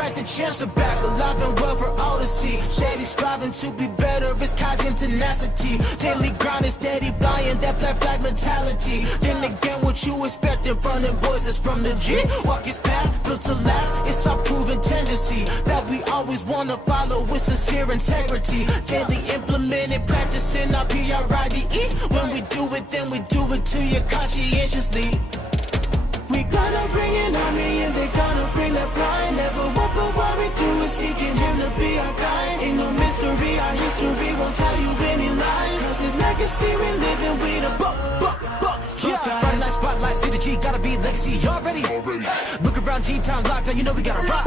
right, the champs are back, alive and well for all to see. Steady striving to be better, it's Kaizen tenacity. Daily grinding, steady flying, that black flag mentality. Then again, what you expecting from the boys is from the G. Walk his path, built to last, it's our proven tendency that we always wanna follow with sincere integrity. Daily implementing, practicing our PRIDE. When we do it, then we do it to you conscientiously. We gonna bring an army and they gonna bring that pride. Never what but what we do is seeking him to be our guide. Ain't no mystery, our history won't tell you any lies. Cause this legacy we living, we the yeah. Friday night spotlight, see the G, gotta be legacy. You already. Look around G-Town, lockdown, you know we gotta rock.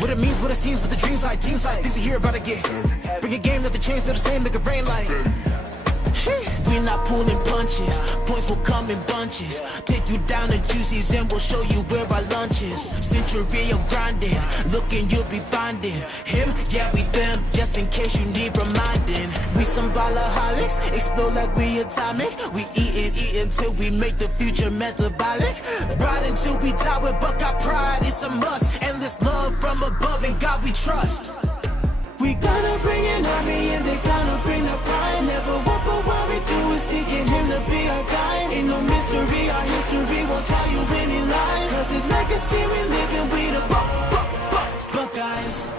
What it means, what it seems, what the dreams like, teams like, things you hear about to get. Bring a game, let the chains do the same, make it rain like. We're not pulling punches, points will come in bunches. Take you down to Juicy's and we'll show you where our lunch is. Century of grinding, looking you'll be finding him, yeah we them, just in case you need reminding. We some ballaholics, explode like we atomic. We eatin' till we make the future metabolic. Ride until we die with Buckeye pride, it's a must. Endless love from above and God we trust. We gonna bring an army and they gonna bring the pride. Never what but what we do is seeking him to be our guide. Ain't no mystery, our history won't tell you any lies. Cause this legacy we living, we the Buckeyes.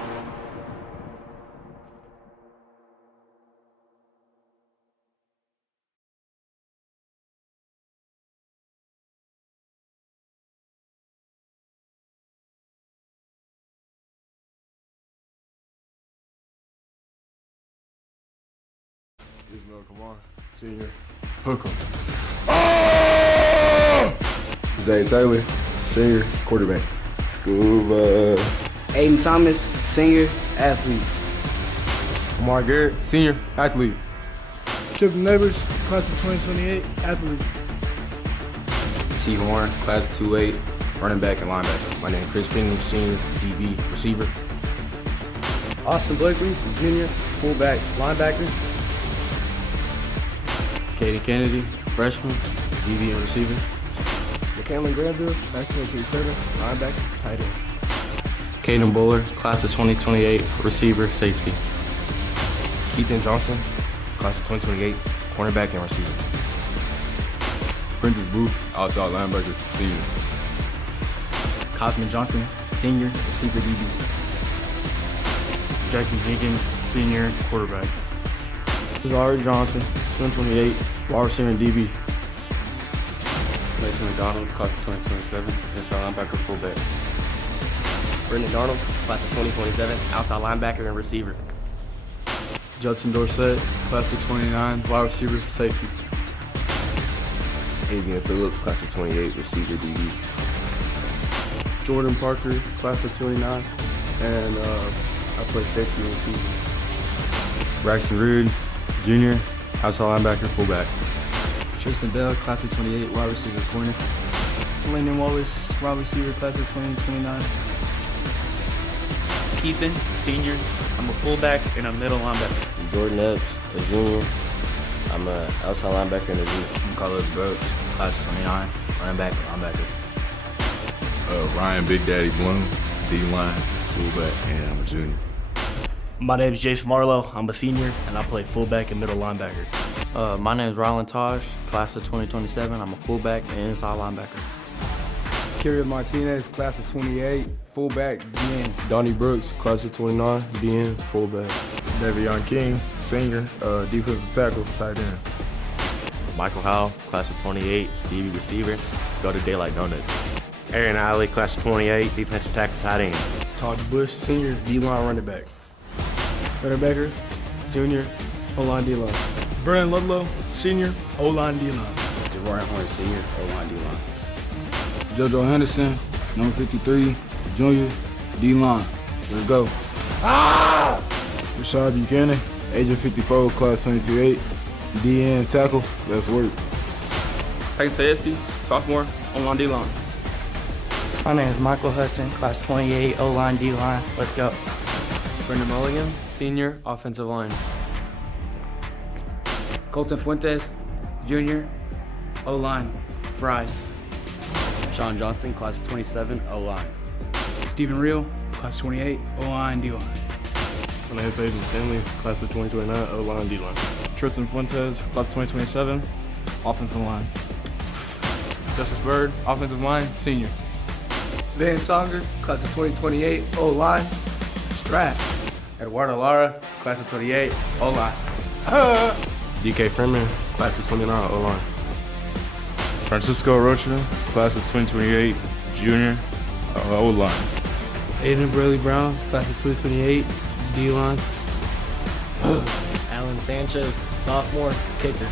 Gilmer, come on, senior, hook 'em. Oh! Zay Taylor, senior, quarterback. Scuba. Aiden Thomas, senior, athlete. Lamar Garrett, senior, athlete. Kevin Neighbors, class of 2028, athlete. T. Horn, class 2-8, running back and linebacker. My name is Chris Finley, senior, DB, receiver. Austin Blakely, junior, fullback, linebacker. Caden Kennedy, freshman, DB and receiver. McCain Granville, class 2027, linebacker, tight end. Caden Buller, class of 2028, receiver, safety. Keaton Johnson, class of 2028, cornerback and receiver. Prentice Booth, outside linebacker, senior. Cosman Johnson, senior, receiver, DB. Jackie Jenkins, senior, quarterback. Zara Johnson, 2028, wide receiver and DB. Mason McDonald, class of 2027, inside linebacker, fullback. Brendan Darnold, class of 2027, outside linebacker and receiver. Judson Dorsett, class of 29, wide receiver, safety. Avian Phillips, class of 28, receiver, DB. Jordan Parker, class of 29, and I play safety and receiver. Braxton Reed, junior, outside linebacker, fullback. Tristan Bell, class of 28, wide receiver, corner. Landon Wallace, wide receiver, class of 2029. Keithan, senior. I'm a fullback and a middle linebacker. Jordan Epps, a junior. I'm a outside linebacker and a junior. I'm Carlos Brooks, class of 29, running back, linebacker. Ryan Big Daddy Bloom, D-line, fullback, and I'm a junior. My name is Jace Marlowe. I'm a senior, and I play fullback and middle linebacker. My name is Rylan Taj, class of 2027. I'm a fullback and inside linebacker. Kerry Martinez, class of 28, fullback, DN. Donnie Brooks, class of 29, DN, fullback. Devion King, senior, defensive tackle, tight end. Michael Howell, class of 28, DB receiver, go to Daylight Donuts. Aaron Alley, class of 28, defensive tackle, tight end. Todd Bush, senior, D-line running back. Renner Becker, junior, O-line D-line. Brian Ludlow, senior, O-line D-line. Javarian Horn, senior, O-line D-line. JoJo Henderson, number 53, junior, D-line. Let's go. Ah! Rashad Buchanan, age of 54, class 22-8, DN tackle. Let's work. Peyton Tedeschi, sophomore, O-line D-line. My name is Michael Hudson, class 28, O-line D-line. Let's go. Brendan Mulligan, senior, offensive line. Colton Fuentes, junior, O-line, fries. Sean Johnson, class 27, O-line. Stephen Reel, class 28, O-line, D-line. My name is Aiden Stanley, class of 2029, O-line, D-line. Tristan Fuentes, class of 2027, offensive line. Justice Bird, offensive line, senior. Van Songer, class of 2028, O-line, strap. Eduardo Lara, class of 28, O-line. DK Freeman, class of 29, O-line. Francisco Rocha, class of 2028, junior, O-line. Aiden Burley Brown, class of 2028, D-line. Alan Sanchez, sophomore, kicker.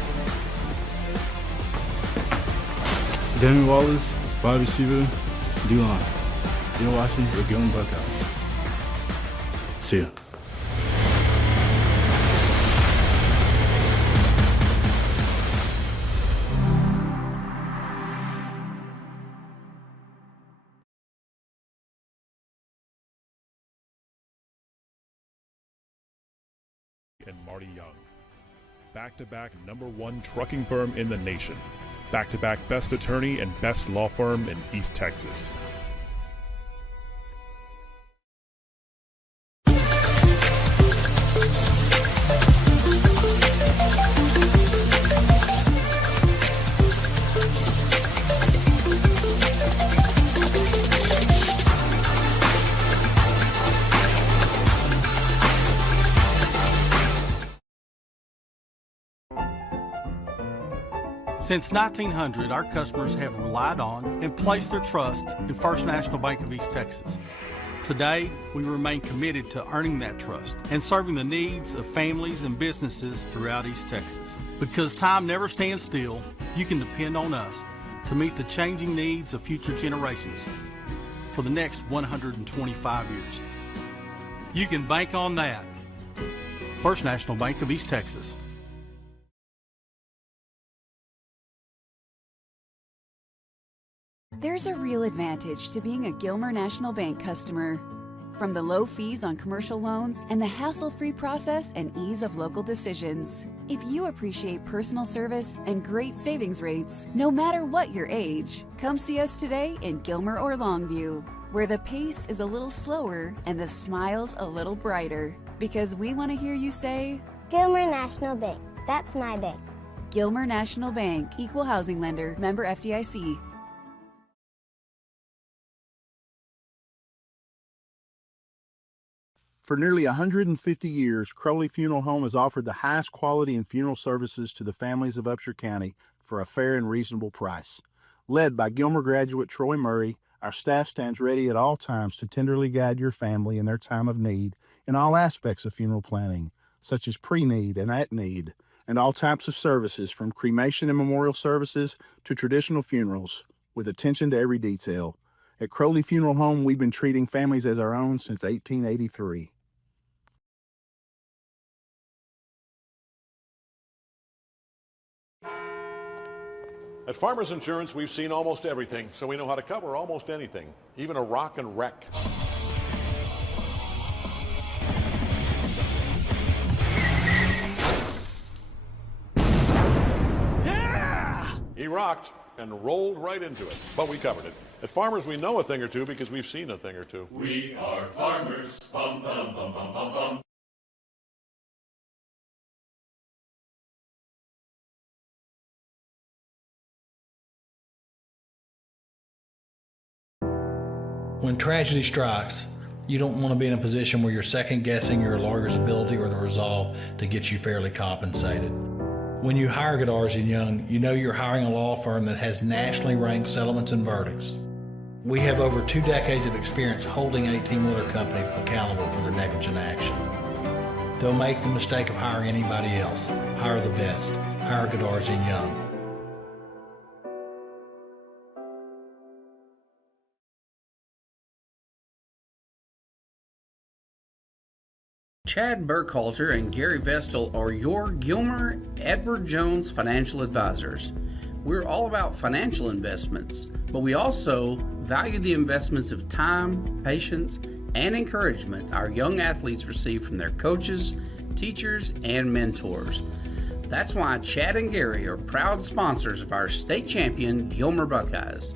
Demi Wallace, wide receiver, D-line. You're watching the Gilmer Buckeyes. See ya. And Marty Young. Back-to-back #1 trucking firm in the nation. Back-to-back best attorney and best law firm in East Texas. Since 1900, our customers have relied on and placed their trust in First National Bank of East Texas. Today, we remain committed to earning that trust and serving the needs of families and businesses throughout East Texas. Because time never stands still, you can depend on us to meet the changing needs of future generations for the next 125 years. You can bank on that. First National Bank of East Texas. There's a real advantage to being a Gilmer National Bank customer. From the low fees on commercial loans and the hassle-free process and ease of local decisions. If you appreciate personal service and great savings rates, no matter what your age, come see us today in Gilmer or Longview, where the pace is a little slower and the smiles a little brighter. Because we want to hear you say, Gilmer National Bank, that's my bank. Gilmer National Bank, Equal Housing Lender, member FDIC. For nearly 150 years, Crowley Funeral Home has offered the highest quality in funeral services to the families of Upshur County for a fair and reasonable price. Led by Gilmer graduate Troy Murray, our staff stands ready at all times to tenderly guide your family in their time of need in all aspects of funeral planning, such as pre-need and at-need, and all types of services from cremation and memorial services to traditional funerals, with attention to every detail. At Crowley Funeral Home, we've been treating families as our own since 1883. At Farmers Insurance, we've seen almost everything, so we know how to cover almost anything, even a rock and wreck. Yeah! He rocked and rolled right into it, but we covered it. At Farmers, we know a thing or two because we've seen a thing or two. We are farmers. Bum, bum, bum, bum, bum, bum. When tragedy strikes, you don't want to be in a position where you're second guessing your lawyer's ability or the resolve to get you fairly compensated. When you hire Goddard & Young, you know you're hiring a law firm that has nationally ranked settlements and verdicts. We have over 2 decades of experience holding 18-wheeler companies accountable for their negligent action. Don't make the mistake of hiring anybody else. Hire the best. Hire Goddard & Young. Chad Burkhalter and Gary Vestal are your Gilmer Edward Jones financial advisors. We're all about financial investments, but we also value the investments of time, patience, and encouragement our young athletes receive from their coaches, teachers, and mentors. That's why Chad and Gary are proud sponsors of our state champion Gilmer Buckeyes.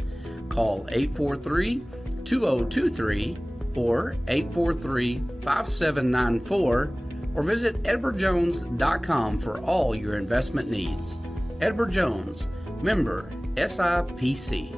Call 843-2023 or 843-5794, or visit edwardjones.com for all your investment needs. Edward Jones, member SIPC.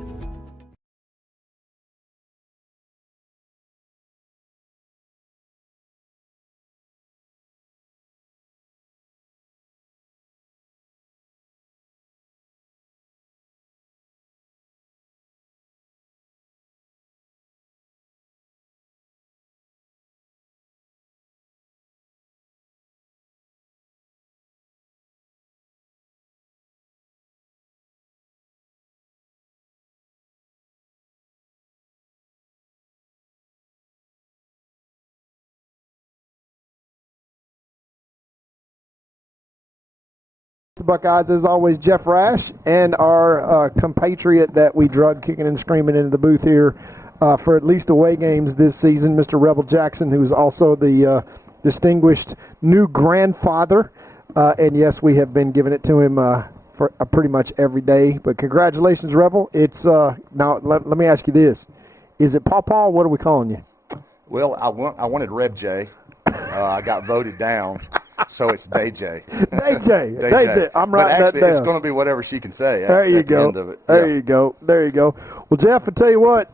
Buckeyes, as always, Jeff Rash and our compatriot that we drug kicking and screaming into the booth here for at least away games this season, Mr. Rebel Jackson, who's also the distinguished new grandfather. And yes, we have been giving it to him for pretty much every day. But congratulations, Rebel. It's now let me ask you this: is it Paw Paw? What are we calling you? Well, I wanted Reb J. I got voted down. So it's DJ. DJ. I'm writing that down. It's going to be whatever she can say. There you go. End of it. There you go. Well, Jeff, I tell you what,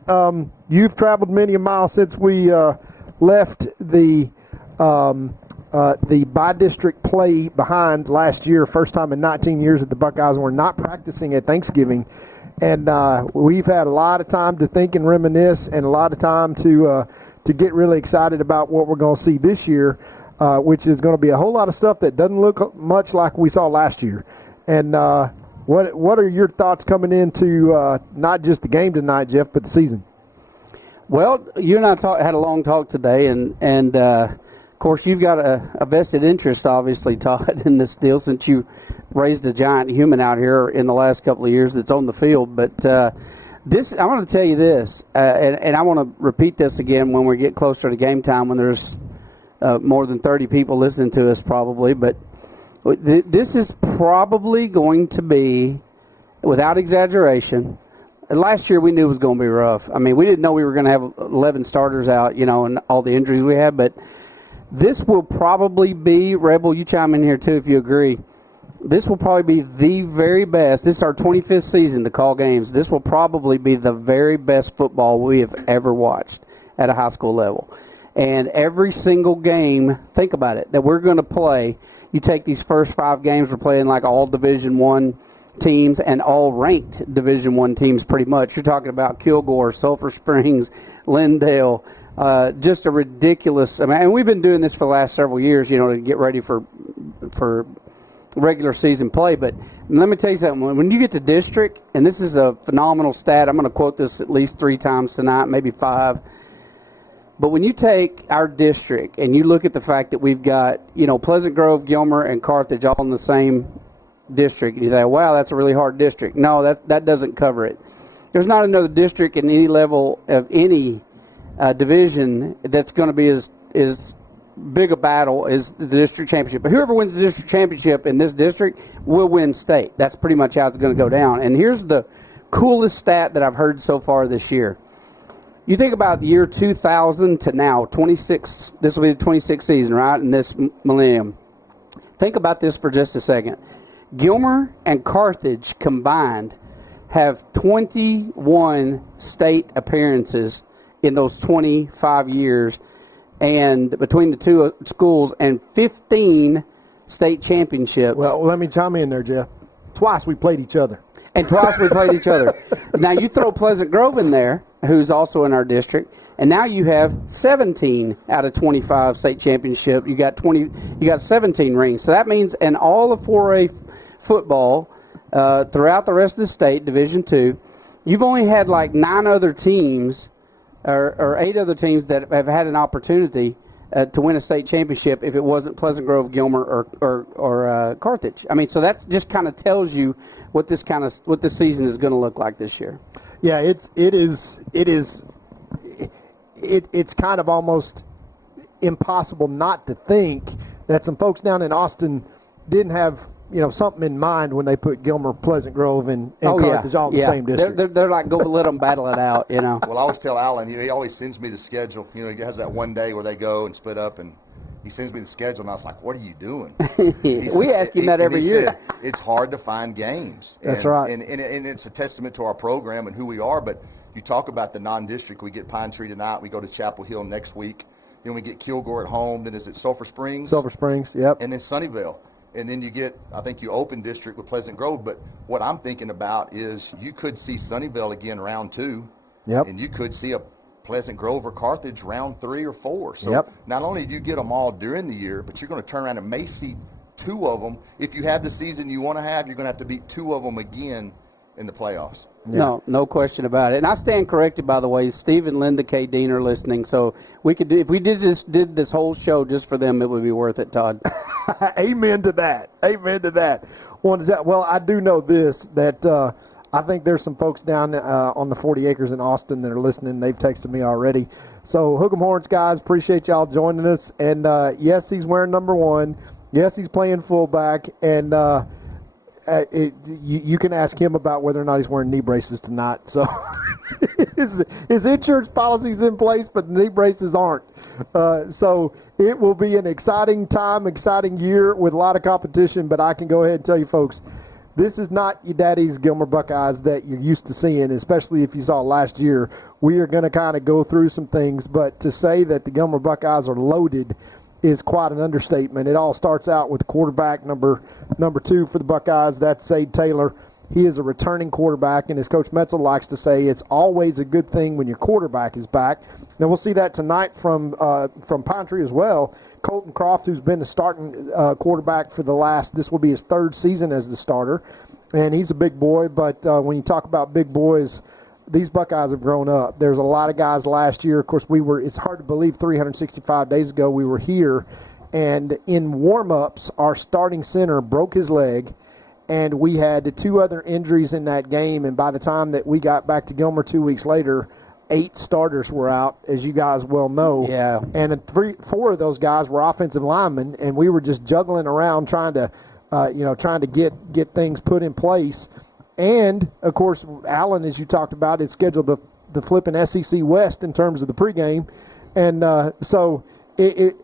you've traveled many a mile since we left the by-district play behind last year. First time in 19 years that the Buckeyes were not practicing at Thanksgiving, and we've had a lot of time to think and reminisce, and a lot of time to get really excited about what we're going to see this year. Which is going to be a whole lot of stuff that doesn't look much like we saw last year. And what are your thoughts coming into not just the game tonight, Jeff, but the season? Well, you and I had a long talk today, and of course you've got a vested interest, obviously, Todd, in this deal since you raised a giant human out here in the last couple of years that's on the field. But I want to tell you this, and I want to repeat this again when we get closer to game time when there's more than 30 people listening to us probably, but this is probably going to be, without exaggeration, last year we knew it was going to be rough. I mean, we didn't know we were going to have 11 starters out, and all the injuries we had, but this will probably be, Rebel, you chime in here too if you agree, this will probably be the very best. This is our 25th season to call games. This will probably be the very best football we have ever watched at a high school level. And every single game, think about it, that we're going to play, you take these first 5 games, we're playing like all Division I teams and all ranked Division I teams pretty much. You're talking about Kilgore, Sulphur Springs, Lindale, just a ridiculous, and we've been doing this for the last several years, to get ready for regular season play. But let me tell you something, when you get to district, and this is a phenomenal stat, I'm going to quote this at least 3 times tonight, maybe 5. But when you take our district and you look at the fact that we've got, Pleasant Grove, Gilmer, and Carthage all in the same district, and you say, wow, that's a really hard district. No, that doesn't cover it. There's not another district in any level of any division that's going to be as big a battle as the district championship. But whoever wins the district championship in this district will win state. That's pretty much how it's going to go down. And here's the coolest stat that I've heard so far this year. You think about the year 2000 to now, 26. This will be the 26th season, right, in this millennium. Think about this for just a second. Gilmer and Carthage combined have 21 state appearances in those 25 years, and between the two schools, and 15 state championships. Well, let me chime in there, Jeff. Twice we played each other. And twice we played each other. Now you throw Pleasant Grove in there, who's also in our district, and now you have 17 out of 25 state championship. You got 17 rings. So that means in all of 4A football throughout the rest of the state, Division II, you've only had like 9 other teams or 8 other teams that have had an opportunity to win a state championship if it wasn't Pleasant Grove, Gilmer, or Carthage. I mean, so that just kind of tells you what this season is going to look like this year. Yeah, it's kind of almost impossible not to think that some folks down in Austin didn't have something in mind when they put Gilmer, Pleasant Grove, and Carthage all in the same district. They're like, go let them battle it out, Well, I always tell Alan, he always sends me the schedule. He has that one day where they go and split up, and he sends me the schedule, and I was like, what are you doing? We ask him that every year. Said, it's hard to find games. That's right. And it's a testament to our program and who we are, but you talk about the non-district. We get Pine Tree tonight. We go to Chapel Hill next week. Then we get Kilgore at home. Then is it Sulphur Springs? Sulphur Springs, yep. And then Sunnyvale. And then you get, I think you open district with Pleasant Grove. But what I'm thinking about is you could see Sunnyvale again round 2. Yep. And you could see a Pleasant Grove or Carthage round 3 or 4. So not only do you get them all during the year, but you're going to turn around and may see 2 of them. If you have the season you want to have, you're going to have to beat 2 of them again in the playoffs. Yeah. No question about it. And I stand corrected, by the way. Steve and Linda K. Dean are listening, so we could, if we did this whole show just for them, it would be worth it, Todd. Amen to that. Amen to that. Well, I do know this, that I think there's some folks down on the 40 acres in Austin that are listening. They've texted me already. So hook 'em horns, guys. Appreciate y'all joining us. And yes, he's wearing number 1. Yes, he's playing fullback, and you can ask him about whether or not he's wearing knee braces tonight. So his insurance policy's in place, but the knee braces aren't. So it will be an exciting time, exciting year with a lot of competition. But I can go ahead and tell you, folks, this is not your daddy's Gilmer Buckeyes that you're used to seeing, especially if you saw last year. We are going to kind of go through some things, but to say that the Gilmer Buckeyes are loaded is quite an understatement. It all starts out with quarterback number 2 for the Buckeyes. That's Sade Taylor. He is a returning quarterback, and as Coach Metzel likes to say, it's always a good thing when your quarterback is back. Now we'll see that tonight from Pine Tree as well. Colton Croft, who's been the starting quarterback for this will be his 3rd season as the starter, and he's a big boy. But when you talk about big boys, these Buckeyes have grown up. There's a lot of guys last year. Of course, it's hard to believe 365 days ago we were here, and in warm-ups, our starting center broke his leg, and we had 2 other injuries in that game, and by the time that we got back to Gilmer 2 weeks later, 8 starters were out, as you guys well know. Yeah. And 4 of those guys were offensive linemen, and we were just juggling around trying to get things put in place. And, of course, Allen, as you talked about, is scheduled the flipping SEC West in terms of the pregame. And so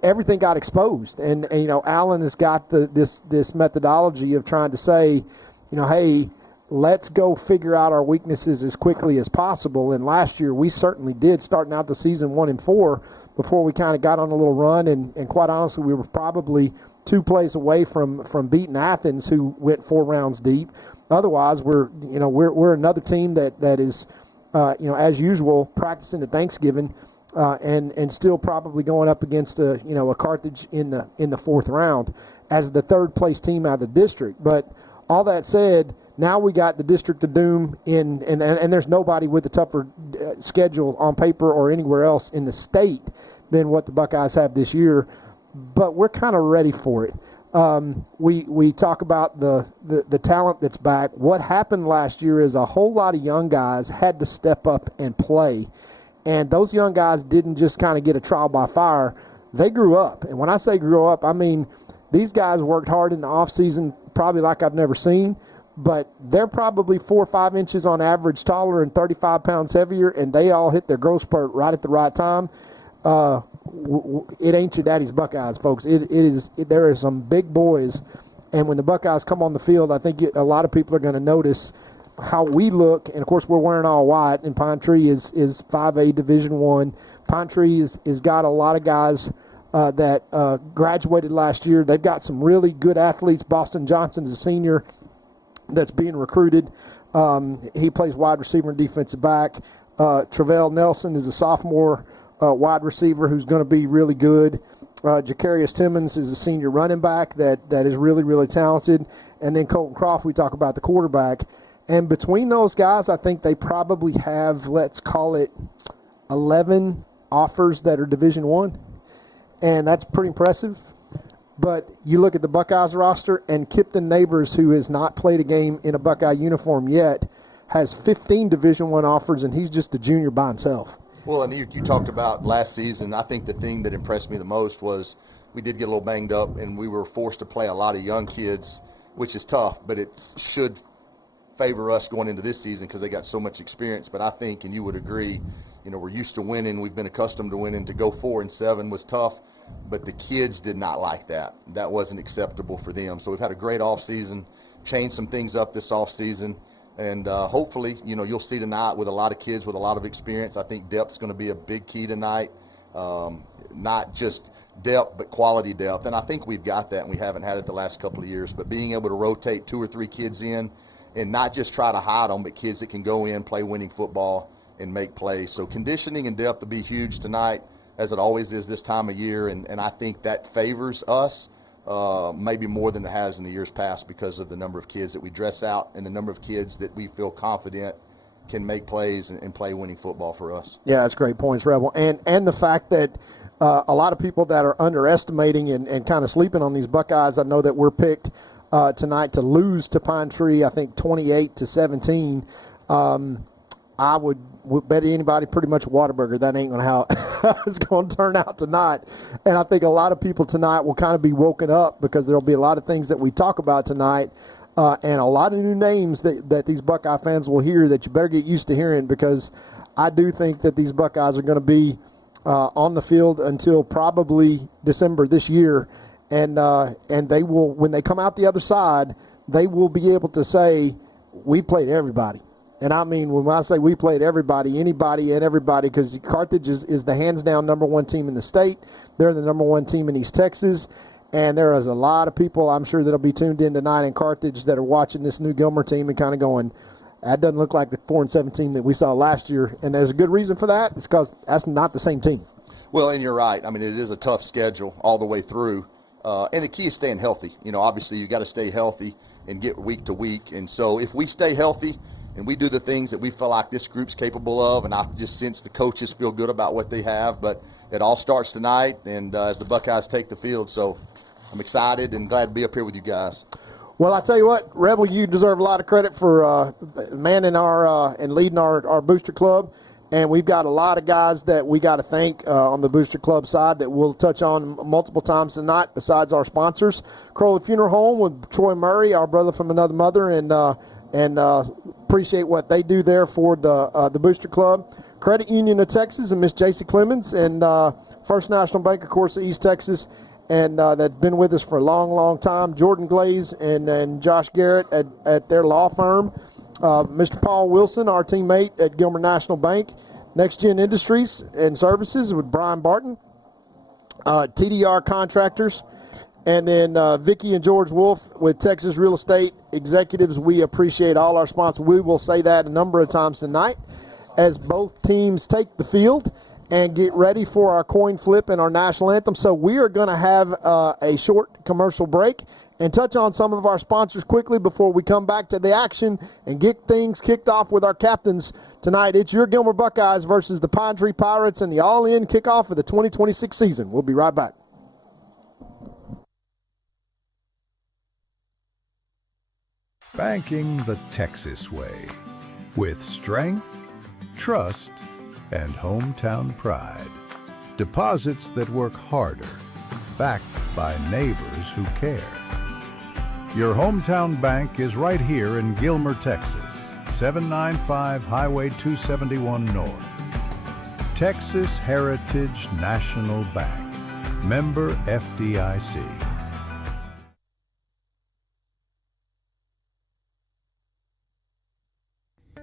everything got exposed. And Allen has got this methodology of trying to say, hey, let's go figure out our weaknesses as quickly as possible. And last year we certainly did, starting out the season 1-4 before we kind of got on a little run. And quite honestly, we were probably 2 plays away from beating Athens, who went 4 rounds deep. Otherwise, we're another team that is, as usual, practicing at Thanksgiving, and still probably going up against a Carthage in the 4th round as the 3rd place team out of the district. But all that said, now we got the District of Doom and there's nobody with a tougher schedule on paper or anywhere else in the state than what the Buckeyes have this year. But we're kind of ready for it. We talk about the talent that's back. What happened last year is a whole lot of young guys had to step up and play. And those young guys didn't just kind of get a trial by fire. They grew up. And when I say grew up, I mean these guys worked hard in the offseason, probably like I've never seen. But they're probably 4 or 5 inches on average taller and 35 pounds heavier, and they all hit their growth spurt right at the right time. It ain't your daddy's Buckeyes, folks. There are some big boys, and when the Buckeyes come on the field, I think a lot of people are going to notice how we look. And of course, we're wearing all white. And Pine Tree is 5A Division I. Pine Tree is got a lot of guys that graduated last year. They've got some really good athletes. Boston Johnson is a senior that's being recruited. He plays wide receiver and defensive back. Travell Nelson is a sophomore wide receiver who's going to be really good. Jacarius Timmons is a senior running back that is really, really talented. And then Colton Croft, we talk about the quarterback. And between those guys, I think they probably have, let's call it, 11 offers that are Division I. And that's pretty impressive. But you look at the Buckeyes roster, and Kipton Neighbors, who has not played a game in a Buckeye uniform yet, has 15 Division I offers, and he's just a junior by himself. Well, and you talked about last season. I think the thing that impressed me the most was we did get a little banged up, and we were forced to play a lot of young kids which is tough, but it should favor us going into this season because they got so much experience. But I think, and you would agree, we're used to winning. We've been accustomed to winning. To go 4-7 was tough, but the kids did not like that. That wasn't acceptable for them. So we've had a great offseason, changed some things up this offseason, and hopefully, you'll see tonight with a lot of kids with a lot of experience. I think depth's going to be a big key tonight, not just depth, but quality depth. And I think we've got that, and we haven't had it the last couple of years. But being able to rotate 2 or 3 kids in and not just try to hide them, but kids that can go in, play winning football, and make plays. So conditioning and depth will be huge tonight, as it always is this time of year. And I think that favors us maybe more than it has in the years past because of the number of kids that we dress out and the number of kids that we feel confident can make plays and play winning football for us. Yeah, that's great points, Rebel. And the fact that a lot of people that are underestimating and kind of sleeping on these Buckeyes, I know that we're picked tonight to lose to Pine Tree, I think 28-17. I would bet anybody pretty much Whataburger that ain't going to how it's going to turn out tonight. And I think a lot of people tonight will kind of be woken up because there'll be a lot of things that we talk about tonight and a lot of new names that these Buckeye fans will hear that you better get used to hearing, because I do think that these Buckeyes are going to be on the field until probably December this year. And they will, when they come out the other side, they will be able to say, we played everybody. And I mean, when I say we played everybody, anybody and everybody, because Carthage is the hands-down number 1 team in the state. They're the number 1 team in East Texas. And there is a lot of people, I'm sure, that'll be tuned in tonight in Carthage that are watching this new Gilmer team and kind of going, that doesn't look like the 4-7 team that we saw last year. And there's a good reason for that. It's because that's not the same team. Well, and you're right. I mean, it is a tough schedule all the way through. And the key is staying healthy. Obviously you got to stay healthy and get week to week. And so if we stay healthy and we do the things that we feel like this group's capable of, and I just sense the coaches feel good about what they have, but it all starts tonight and as the Buckeyes take the field. So I'm excited and glad to be up here with you guys. Well, I tell you what, Rebel, you deserve a lot of credit for manning our and leading our booster club. And we've got a lot of guys that we got to thank on the Booster Club side that we'll touch on multiple times tonight besides our sponsors. Crowley Funeral Home with Troy Murray, our brother from another mother, and appreciate what they do there for the Booster Club. Credit Union of Texas and Miss J.C. Clemens, and First National Bank, of course, of East Texas, and that's been with us for a long, long time. Jordan Glaze and Josh Garrett at their law firm. Mr. Paul Wilson, our teammate at Gilmer National Bank. Next Gen Industries and Services with Brian Barton. TDR Contractors. And then Vicki and George Wolf with Texas Real Estate Executives. We appreciate all our sponsors. We will say that a number of times tonight as both teams take the field and get ready for our coin flip and our national anthem. So we are going to have a short commercial break and touch on some of our sponsors quickly before we come back to the action and get things kicked off with our captains tonight. It's your Gilmer Buckeyes versus the Pine Tree Pirates and the all-in kickoff of the 2026 season. We'll be right back. Banking the Texas way, with strength, trust, and hometown pride. Deposits that work harder, backed by neighbors who care. Your hometown bank is right here in Gilmer, Texas, 795 Highway 271 North. Texas Heritage National Bank, member FDIC.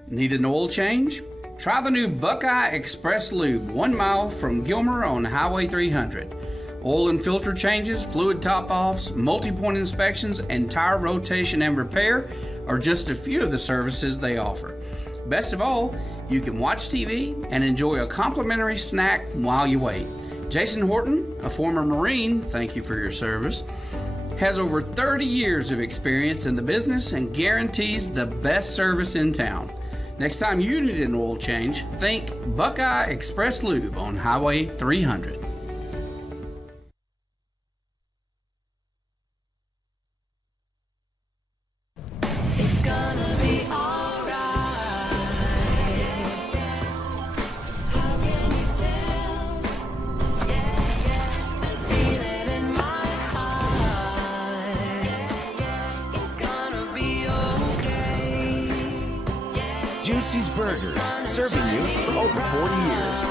Need an oil change? Try the new Buckeye Express Lube, 1 mile from Gilmer on Highway 300. Oil and filter changes, fluid top-offs, multi-point inspections, and tire rotation and repair are just a few of the services they offer. Best of all, you can watch TV and enjoy a complimentary snack while you wait. Jason Horton, a former Marine, thank you for your service, has over 30 years of experience in the business and guarantees the best service in town. Next time you need an oil change, think Buckeye Express Lube on Highway 300. It's gonna be alright. How can you tell? Yeah, I feel it in my heart. It's gonna Casey's Burgers, serving you for over 40 years.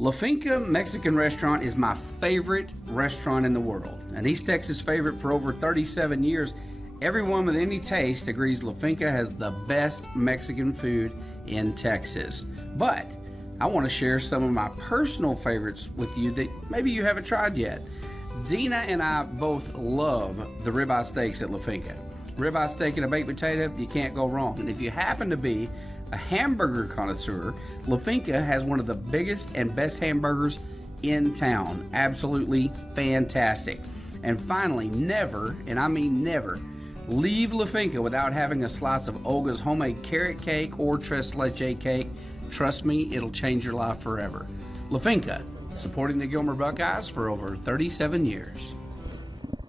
La Finca Mexican Restaurant is my favorite restaurant in the world. An East Texas favorite for over 37 years. Everyone with any taste agrees La Finca has the best Mexican food in Texas. But I want to share some of my personal favorites with you that maybe you haven't tried yet. Dina and I both love the ribeye steaks at La Finca. Ribeye steak and a baked potato, you can't go wrong. And if you happen to be a hamburger connoisseur, La Finca has one of the biggest and best hamburgers in town. Absolutely fantastic. And finally, never, and I mean never, leave La Finca without having a slice of Olga's homemade carrot cake or tres leche cake. Trust me, it'll change your life forever. La Finca, supporting the Gilmer Buckeyes for over 37 years.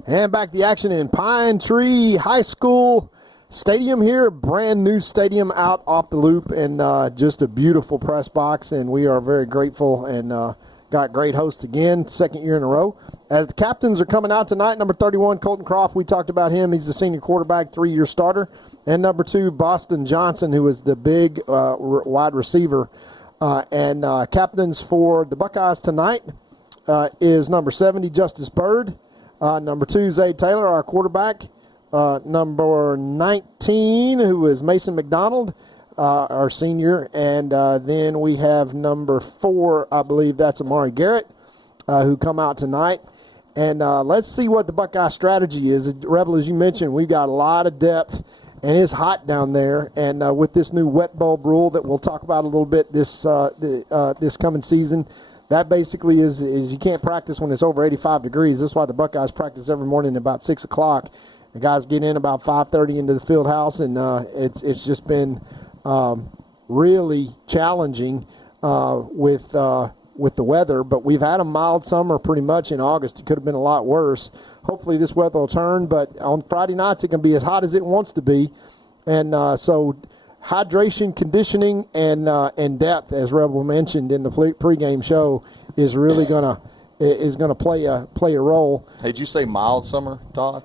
And back to the action in Pine Tree High School Stadium here, brand new stadium out off the loop, and just a beautiful press box, and we are very grateful and got great hosts again, second year in a row. As the captains are coming out tonight, number 31, Colton Croft, we talked about him. He's the senior quarterback, 3-year starter. And number 2, Boston Johnson, who is the big wide receiver. And captains for the Buckeyes tonight is number 70, Justice Byrd. Number 2, Zay Taylor, our quarterback. Number 19, who is Mason McDonald, our senior. And then we have number 4, I believe that's Amari Garrett, who come out tonight. And let's see what the Buckeye strategy is. Rebel, as you mentioned, we've got a lot of depth, and it's hot down there. And with this new wet bulb rule that we'll talk about a little bit this coming season, that basically is you can't practice when it's over 85 degrees. That's why the Buckeyes practice every morning at about 6 o'clock. The guys get in about 5:30 into the field house, and it's just been really challenging with the weather. But we've had a mild summer pretty much in August. It could have been a lot worse. Hopefully this weather will turn, but on Friday nights it can be as hot as it wants to be. And so hydration, conditioning, and depth, as Rebel mentioned in the pregame show, is really gonna play a role. Hey, did you say mild summer, Todd?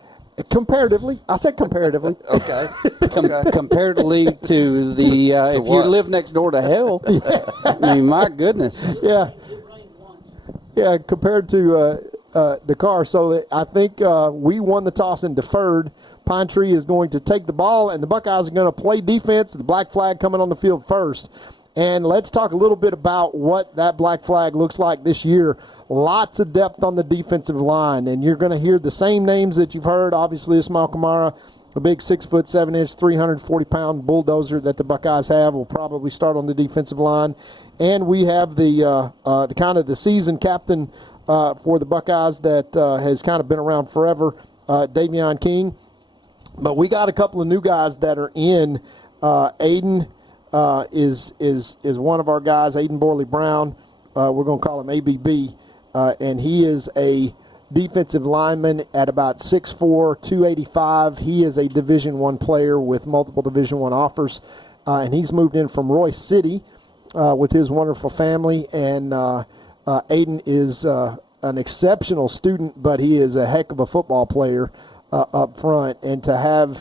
Comparatively. I said comparatively. Okay. Comparatively to the, if you live next door to hell, I mean, my goodness. Yeah. Yeah, compared to the car. So I think we won the toss and deferred. Pine Tree is going to take the ball, and the Buckeyes are going to play defense. The black flag coming on the field first. And let's talk a little bit about what that black flag looks like this year. Lots of depth on the defensive line, and you're going to hear the same names that you've heard. Obviously, Ismail Kamara, a big 6'7", 340-pound bulldozer that the Buckeyes have, will probably start on the defensive line. And we have the kind of the season captain for the Buckeyes that has kind of been around forever, Davion King. But we got a couple of new guys that are in. Aiden is one of our guys, Aiden Borley Brown. We're going to call him ABB. And he is a defensive lineman at about 6'4", 285. He is a Division I player with multiple Division I offers. And he's moved in from Royce City with his wonderful family. And Aiden is an exceptional student, but he is a heck of a football player up front. And to have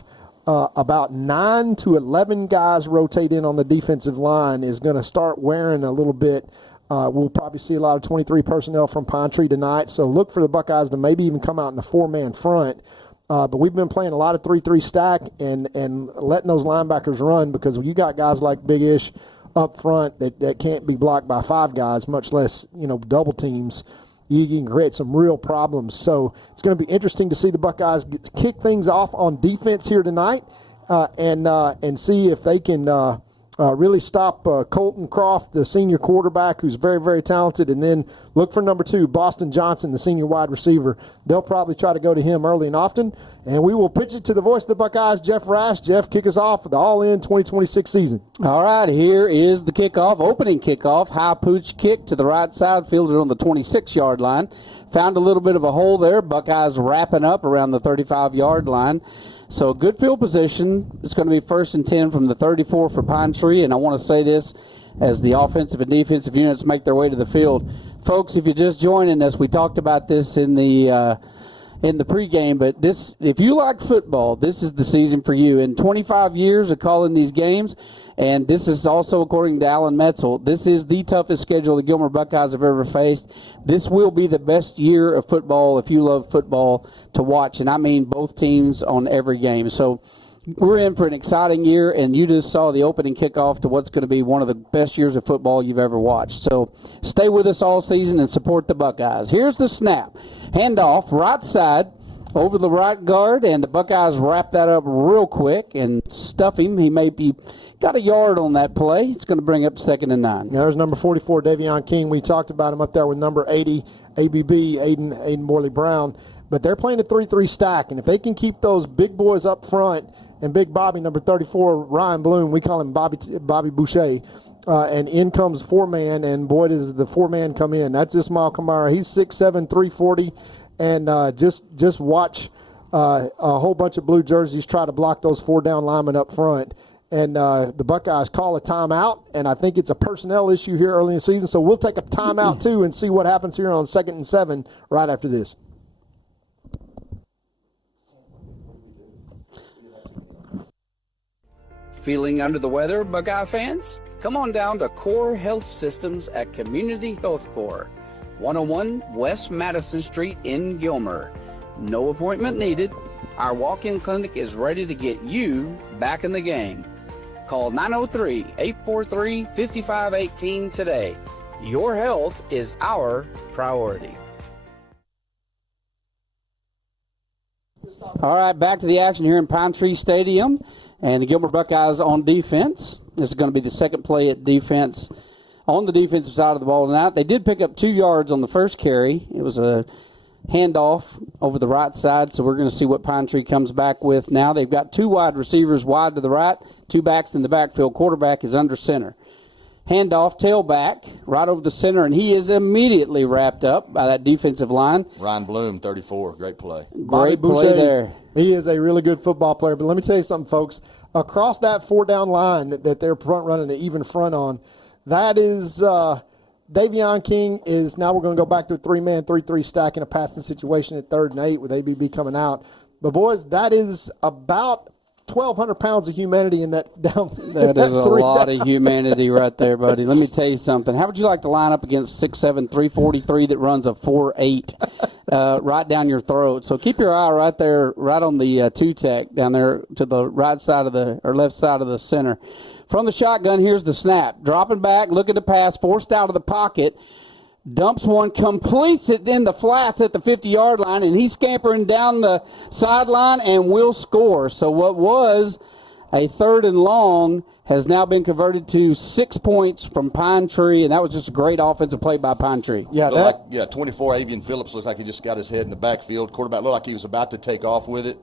about 9 to 11 guys rotate in on the defensive line is going to start wearing a little bit. We'll probably see a lot of 23 personnel from Pine Tree tonight, so look for the Buckeyes to maybe even come out in a 4-man front. But we've been playing a lot of 3-3 stack and letting those linebackers run, because you got guys like Big Ish up front that can't be blocked by 5 guys, much less double teams. You can create some real problems. So it's going to be interesting to see the Buckeyes kick things off on defense here tonight and see if they can really stop Colton Croft, the senior quarterback, who's very, very talented, and then look for number 2, Boston Johnson, the senior wide receiver. They'll probably try to go to him early and often, and we will pitch it to the voice of the Buckeyes, Jeff Rash. Jeff, kick us off for the all-in 2026 season. All right, here is the kickoff, opening kickoff, high pooch kick to the right side, fielded on the 26-yard line. Found a little bit of a hole there. Buckeyes wrapping up around the 35-yard line. So good field position. It's going to be 1st and 10 from the 34 for Pine Tree. And I want to say this, as the offensive and defensive units make their way to the field. Folks, if you're just joining us, we talked about this in the pregame, but if you like football, this is the season for you. In 25 years of calling these games, and this is also according to Alan Metzel, this is the toughest schedule the Gilmer Buckeyes have ever faced. This will be the best year of football, if you love football, to watch, and I mean both teams on every game. So we're in for an exciting year, and you just saw the opening kickoff to what's going to be one of the best years of football you've ever watched. So stay with us all season and support the Buckeyes. Here's the snap. Handoff, right side, over the right guard, and the Buckeyes wrap that up real quick and stuff him. He may be got a yard on that play. It's going to bring up 2nd and 9. Now, there's number 44, Davion King. We talked about him up there with number 80, ABB, Aiden Morley-Brown. But they're playing a 3-3 stack, and if they can keep those big boys up front, and Big Bobby, number 34, Ryan Bloom, we call him Bobby Boucher, and in comes 4-man, and boy, does the 4-man come in. That's Ismail Kamara. He's 6'7", 340, and just watch a whole bunch of blue jerseys try to block those 4-down linemen up front. And the Buckeyes call a timeout, and I think it's a personnel issue here early in the season, so we'll take a timeout, too, and see what happens here on 2nd and 7 right after this. Feeling under the weather, Buckeye fans? Come on down to Core Health Systems at Community Health Corps, 101 West Madison Street in Gilmer. No appointment needed. Our walk-in clinic is ready to get you back in the game. Call 903-843-5518 today. Your health is our priority. All right, back to the action here in Pine Tree Stadium. And the Gilmer Buckeyes on defense. This is going to be the second play at defense on the defensive side of the ball tonight. They did pick up 2 yards on the first carry. It was a handoff over the right side, so we're going to see what Pine Tree comes back with now. They've got 2 wide receivers wide to the right, 2 backs in the backfield. Quarterback is under center. Handoff, tailback, right over the center, and he is immediately wrapped up by that defensive line. Ryan Bloom, 34, great play. Great play there. He is a really good football player, but let me tell you something, folks. Across that 4-down line that they're front running an even front on, that is Davion King is now we're going to go back to a 3-man, 3-3 stack in a passing situation at 3rd and 8 with ABB coming out. But, boys, that is about 1,200 pounds of humanity in that down. That is a lot of humanity right there, buddy. Let me tell you something. How would you like to line up against 6'7", 343 that runs a 4.8 right down your throat? So keep your eye right there, right on the 2-tech down there to the right side of the or left side of the center. From the shotgun, here's the snap. Dropping back, looking to pass, forced out of the pocket. Dumps one, completes it in the flats at the 50-yard line, and he's scampering down the sideline and will score. So what was a 3rd and long has now been converted to 6 points from Pine Tree, and that was just a great offensive play by Pine Tree. Yeah, 24, Avian Phillips looks like he just got his head in the backfield. Quarterback looked like he was about to take off with it.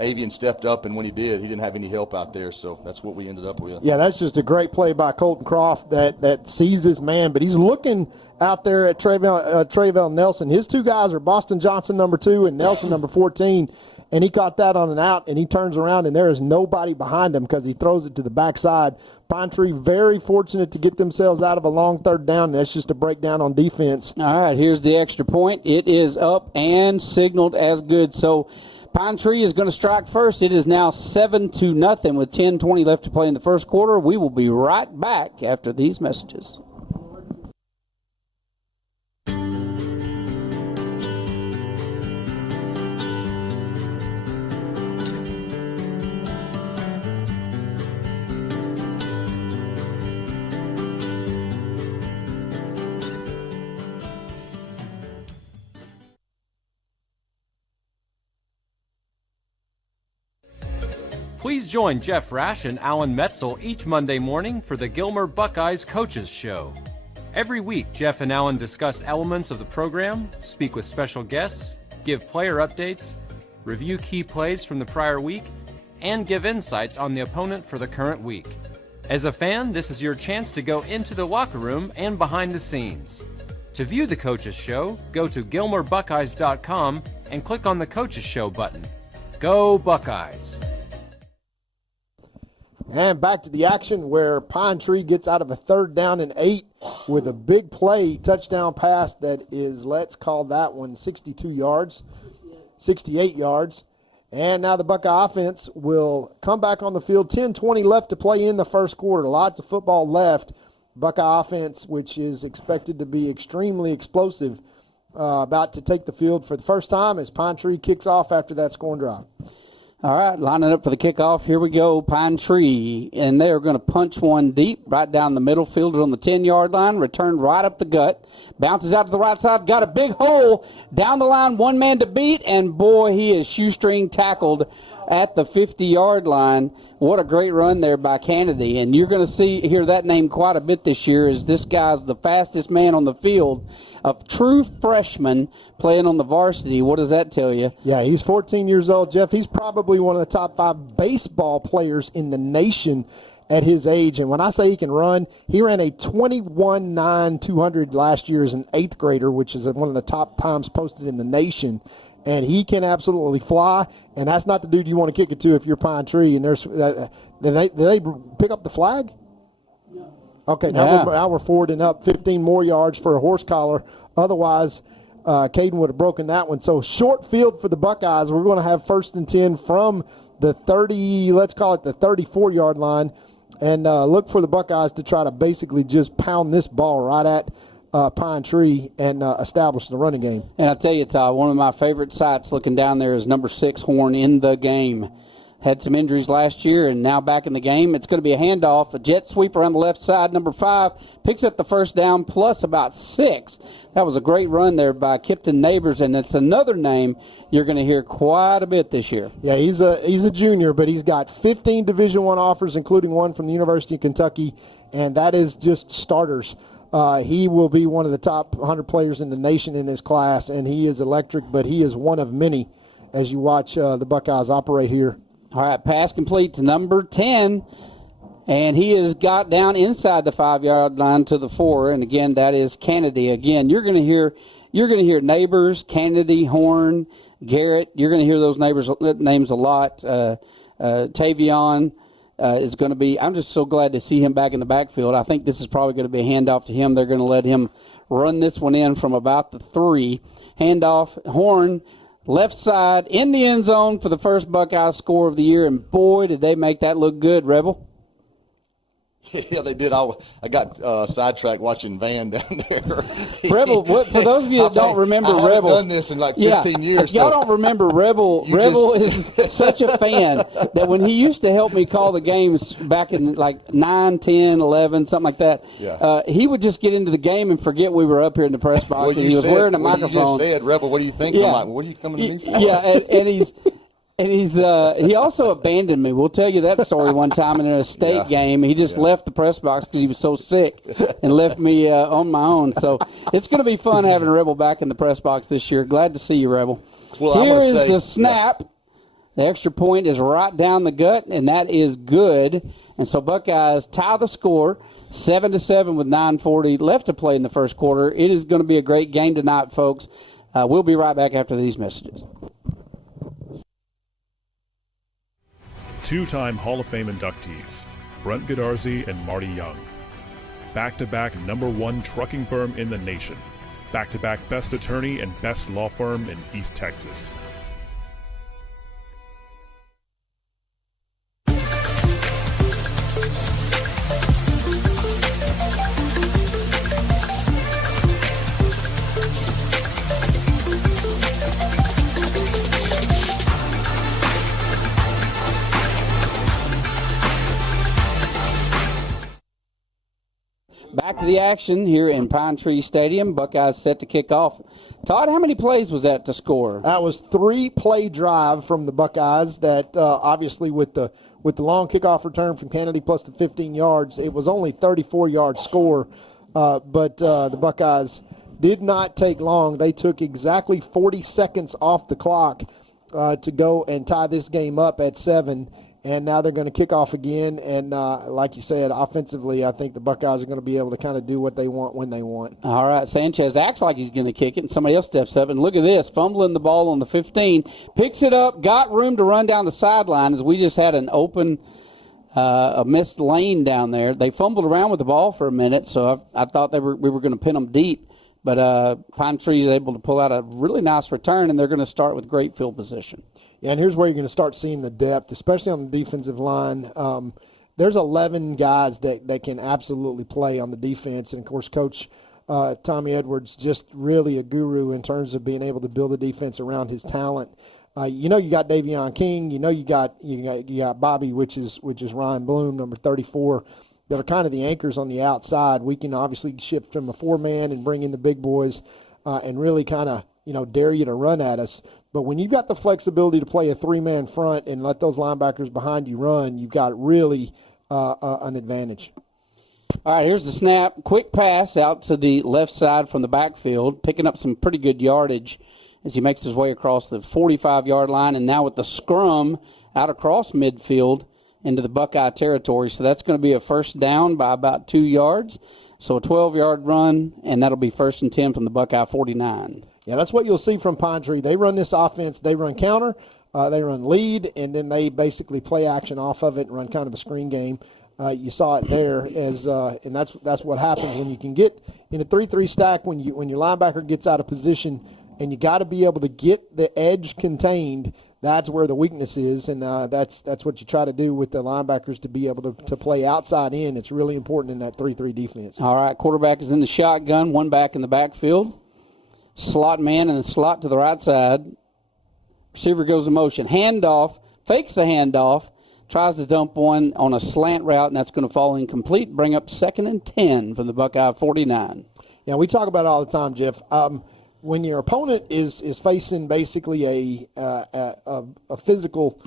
Avian stepped up, and when he did, he didn't have any help out there, so that's what we ended up with. Yeah, that's just a great play by Colton Croft that sees his man, but he's looking out there at Trayvell Nelson. His 2 guys are Boston Johnson, number 2, and Nelson, number 14, and he caught that on an out, and he turns around, and there is nobody behind him because he throws it to the backside. Pine Tree very fortunate to get themselves out of a long 3rd down, and that's just a breakdown on defense. All right, here's the extra point. It is up and signaled as good, so Pine Tree is going to strike first. It is now 7-0 with 10:20 left to play in the first quarter. We will be right back after these messages. Please join Jeff Rash and Alan Metzel each Monday morning for the Gilmer Buckeyes Coaches Show. Every week, Jeff and Alan discuss elements of the program, speak with special guests, give player updates, review key plays from the prior week, and give insights on the opponent for the current week. As a fan, this is your chance to go into the locker room and behind the scenes. To view the Coaches Show, go to GilmerBuckeyes.com and click on the Coaches Show button. Go Buckeyes! And back to the action where Pine Tree gets out of a 3rd down and 8 with a big play touchdown pass that is, let's call that one 68 yards. And now the Buckeye offense will come back on the field. 10-20 left to play in the first quarter. Lots of football left. Buckeye offense, which is expected to be extremely explosive, about to take the field for the first time as Pine Tree kicks off after that scoring drive. All right, lining up for the kickoff. Here we go, Pine Tree. And they are going to punch one deep right down the middle, fielded on the 10-yard line, returned right up the gut, bounces out to the right side, got a big hole down the line, one man to beat, and boy, he is shoestring tackled at the 50-yard line. What a great run there by Kennedy. And you're going to hear that name quite a bit this year, as this guy's the fastest man on the field, a true freshman playing on the varsity. What does that tell you? Yeah, he's 14 years old, Jeff. He's probably one of the top 5 baseball players in the nation at his age. And when I say he can run, he ran a 21.9 200 last year as an 8th grader, which is one of the top times posted in the nation. And he can absolutely fly, and that's not the dude you want to kick it to if you're Pine Tree. And there's did they pick up the flag? No. Okay, now we're forwarding up 15 more yards for a horse collar. Otherwise, Caden would have broken that one. So short field for the Buckeyes. We're going to have 1st and 10 from the 30, let's call it the 34-yard line, and look for the Buckeyes to try to basically just pound this ball right at Pine Tree and establish the running game. And I tell you, Todd, one of my favorite sights looking down there is number 6 Horn in the game. Had some injuries last year and now back in the game. It's going to be a handoff, a jet sweep around the left side. Number 5 picks up the first down plus about 6. That was a great run there by Kipton Neighbors, and it's another name you're going to hear quite a bit this year. Yeah, he's a junior, but he's got 15 Division I offers, including one from the University of Kentucky, and that is just starters. He will be one of the top 100 players in the nation in his class, and he is electric, but he is one of many as you watch the Buckeyes operate here. All right, pass complete to number 10, and he has got down inside the 5-yard line to the 4, and again, that is Kennedy. Again, you're going to hear Neighbors, Kennedy, Horn, Garrett. You're going to hear those names a lot. Tavion is going to be. I'm just so glad to see him back in the backfield. I think this is probably going to be a handoff to him. They're going to let him run this one in from about the 3. Handoff, Horn. Left side in the end zone for the first Buckeye score of the year, and boy, did they make that look good, Rebel. Yeah, they did. I got sidetracked watching Van down there. Rebel, for those of you that don't remember I Rebel. I haven't done this in like 15 years. Y'all don't remember Rebel. Rebel is such a fan that when he used to help me call the games back in like 9, 10, 11, something like that, he would just get into the game and forget we were up here in the press box. And he was wearing a microphone. You just said, Rebel, what do you think? Yeah. I'm like, what are you coming to me for? Yeah, and he also abandoned me. We'll tell you that story one time in a state game. He just left the press box because he was so sick and left me on my own. So it's going to be fun having Rebel back in the press box this year. Glad to see you, Rebel. Well, Here is the snap. Yeah. The extra point is right down the gut, and that is good. And so Buckeyes tie the score 7-7 with 9:40 left to play in the first quarter. It is going to be a great game tonight, folks. We'll be right back after these messages. Two-time Hall of Fame inductees, Brent Godarzi and Marty Young. Back-to-back #1 trucking firm in the nation. Back-to-back best attorney and best law firm in East Texas. Back to the action here in Pine Tree Stadium. Buckeyes set to kick off. Todd, how many plays was that to score? That was 3-play drive from the Buckeyes. That obviously with the long kickoff return from Kennedy plus the 15 yards, it was only 34-yard score. But the Buckeyes did not take long. They took exactly 40 seconds off the clock to go and tie this game up at 7. And now they're going to kick off again. And like you said, offensively, I think the Buckeyes are going to be able to kind of do what they want when they want. All right, Sanchez acts like he's going to kick it, and somebody else steps up. And look at this, fumbling the ball on the 15. Picks it up, got room to run down the sideline as we just had an open a missed lane down there. They fumbled around with the ball for a minute, so I thought we were going to pin them deep. But Pine Tree is able to pull out a really nice return, and they're going to start with great field position. Yeah, and here's where you're going to start seeing the depth, especially on the defensive line. There's 11 guys that can absolutely play on the defense, and, of course, Coach Tommy Edwards just really a guru in terms of being able to build a defense around his talent. You got Davion King. You got Bobby, which is Ryan Bloom, number 34, that are kind of the anchors on the outside. We can obviously shift from a 4-man and bring in the big boys and really kind of dare you to run at us. But when you've got the flexibility to play a 3-man front and let those linebackers behind you run, you've got really an advantage. All right, here's the snap. Quick pass out to the left side from the backfield, picking up some pretty good yardage as he makes his way across the 45-yard line, and now with the scrum out across midfield into the Buckeye territory. So that's going to be a first down by about 2 yards. So a 12-yard run, and that'll be 1st and 10 from the Buckeye 49. Yeah, that's what you'll see from Pine Tree. They run this offense. They run counter, they run lead, and then they basically play action off of it and run kind of a screen game. You saw it there, and that's what happens when you can get in a 3-3 stack when your linebacker gets out of position, and you got to be able to get the edge contained. That's where the weakness is, and that's what you try to do with the linebackers to be able to play outside in. It's really important in that 3-3 defense. All right, quarterback is in the shotgun, one back in the backfield. Slot man in the slot to the right side. Receiver goes in motion. Handoff, fakes the handoff, tries to dump one on a slant route, and that's going to fall incomplete. Bring up 2nd and 10 from the Buckeye 49. Yeah, we talk about it all the time, Jeff. When your opponent is facing basically a physical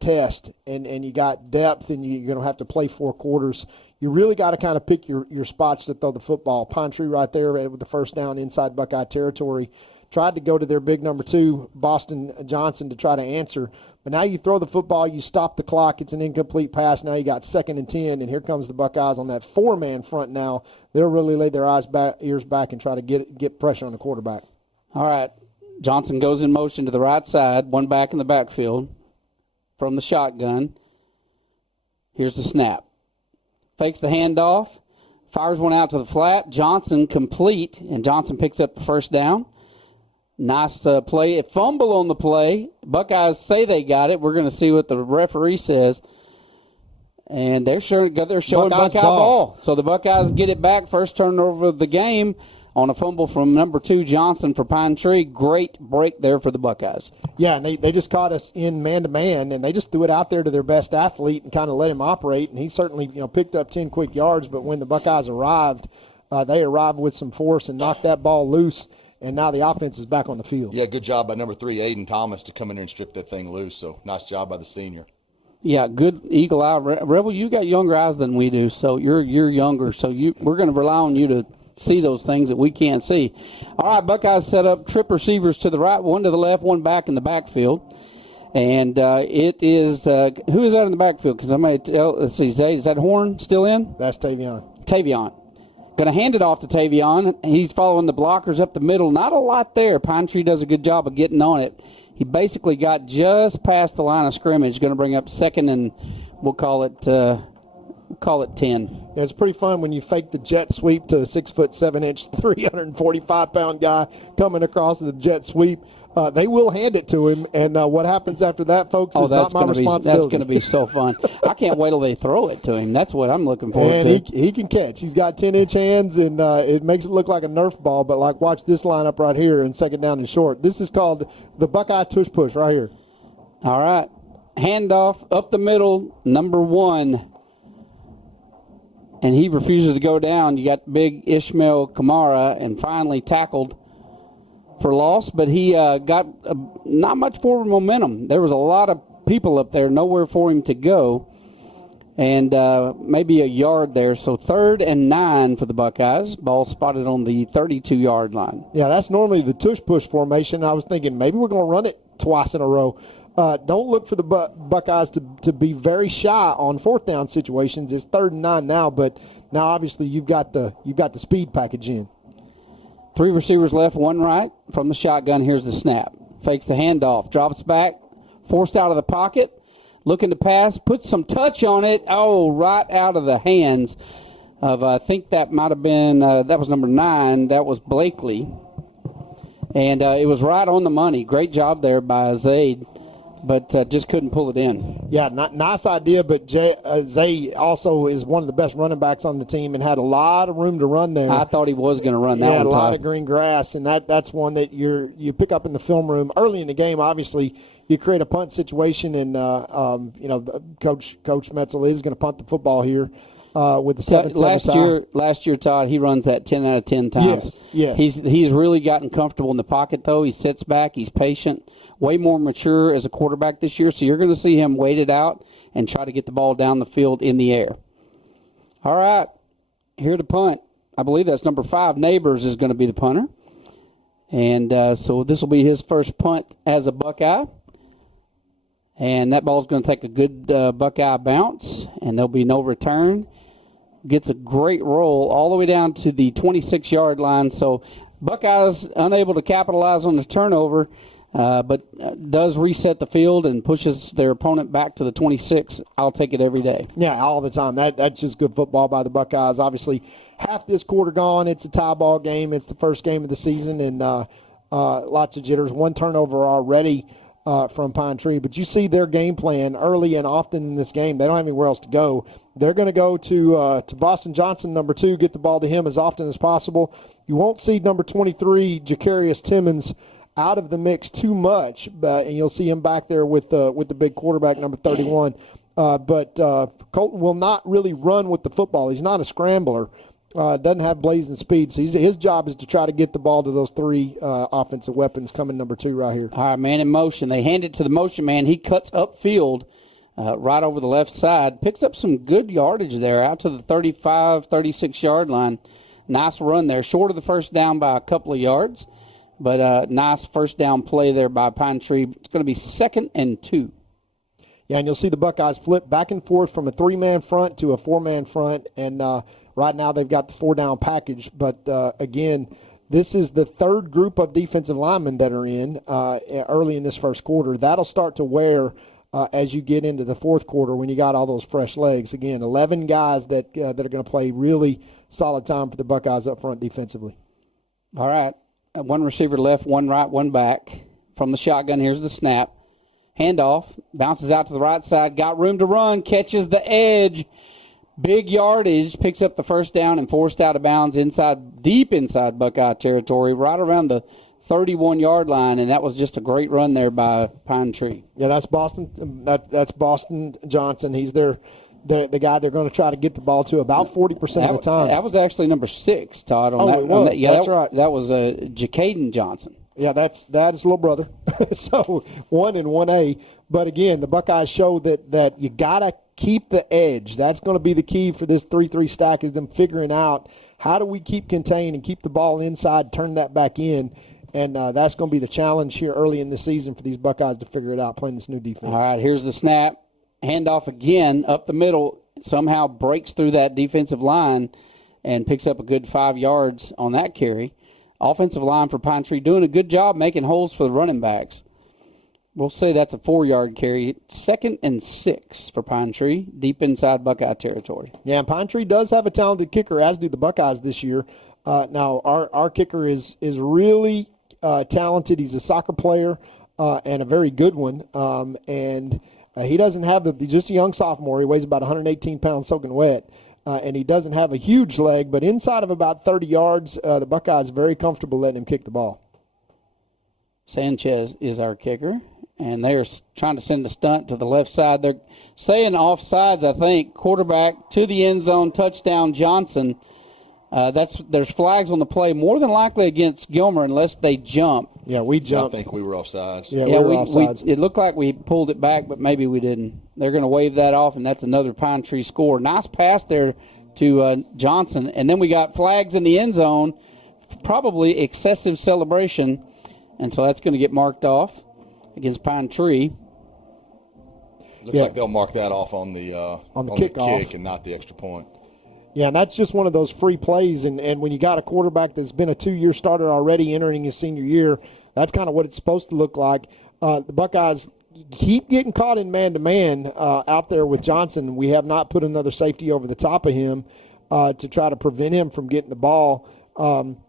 test, and you got depth, and you're going to have to play 4 quarters, you really got to kind of pick your spots to throw the football. Pine Tree right there with the first down inside Buckeye territory. Tried to go to their big number 2, Boston Johnson, to try to answer. But now you throw the football, you stop the clock, it's an incomplete pass. Now you got 2nd and 10, and here comes the Buckeyes on that 4-man front now. They'll really lay their ears back and try to get pressure on the quarterback. All right. Johnson goes in motion to the right side, one back in the backfield from the shotgun. Here's the snap. Fakes the handoff, fires one out to the flat. Johnson complete, and Johnson picks up the first down. Nice play. A fumble on the play. Buckeyes say they got it. We're going to see what the referee says. And they're showing Buckeye ball. So the Buckeyes get it back. First turnover of the game on a fumble from number 2, Johnson, for Pine Tree. Great break there for the Buckeyes. Yeah, and they just caught us in man-to-man, and they just threw it out there to their best athlete and kind of let him operate. And he certainly picked up 10 quick yards, but when the Buckeyes arrived, they arrived with some force and knocked that ball loose. And now the offense is back on the field. Yeah, good job by number 3, Aiden Thomas, to come in there and strip that thing loose. So nice job by the senior. Yeah, good eagle eye. Rebel, you got younger eyes than we do, so you're younger. So we're going to rely on you to see those things that we can't see. All right, Buckeyes set up trip receivers to the right, one to the left, one back in the backfield. And it is who is that in the backfield? Because I might tell. Let's see, Zay, is that Horn still in? That's Tavion. Tavion. Going to hand it off to Tavion. He's following the blockers up the middle. Not a lot there. Pine Tree does a good job of getting on it. He basically got just past the line of scrimmage. Going to bring up 2nd and we'll call it 10. Yeah, it's pretty fun when you fake the jet sweep to a 6'7", 345-pound guy coming across the jet sweep. They will hand it to him, and what happens after that, folks, is not my responsibility. That's going to be so fun. I can't wait till they throw it to him. That's what I'm looking forward to. And he can catch. He's got 10-inch hands, and it makes it look like a Nerf ball, but watch this lineup right here in 2nd down and short. This is called the Buckeye tush push right here. All right. Handoff up the middle, number 1. And he refuses to go down. You got big Ishmael Kamara, and finally tackled for loss, but he got not much forward momentum. There was a lot of people up there, nowhere for him to go, and maybe a yard there. So 3rd and 9 for the Buckeyes. Ball spotted on the 32-yard line. Yeah, that's normally the tush-push formation. I was thinking maybe we're going to run it twice in a row. Don't look for the Buckeyes to be very shy on 4th down situations. It's 3rd and 9 now, but now obviously you've got the speed package in. 3 receivers left, 1 right from the shotgun. Here's the snap. Fakes the handoff, drops back, forced out of the pocket. looking to pass, puts some touch on it. Oh, right out of the hands of, I think that might have been, that was number 9. That was Blakely. And it was right on the money. Great job there by Zaid, but just couldn't pull it in. Yeah, nice idea, but Zay also is one of the best running backs on the team and had a lot of room to run there. I thought he was going to run that one. Yeah, a lot Todd. of green grass, and that's one that you pick up in the film room early in the game. Obviously, you create a punt situation, and Coach Metzel is going to punt the football here with the 7-7 last year, Todd, he runs that 10 out of 10 times. Yes. He's really gotten comfortable in the pocket, though. He sits back. He's patient. Way more mature as a quarterback this year, so you're going to see him wait it out and try to get the ball down the field in the air. All right, here to punt. I believe that's number 5. Neighbors is going to be the punter. And so this will be his first punt as a Buckeye. And that ball's going to take a good Buckeye bounce, and there'll be no return. Gets a great roll all the way down to the 26-yard line. So Buckeyes unable to capitalize on the turnover, but does reset the field and pushes their opponent back to the 26. I'll take it every day. Yeah, all the time. That's just good football by the Buckeyes. Obviously, half this quarter gone. It's a tie ball game. It's the first game of the season, and lots of jitters. 1 turnover already from Pine Tree. But you see their game plan early and often in this game. They don't have anywhere else to go. They're going to go to Boston Johnson, number 2, get the ball to him as often as possible. You won't see number 23, Jacarius Timmons, out of the mix too much, and you'll see him back there with the big quarterback, number 31. But Colton will not really run with the football. He's not a scrambler. Doesn't have blazing speed. So his job is to try to get the ball to those 3 offensive weapons coming number 2 right here. All right, man in motion. They hand it to the motion man. He cuts upfield right over the left side. Picks up some good yardage there out to the 35, 36-yard line. Nice run there. Short of the first down by a couple of yards. But nice first down play there by Pine Tree. It's going to be 2nd and 2. Yeah, and you'll see the Buckeyes flip back and forth from a 3-man front to a 4-man front. And right now they've got the 4-down package. But, again, this is the 3rd group of defensive linemen that are in early in this first quarter. That'll start to wear as you get into the 4th quarter when you got all those fresh legs. Again, 11 guys that are going to play really solid time for the Buckeyes up front defensively. All right. 1 receiver left, 1 right, 1 back. From the shotgun, here's the snap. Handoff, bounces out to the right side, got room to run, catches the edge. Big yardage, picks up the first down and forced out of bounds deep inside Buckeye territory, right around the 31-yard line, and that was just a great run there by Pine Tree. Yeah, that's Boston. That's Boston Johnson. He's the guy they're going to try to get the ball to about 40% of the time. That was actually number 6, Todd. It was. Yeah, that's right. That was Jacaden Johnson. Yeah, that's his little brother. So 1 and 1A. But again, the Buckeyes show that you got to keep the edge. That's going to be the key for this 3-3 stack, is them figuring out how do we keep contained and keep the ball inside, turn that back in. And that's going to be the challenge here early in the season for these Buckeyes to figure it out, playing this new defense. All right, here's the snap. Handoff again up the middle. Somehow breaks through that defensive line and picks up a good 5 yards on that carry. Offensive line for Pine Tree doing a good job making holes for the running backs. We'll say that's a 4-yard carry. 2nd and 6 for Pine Tree, deep inside Buckeye territory. Yeah, and Pine Tree does have a talented kicker, as do the Buckeyes this year. Now, our kicker is really talented. He's a soccer player and a very good one. He doesn't have just a young sophomore. He weighs about 118 pounds soaking wet. And he doesn't have a huge leg, but inside of about 30 yards, the Buckeyes are very comfortable letting him kick the ball. Sanchez is our kicker, and they're trying to send a stunt to the left side. They're saying offsides, I think. Quarterback to the end zone, touchdown Johnson. There's flags on the play, more than likely against Gilmer unless they jump. Yeah, we jumped. I think we were offsides. Yeah, we were offsides. It looked like we pulled it back, but maybe we didn't. They're going to wave that off, and that's another Pine Tree score. Nice pass there to Johnson. And then we got flags in the end zone, probably excessive celebration, and so that's going to get marked off against Pine Tree. Looks like they'll mark that off on the kickoff. kick and not the extra point. Yeah, and that's just one of those free plays. And when you got a quarterback that's been a 2-year starter already entering his senior year, that's kind of what it's supposed to look like. The Buckeyes keep getting caught in man-to-man out there with Johnson. We have not put another safety over the top of him to try to prevent him from getting the ball.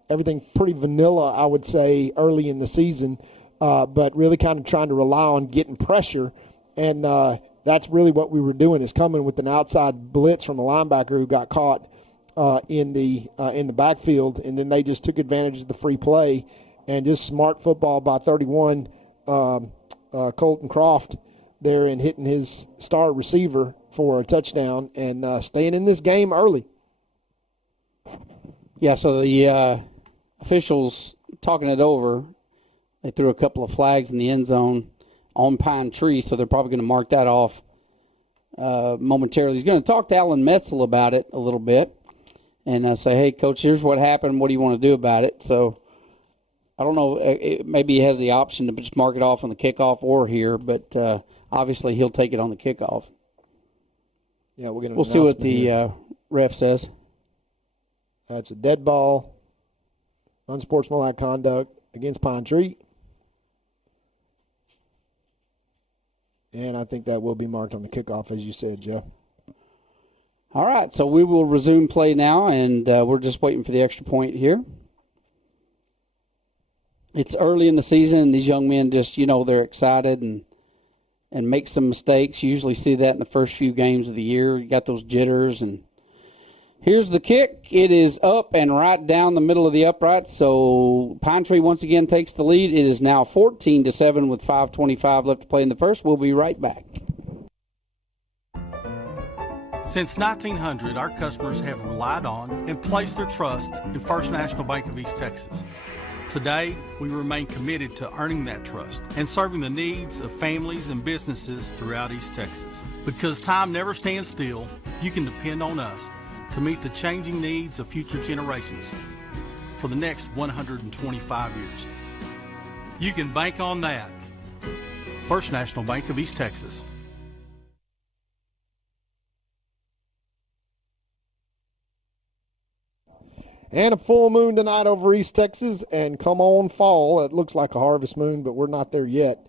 Everything pretty vanilla, I would say, early in the season, but really kind of trying to rely on getting pressure. And that's really what we were doing, is coming with an outside blitz from a linebacker who got caught in the backfield, and then they just took advantage of the free play and just smart football by 31, Colton Croft there, and hitting his star receiver for a touchdown and staying in this game early. Yeah, so the officials talking it over, they threw a couple of flags in the end zone on Pine Tree, so they're probably going to mark that off momentarily. He's going to talk to Alan Metzel about it a little bit and say, hey, Coach, here's what happened. What do you want to do about it? So I don't know. Maybe he has the option to just mark it off on the kickoff or here, but obviously he'll take it on the kickoff. Yeah, we'll see what the ref says. That's a dead ball, unsportsmanlike conduct against Pine Tree. And I think that will be marked on the kickoff, as you said, Jeff. All right, so we will resume play now, and we're just waiting for the extra point here. It's early in the season, and these young men just, they're excited and make some mistakes. You usually see that in the first few games of the year. You got those jitters, and here's the kick. It is up and right down the middle of the uprights. So Pine Tree once again takes the lead. It is now 14-7 with 5:25 left to play in the first. We'll be right back. Since 1900, our customers have relied on and placed their trust in First National Bank of East Texas. Today, we remain committed to earning that trust and serving the needs of families and businesses throughout East Texas. Because time never stands still, you can depend on us to meet the changing needs of future generations for the next 125 years. You can bank on that. First National Bank of East Texas. And a full moon tonight over East Texas, and come on fall. It looks like a harvest moon, but we're not there yet.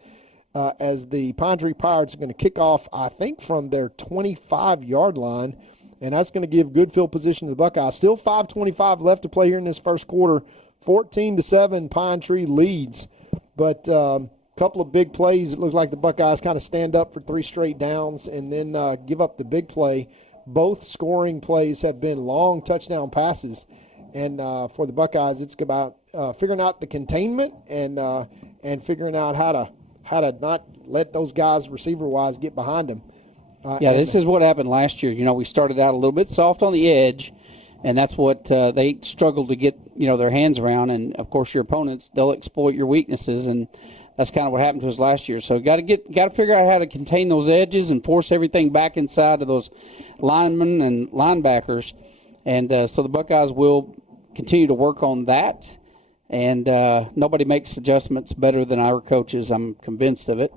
As the Pine Tree Pirates are going to kick off, I think, from their 25-yard line, and that's going to give good field position to the Buckeyes. Still 5:25 left to play here in this first quarter. 14-7, Pine Tree leads. But a couple of big plays. It looks like the Buckeyes kind of stand up for 3 straight downs and then give up the big play. Both scoring plays have been long touchdown passes. And for the Buckeyes, it's about figuring out the containment and figuring out how to not let those guys receiver-wise get behind them. This is what happened last year. We started out a little bit soft on the edge, and that's what they struggled to get their hands around. And of course, your opponents, they'll exploit your weaknesses, and that's kind of what happened to us last year. So got to figure out how to contain those edges and force everything back inside of those linemen and linebackers. And so the Buckeyes will continue to work on that. And nobody makes adjustments better than our coaches. I'm convinced of it.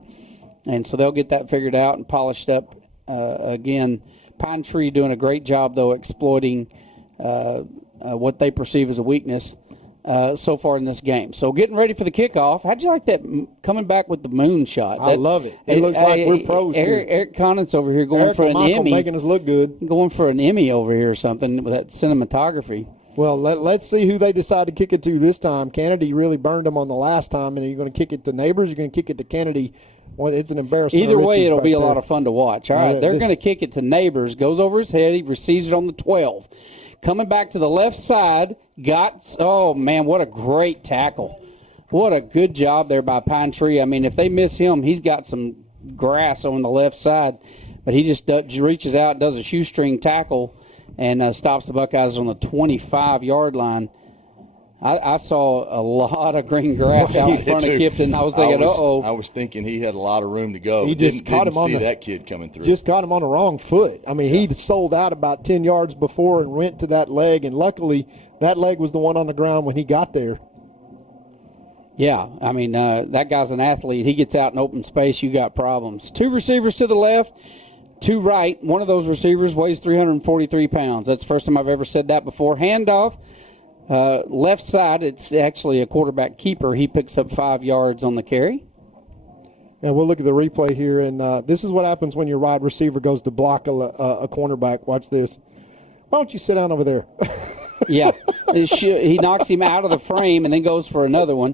And so they'll get that figured out and polished up. Again, Pine Tree doing a great job, though, exploiting what they perceive as a weakness so far in this game. So getting ready for the kickoff. How'd you like that coming back with the moon shot? I love it. It looks like we're pros. Eric Conant's over here going for an Emmy. Making us look good. Going for an Emmy over here or something with that cinematography. Well, let's see who they decide to kick it to this time. Kennedy really burned them on the last time, and are you going to kick it to Neighbors? You're going to kick it to Kennedy. Well, it's an embarrassment. Either way, it'll be a lot of fun to watch. All right, they're going to kick it to Neighbors. Goes over his head. He receives it on the 12. Coming back to the left side. Oh, man, what a great tackle. What a good job there by Pine Tree. I mean, if they miss him, he's got some grass on the left side. But he just reaches out, does a shoestring tackle, and stops the Buckeyes on the 25-yard line. I saw a lot of green grass out in front of Kipton. I was thinking, I was thinking he had a lot of room to go. He just caught him on that kid coming through. Just caught him on the wrong foot. I mean, he'd sold out about 10 yards before and went to that leg, and luckily that leg was the one on the ground when he got there. Yeah, I mean, that guy's an athlete. He gets out in open space, you got problems. 2 receivers to the left. 2 right. One of those receivers weighs 343 pounds. That's the first time I've ever said that before. Handoff, left side. It's actually a quarterback keeper. He picks up 5 yards on the carry. And we'll look at the replay here, and this is what happens when your wide receiver goes to block a cornerback. Watch this. Why don't you sit down over there? Yeah, he knocks him out of the frame and then goes for another one.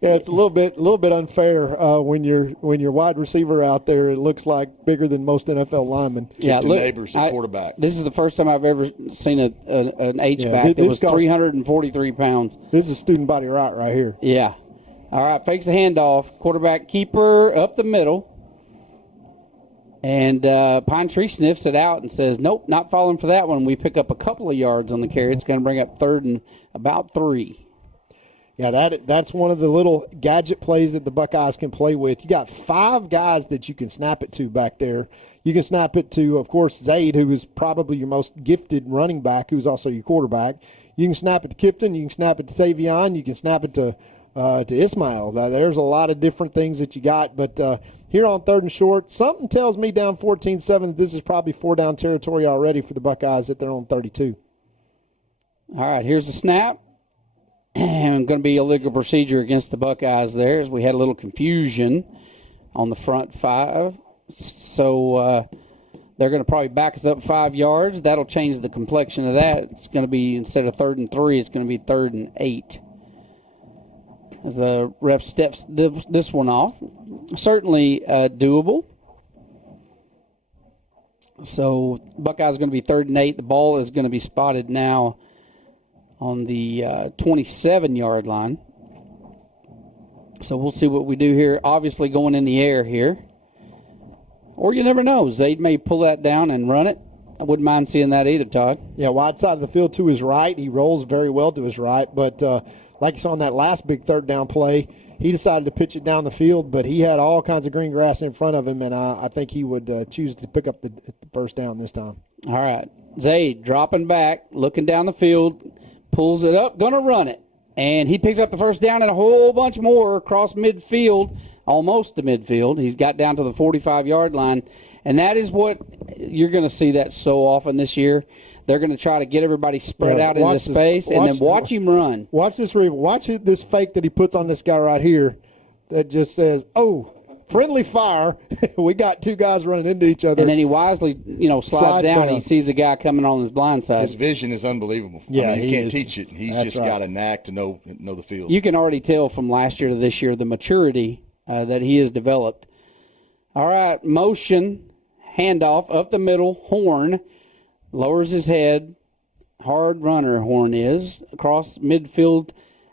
Yeah, it's a little bit unfair when your wide receiver out there, it looks like bigger than most NFL linemen. Yeah, Two neighbors at quarterback. This is the first time I've ever seen an H-back that was 343 pounds. This is student body right here. Yeah. All right, fakes the handoff. Quarterback keeper up the middle. And Pine Tree sniffs it out and says, nope, not falling for that one. We pick up a couple of yards on the carry. It's going to bring up 3rd and about 3. Yeah, that's one of the little gadget plays that the Buckeyes can play with. You got 5 guys that you can snap it to back there. You can snap it to, of course, Zaid, who is probably your most gifted running back, who's also your quarterback. You can snap it to Kipton. You can snap it to Savion. You can snap it to Ismail. Now, there's a lot of different things that you got, but here on 3rd and short, something tells me down 14-7 this is probably 4-down territory already for the Buckeyes that they're on 32. All right, here's the snap. And going to be a legal procedure against the Buckeyes there, as we had a little confusion on the front 5. So they're going to probably back us up 5 yards. That'll change the complexion of that. It's going to be, instead of 3rd and 3, it's going to be 3rd and 8. As the ref steps this one off. Certainly doable. So Buckeyes going to be 3rd and 8. The ball is going to be spotted now on the 27-yard line. So we'll see what we do here. Obviously going in the air here. Or you never know. Zaid may pull that down and run it. I wouldn't mind seeing that either, Todd. Yeah, wide side of the field to his right. He rolls very well to his right. But like you saw on that last big 3rd down play, he decided to pitch it down the field, but he had all kinds of green grass in front of him, and I think he would choose to pick up the first down this time. All right. Zaid dropping back, looking down the field, pulls it up, going to run it. And he picks up the first down and a whole bunch more across midfield, almost to midfield. He's got down to the 45-yard line. And that is what you're going to see that so often this year. They're going to try to get everybody spread out into space and then watch him run. Watch this fake that he puts on this guy right here that just says, oh, friendly fire. We got 2 guys running into each other. And then he wisely, slides down. And he sees a guy coming on his blind side. His vision is unbelievable. Yeah, I mean, you can't teach it. He's just got a knack to know the field. You can already tell from last year to this year the maturity that he has developed. All right, motion, handoff, up the middle, Horn, lowers his head. Hard runner, Horn is, across midfield,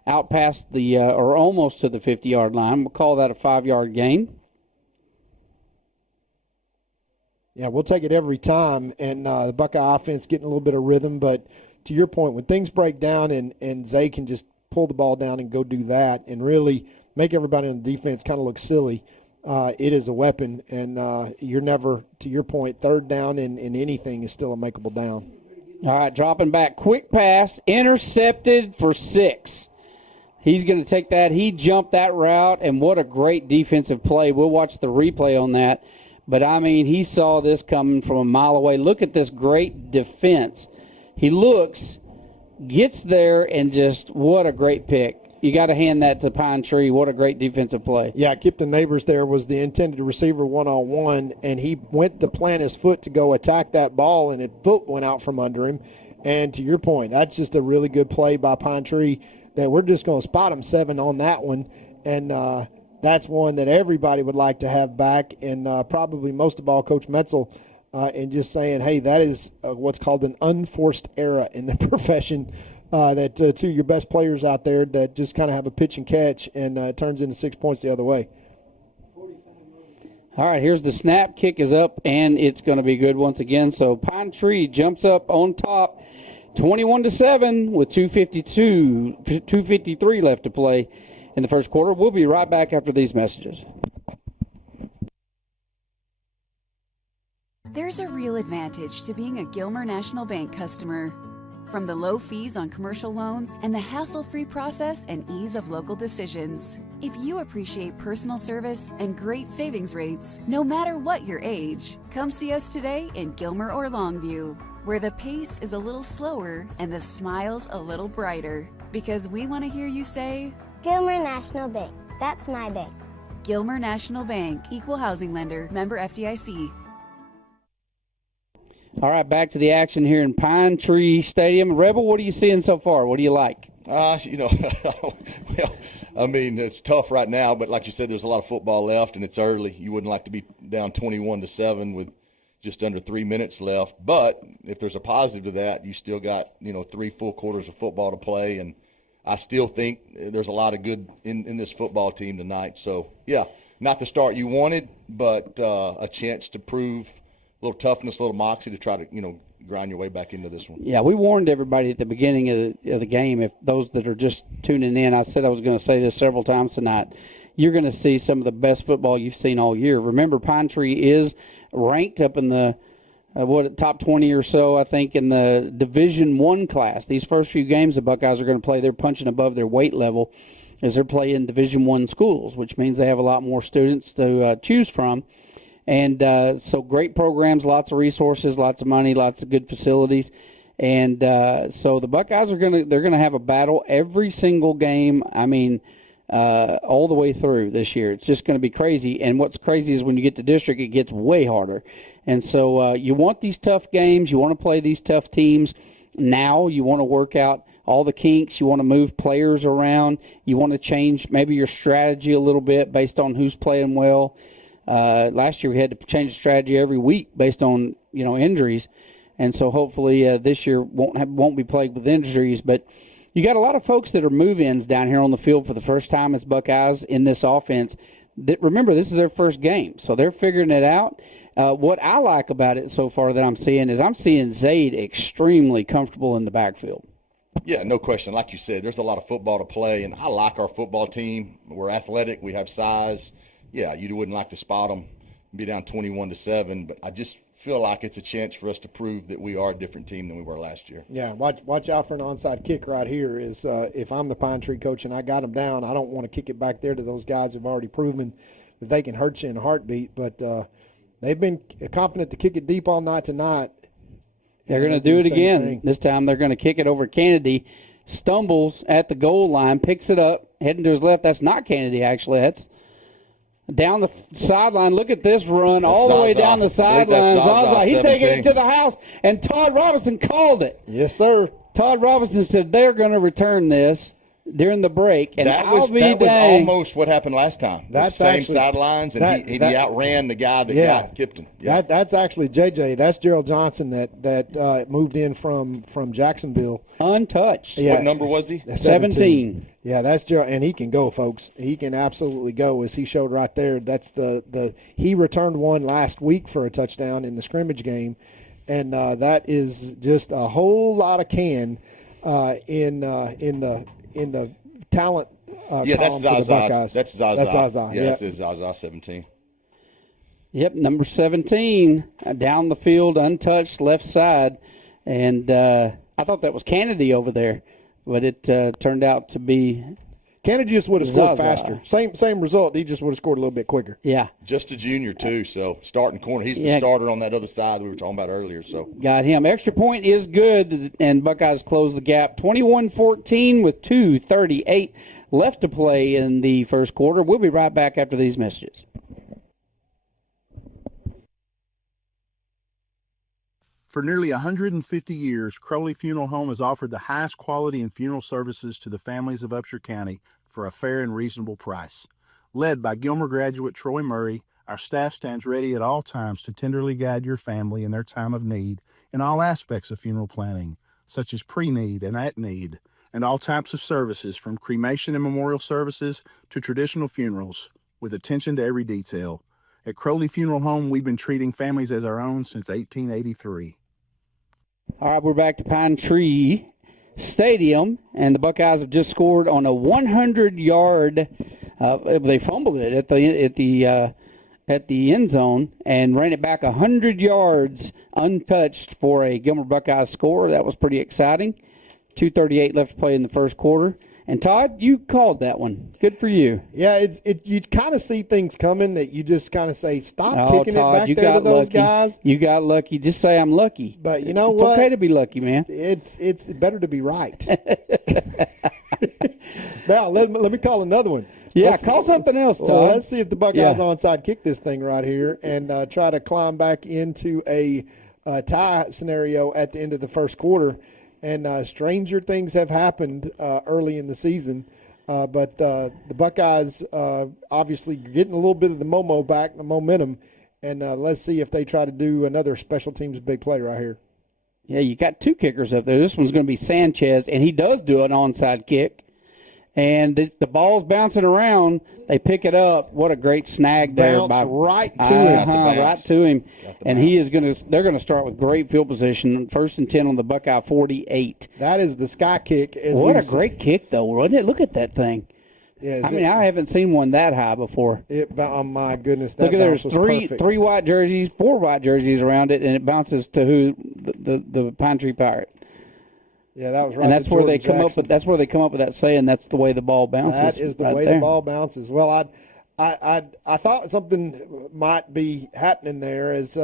out past the, or almost to the 50-yard line. We'll call that a 5-yard gain. Yeah, we'll take it every time, and the Buckeye offense getting a little bit of rhythm. But to your point, when things break down and Zay can just pull the ball down and go do that and really make everybody on the defense kind of look silly, it is a weapon. And you're never, to your point, 3rd down in anything is still a makeable down. All right, dropping back, quick pass, intercepted for 6. He's going to take that. He jumped that route, and what a great defensive play. We'll watch the replay on that. But, I mean, he saw this coming from a mile away. Look at this great defense. He looks, gets there, and just what a great pick. You got to hand that to Pine Tree. What a great defensive play. Yeah, Kipton Neighbors there was the intended receiver one-on-one, and he went to plant his foot to go attack that ball, and his foot went out from under him. And to your point, that's just a really good play by Pine Tree that we're just going to spot him 7 on that one. And that's one that everybody would like to have back, and probably most of all Coach Metzel, and just saying, hey, that is what's called an unforced error in the profession, that 2 of your best players out there that just kind of have a pitch and catch, and it turns into 6 points the other way. All right, here's the snap. Kick is up, and it's going to be good once again. So Pine Tree jumps up on top, 21-7 with 2:53 left to play in the first quarter. We'll be right back after these messages. There's a real advantage to being a Gilmer National Bank customer. From the low fees on commercial loans and the hassle-free process and ease of local decisions. If you appreciate personal service and great savings rates, no matter what your age, come see us today in Gilmer or Longview, where the pace is a little slower and the smiles a little brighter. Because we want to hear you say, Gilmer National Bank. That's my bank. Gilmer National Bank, Equal Housing Lender, member FDIC. All right, back to the action here in Pine Tree Stadium. Rebel, what are you seeing so far? What do you like? Well, I mean, it's tough right now, but like you said, there's a lot of football left, and it's early. You wouldn't like to be down 21-7 with just under 3 minutes left. But if there's a positive to that, you still got, 3 full quarters of football to play, and I still think there's a lot of good in this football team tonight. So, yeah, not the start you wanted, but a chance to prove a little toughness, a little moxie to try to, grind your way back into this one. Yeah, we warned everybody at the beginning of the game, if those that are just tuning in, I said I was going to say this several times tonight, you're going to see some of the best football you've seen all year. Remember, Pine Tree is ranked up in the top 20 or so, I think, in the Division I class. These first few games the Buckeyes are going to play, they're punching above their weight level as they're playing Division I schools, which means they have a lot more students to choose from. And so great programs, lots of resources, lots of money, lots of good facilities. And so the Buckeyes they're gonna have a battle every single game. I mean, all the way through this year. It's just going to be crazy. And what's crazy is when you get to district, it gets way harder. And so you want these tough games. You want to play these tough teams now. You want to work out all the kinks. You want to move players around. You want to change maybe your strategy a little bit based on who's playing well. Last year we had to change the strategy every week based on injuries, and so hopefully this year won't be plagued with injuries. But you got a lot of folks that are move-ins down here on the field for the first time as Buckeyes in this offense. Remember, this is their first game, so they're figuring it out. What I like about it so far that I'm seeing Zaid extremely comfortable in the backfield. Yeah, no question. Like you said, there's a lot of football to play, and I like our football team. We're athletic. We have size. Yeah, you wouldn't like to spot them and be down 21-7, but I just feel like it's a chance for us to prove that we are a different team than we were last year. Yeah, watch out for an onside kick right here. Is if I'm the Pine Tree coach and I got them down, I don't want to kick it back there to those guys who've already proven that they can hurt you in a heartbeat. But they've been confident to kick it deep all night tonight. They're going to do it again. This time they're going to kick it over Kennedy. Stumbles at the goal line, picks it up, heading to his left. That's not Kennedy, actually. That's down the sideline. Look at this run all the way down the sideline. Zaza. He's taking it to the house, and Todd Robinson called it. Yes, sir. Todd Robinson said they're going to return this during the break, and that was almost what happened last time. That's same sidelines, and he outran the guy that got Kipton. Yeah. That's actually JJ. That's Gerald Johnson that moved in from Jacksonville. Untouched. Yeah. What number was he? 17. Yeah, that's Gerald, and he can go, folks. He can absolutely go, as he showed right there. That's he returned one last week for a touchdown in the scrimmage game, and that is just a whole lot of can in the talent that's column for the Buckeyes. That's Zaza. That's Zaza. Yeah, that's Zaza 17. Yep, number 17 down the field, untouched, left side, and I thought that was Kennedy over there, but it turned out to be Kennedy just would have scored faster. Same result. He just would have scored a little bit quicker. Yeah. Just a junior, too, so starting corner. He's the starter on that other side we were talking about earlier. So got him. Extra point is good, and Buckeyes close the gap. 21-14 with 2:38 left to play in the first quarter. We'll be right back after these messages. For nearly 150 years, Crowley Funeral Home has offered the highest quality in funeral services to the families of Upshur County for a fair and reasonable price. Led by Gilmer graduate Troy Murray, our staff stands ready at all times to tenderly guide your family in their time of need in all aspects of funeral planning, such as pre-need and at-need, and all types of services from cremation and memorial services to traditional funerals, with attention to every detail. At Crowley Funeral Home, we've been treating families as our own since 1883. All right, we're back to Pine Tree Stadium, and the Buckeyes have just scored on a 100-yard. They fumbled it at the end zone and ran it back 100 yards untouched for a Gilmer Buckeyes score. That was pretty exciting. 2:38 left to play in the first quarter. And Todd, you called that one. Good for you. Yeah, you kind of see things coming that you just kind of say, stop kicking Todd, it back there to those guys. You got lucky. Just say I'm lucky. But you know it's what? It's okay to be lucky, man. It's better to be right. Now, let me call another one. Yeah, call something else, Todd. Well, let's see if the Buckeyes Yeah. onside kick this thing right here and try to climb back into a tie scenario at the end of the first quarter. And stranger things have happened early in the season. But the Buckeyes obviously getting a little bit of the back, the momentum. And let's see if they try to do another special teams big play right here. Yeah, you got two kickers up there. This one's going to be Sanchez, and he does do an onside kick. And the ball's bouncing around. They pick it up. What a great snag there! Bounce right to him. Right to him. And he is going to. They're going to start with great field position. 1st and 10 on the Buckeye 48. That is the sky kick. What a great kick, though, wasn't it? Look at that thing. Yeah, I haven't seen one that high before. Oh my goodness! That Look at there's was three perfect. white jerseys, 4 white jerseys around it, and it bounces to who? The Pine Tree Pirate. Yeah, that was right. And that's to where they Jordan come Jackson. up with. That's where they come up with that saying. That's the way the ball bounces. That is the right way there. the ball bounces. Well, I thought something might be happening there as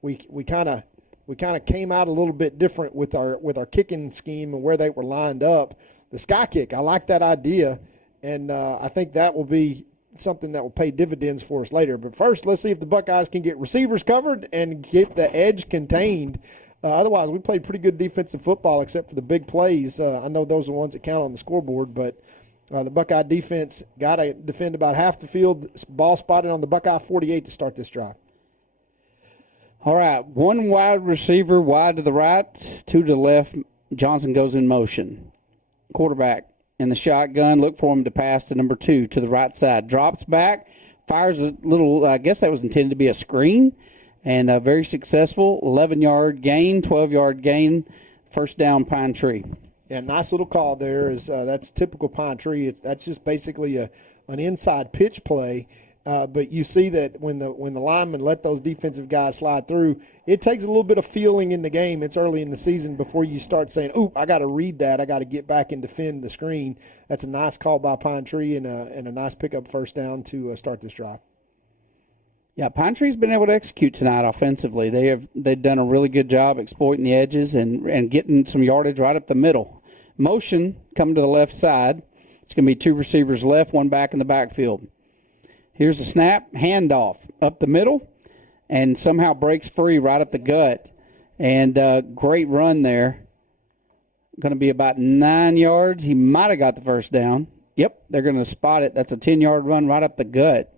we kind of came out a little bit different with our kicking scheme and where they were lined up. The sky kick, I like that idea, and I think that will be something that will pay dividends for us later. But first, let's see if the Buckeyes can get receivers covered and get the edge contained. Otherwise, we played pretty good defensive football except for the big plays. I know those are the ones that count on the scoreboard, but the Buckeye defense got to defend about half the field. Ball spotted on the Buckeye 48 to start this drive. All right, 1 wide receiver wide to the right, 2 to the left. Johnson goes in motion. Quarterback in the shotgun. Look for him to pass to number 2 to the right side. Drops back, fires a little. I guess that was intended to be a screen. And very successful, 11-yard gain, 12-yard gain, first down Pine Tree. Yeah, nice little call there. That's typical Pine Tree. That's just basically an inside pitch play. But you see that when the linemen let those defensive guys slide through, it takes a little bit of feeling in the game. It's early in the season before you start saying, "Oop, I got to read that. I got to get back and defend the screen." That's a nice call by Pine Tree and a nice pickup first down to start this drive. Yeah, Pine Tree's been able to execute tonight offensively. They've done a really good job exploiting the edges and getting some yardage right up the middle. Motion coming to the left side. It's going to be 2 receivers left, 1 back in the backfield. Here's the snap, handoff up the middle, and somehow breaks free right up the gut. And great run there. Going to be about 9 yards. He might have got the first down. Yep, they're going to spot it. That's a 10-yard run right up the gut.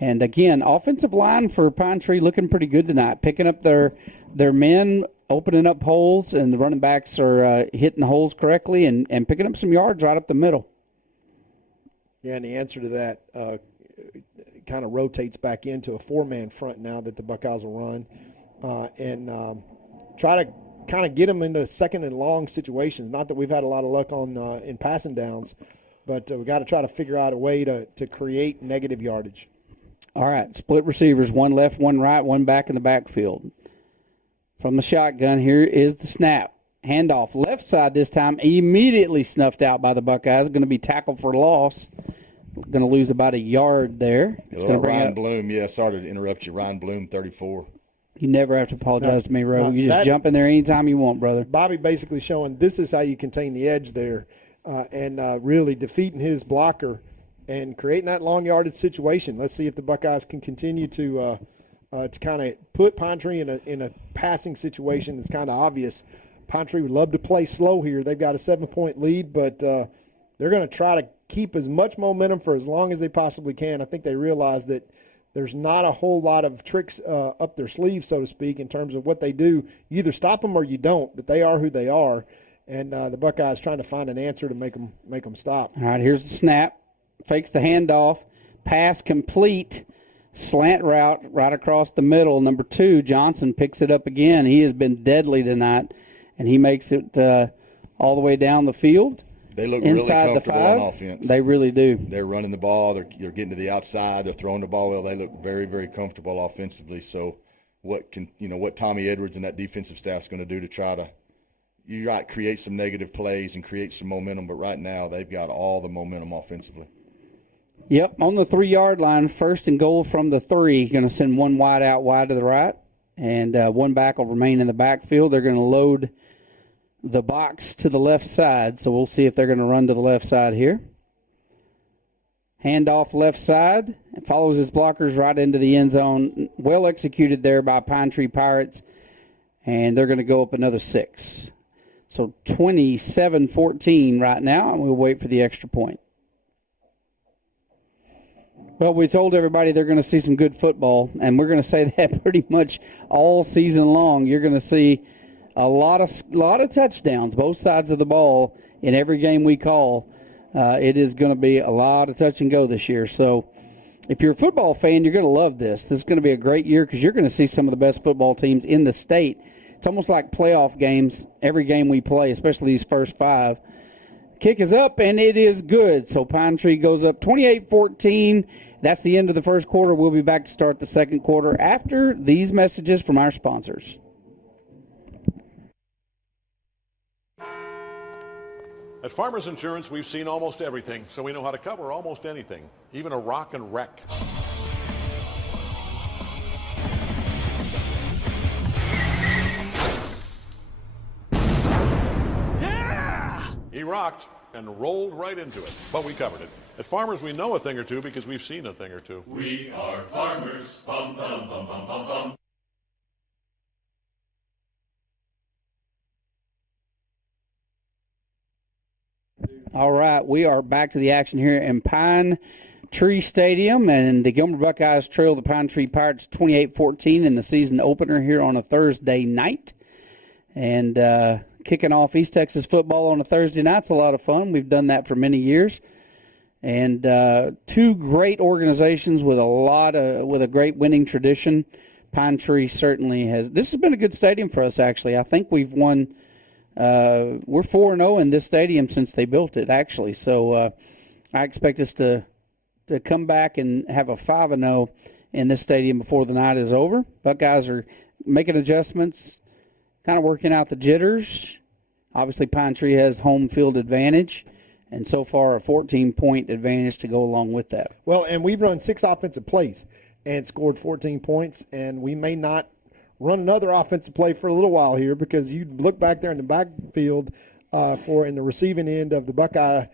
And, again, offensive line for Pine Tree looking pretty good tonight, picking up their men, opening up holes, and the running backs are hitting the holes correctly and picking up some yards right up the middle. Yeah, and the answer to that kind of rotates back into a 4-man front now that the Buckeyes will run and try to kind of get them into second and long situations. Not that we've had a lot of luck on in passing downs, but we got to try to figure out a way to create negative yardage. All right, split receivers, 1 left, 1 right, 1 back in the backfield. From the shotgun, here is the snap. Handoff left side this time, immediately snuffed out by the Buckeyes. Going to be tackled for loss. Going to lose about a yard there. It's going to bring Ryan up. Bloom, sorry to interrupt you. Ryan Bloom, 34. You never have to apologize to me, Ro. No, You just jump in there anytime you want, brother. Bobby basically showing this is how you contain the edge there and really defeating his blocker and creating that long yardage situation. Let's see if the Buckeyes can continue to kind of put Pine Tree in a passing situation. It's kind of obvious. Pine Tree would love to play slow here. They've got a 7-point lead, but they're going to try to keep as much momentum for as long as they possibly can. I think they realize that there's not a whole lot of tricks up their sleeve, so to speak, in terms of what they do. You either stop them or you don't, but they are who they are. And the Buckeyes trying to find an answer to make them stop. All right, here's the snap. Fakes the handoff. Pass complete. Slant route right across the middle. Number 2, Johnson picks it up again. He has been deadly tonight, and he makes it all the way down the field. They look inside really comfortable the 5. on offense. They really do. They're running the ball. They're getting to the outside. They're throwing the ball well. They look very, very comfortable offensively. So what Tommy Edwards and that defensive staff is going to do to try to create some negative plays and create some momentum. But right now they've got all the momentum offensively. Yep, on the 3-yard line, 1st and goal from the 3. Going to send 1 wide out wide to the right, and 1 back will remain in the backfield. They're going to load the box to the left side, so we'll see if they're going to run to the left side here. Handoff left side, and follows his blockers right into the end zone. Well executed there by Pine Tree Pirates, and they're going to go up another 6. So 27-14 right now, and we'll wait for the extra point. Well, we told everybody they're going to see some good football, and we're going to say that pretty much all season long. You're going to see a lot of touchdowns, both sides of the ball, in every game we call. It is going to be a lot of touch and go this year. So if you're a football fan, you're going to love this. This is going to be a great year because you're going to see some of the best football teams in the state. It's almost like playoff games every game we play, especially these first 5. Kick is up, and it is good. So Pine Tree goes up 28-14. That's the end of the first quarter. We'll be back to start the second quarter after these messages from our sponsors. At Farmers Insurance, we've seen almost everything, so we know how to cover almost anything, even a rock and wreck. Yeah! He rocked and rolled right into it, but we covered it. At Farmers, we know a thing or two because we've seen a thing or two. We are farmers. Bum, bum, bum, bum, bum, bum. All right, we are back to the action here in Pine Tree Stadium, and the Gilmer Buckeyes trail the Pine Tree Pirates 28-14 in the season opener here on a Thursday night. And kicking off East Texas football on a Thursday night's a lot of fun. We've done that for many years. And 2 great organizations with a great winning tradition. Pine Tree certainly has. This has been a good stadium for us, actually. I think we've won. We're 4-0 in this stadium since they built it, actually. So I expect us to come back and have a 5-0 in this stadium before the night is over. Buckeyes are making adjustments, kind of working out the jitters. Obviously, Pine Tree has home field advantage, and so far a 14-point advantage to go along with that. Well, and we've run 6 offensive plays and scored 14 points, and we may not run another offensive play for a little while here because you look back there in the backfield in the receiving end of the Buckeye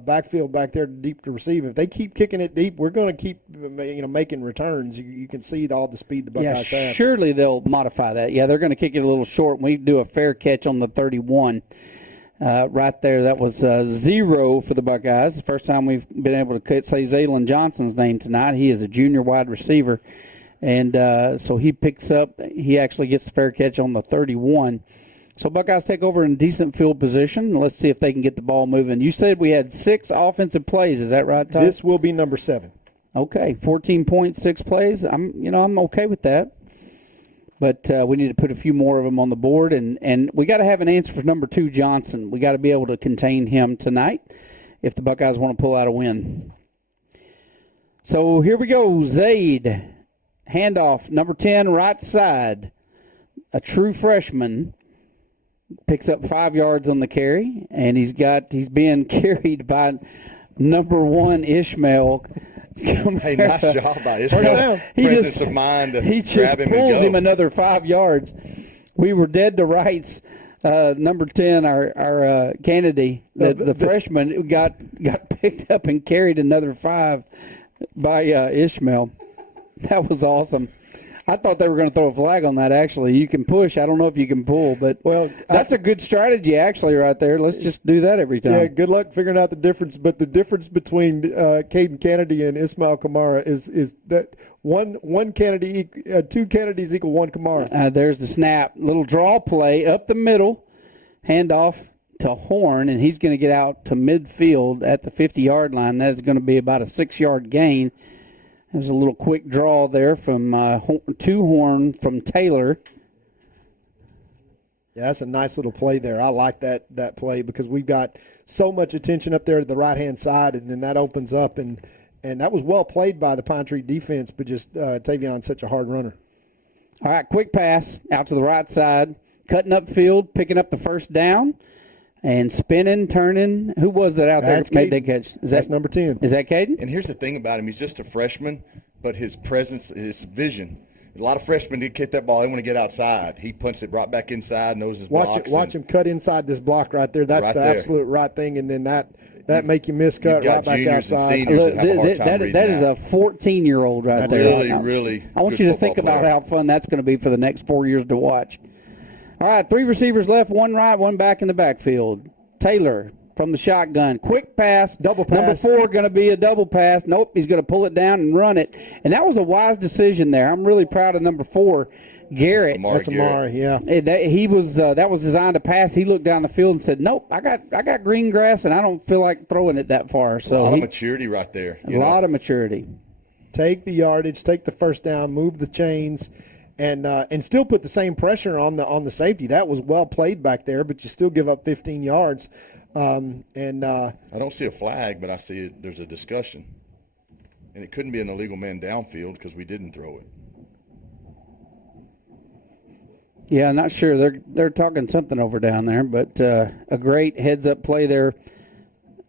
backfield back there deep to receive. If they keep kicking it deep, we're going to keep making returns. You can see all the speed the Buckeyes have. Surely they'll modify that. Yeah, they're going to kick it a little short. We do a fair catch on the 31 right there. That was 0 for the Buckeyes. The first time we've been able to say Zaylon Johnson's name tonight. He is a junior wide receiver. And so he actually gets the fair catch on the 31. So Buckeyes take over in decent field position. Let's see if they can get the ball moving. You said we had 6 offensive plays. Is that right, Todd? This will be number 7. Okay, 14.6 plays. I'm okay with that. But we need to put a few more of them on the board. And we got to have an answer for number 2, Johnson. We got to be able to contain him tonight if the Buckeyes want to pull out a win. So here we go, Zaid. Handoff, number 10, right side. A true freshman picks up 5 yards on the carry, and he's being carried by number 1, Ishmael. Hey, nice job by Ishmael. Presence of mind to grab him and go. He just pulls him another 5 yards. We were dead to rights. Number 10, our Kennedy, the freshman, got picked up and carried another 5 by Ishmael. That was awesome. I thought they were going to throw a flag on that, actually. You can push. I don't know if you can pull, but that's a good strategy, actually, right there. Let's just do that every time. Yeah, good luck figuring out the difference. But the difference between Caden Kennedy and Ismail Kamara is that one Kennedy, 2 Kennedys equal 1 Kamara. There's the snap. Little draw play up the middle, handoff to Horn, and he's going to get out to midfield at the 50-yard line. That is going to be about a 6-yard gain. There's a little quick draw there from to Horn from Taylor. Yeah, that's a nice little play there. I like that play because we've got so much attention up there to the right-hand side, and then that opens up. And that was well played by the Pine Tree defense, but just Tavion's such a hard runner. All right, quick pass out to the right side, cutting up field, picking up the first down. And spinning, turning. Who was that out there that made that catch? That's number 10. Is that Caden? And here's the thing about him. He's just a freshman, but his presence, his vision. A lot of freshmen did get that ball. They want to get outside. He punts it right back inside, knows his blocks. Watch him cut inside this block right there. That's right the there. Absolute right thing. And then that make you miscut right back outside. Look, that is a 14-year-old right there. Really I want you to think about how fun that's going to be for the next 4 years to watch. All right, 3 receivers left, 1 right, 1 back in the backfield. Taylor from the shotgun. Quick pass. Double pass. Number 4 going to be a double pass. Nope, he's going to pull it down and run it. And that was a wise decision there. I'm really proud of number 4, Garrett. That's Amari, yeah. That was designed to pass. He looked down the field and said, "Nope, I got green grass, and I don't feel like throwing it that far." So a lot of maturity right there. A lot of maturity. Take the yardage, take the first down, move the chains, and still put the same pressure on the safety. That was well played back there, but you still give up 15 yards. I don't see a flag, but I see there's a discussion, and it couldn't be an illegal man downfield because we didn't throw it. Yeah, I'm not sure. They're talking something over down there, but a great heads-up play there.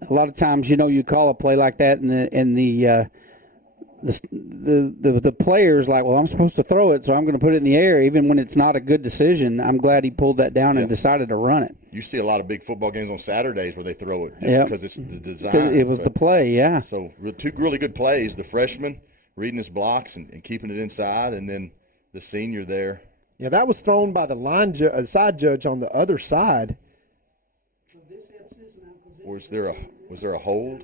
A lot of times, you call a play like that, and the player's like, well, I'm supposed to throw it, so I'm going to put it in the air, even when it's not a good decision. I'm glad he pulled that down and decided to run it. You see a lot of big football games on Saturdays where they throw it because it's the design. It was the play, yeah. So 2 really good plays. The freshman reading his blocks and keeping it inside, and then the senior there. Yeah, that was thrown by the side judge on the other side. Was there a hold?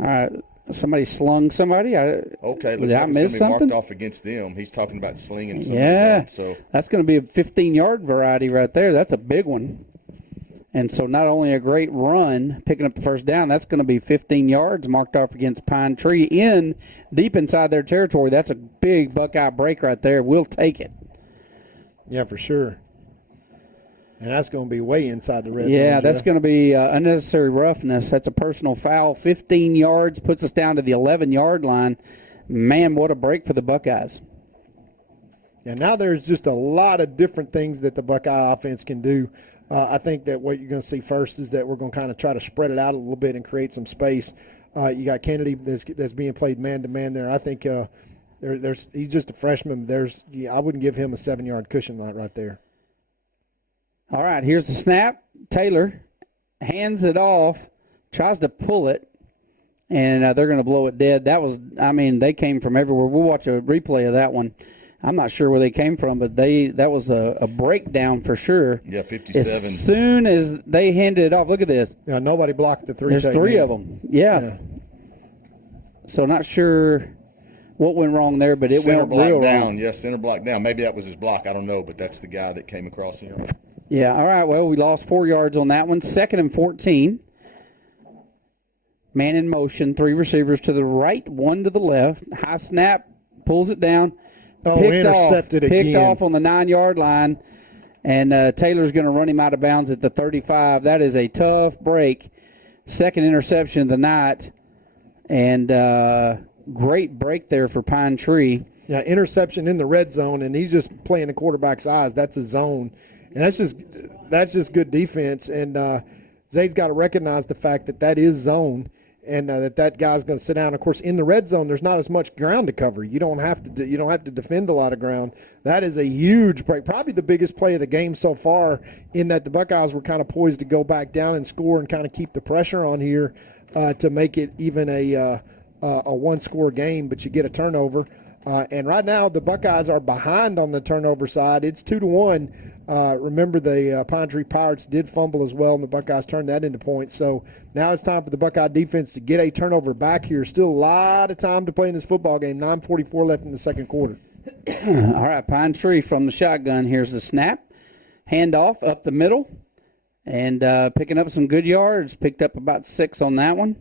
All right, somebody slung somebody. Okay, did I miss something? Marked off against them. He's talking about slinging somebody. Yeah, so that's going to be a 15-yard variety right there. That's a big one. And so not only a great run, picking up the first down, that's going to be 15 yards marked off against Pine Tree deep inside their territory. That's a big Buckeye break right there. We'll take it. Yeah, for sure. And that's going to be way inside the red zone. Yeah, that's going to be unnecessary roughness. That's a personal foul. 15 yards puts us down to the 11-yard line. Man, what a break for the Buckeyes. Yeah, now there's just a lot of different things that the Buckeye offense can do. I think that what you're going to see first is that we're going to kind of try to spread it out a little bit and create some space. You got Kennedy that's being played man-to-man there. I think he's just a freshman. I wouldn't give him a 7-yard cushion right there. All right, here's the snap. Taylor hands it off, tries to pull it, and they're going to blow it dead. They came from everywhere. We'll watch a replay of that one. I'm not sure where they came from, but that was a breakdown for sure. Yeah, 57. As soon as they handed it off, look at this. Yeah, nobody blocked the 3. There's 3 of them. Yeah. So not sure what went wrong there, but it center went real down. wrong. Yeah, center block down. Maybe that was his block. I don't know, but that's the guy that came across him. Yeah, all right. Well, we lost 4 yards on that one. 2nd and 14. Man in motion. 3 receivers to the right, 1 to the left. High snap, pulls it down. Intercepted again. Picked off on the 9-yard line, and Taylor's going to run him out of bounds at the 35. That is a tough break. 2nd interception of the night, and great break there for Pine Tree. Yeah, interception in the red zone, and he's just playing the quarterback's eyes. That's a zone, and that's just good defense. And Zade's got to recognize the fact that is zone. And that guy's going to sit down. Of course, in the red zone, there's not as much ground to cover. You don't have to defend a lot of ground. That is a huge break, probably the biggest play of the game so far. In that the Buckeyes were kind of poised to go back down and score and kind of keep the pressure on here to make it even a 1-score game. But you get a turnover, and right now the Buckeyes are behind on the turnover side. It's 2-1. Remember, the Pine Tree Pirates did fumble as well, and the Buckeyes turned that into points. So now it's time for the Buckeye defense to get a turnover back here. Still a lot of time to play in this football game. 9:44 left in the second quarter. All right, Pine Tree from the shotgun. Here's the snap. Handoff up the middle, and picking up some good yards. Picked up about 6 on that one.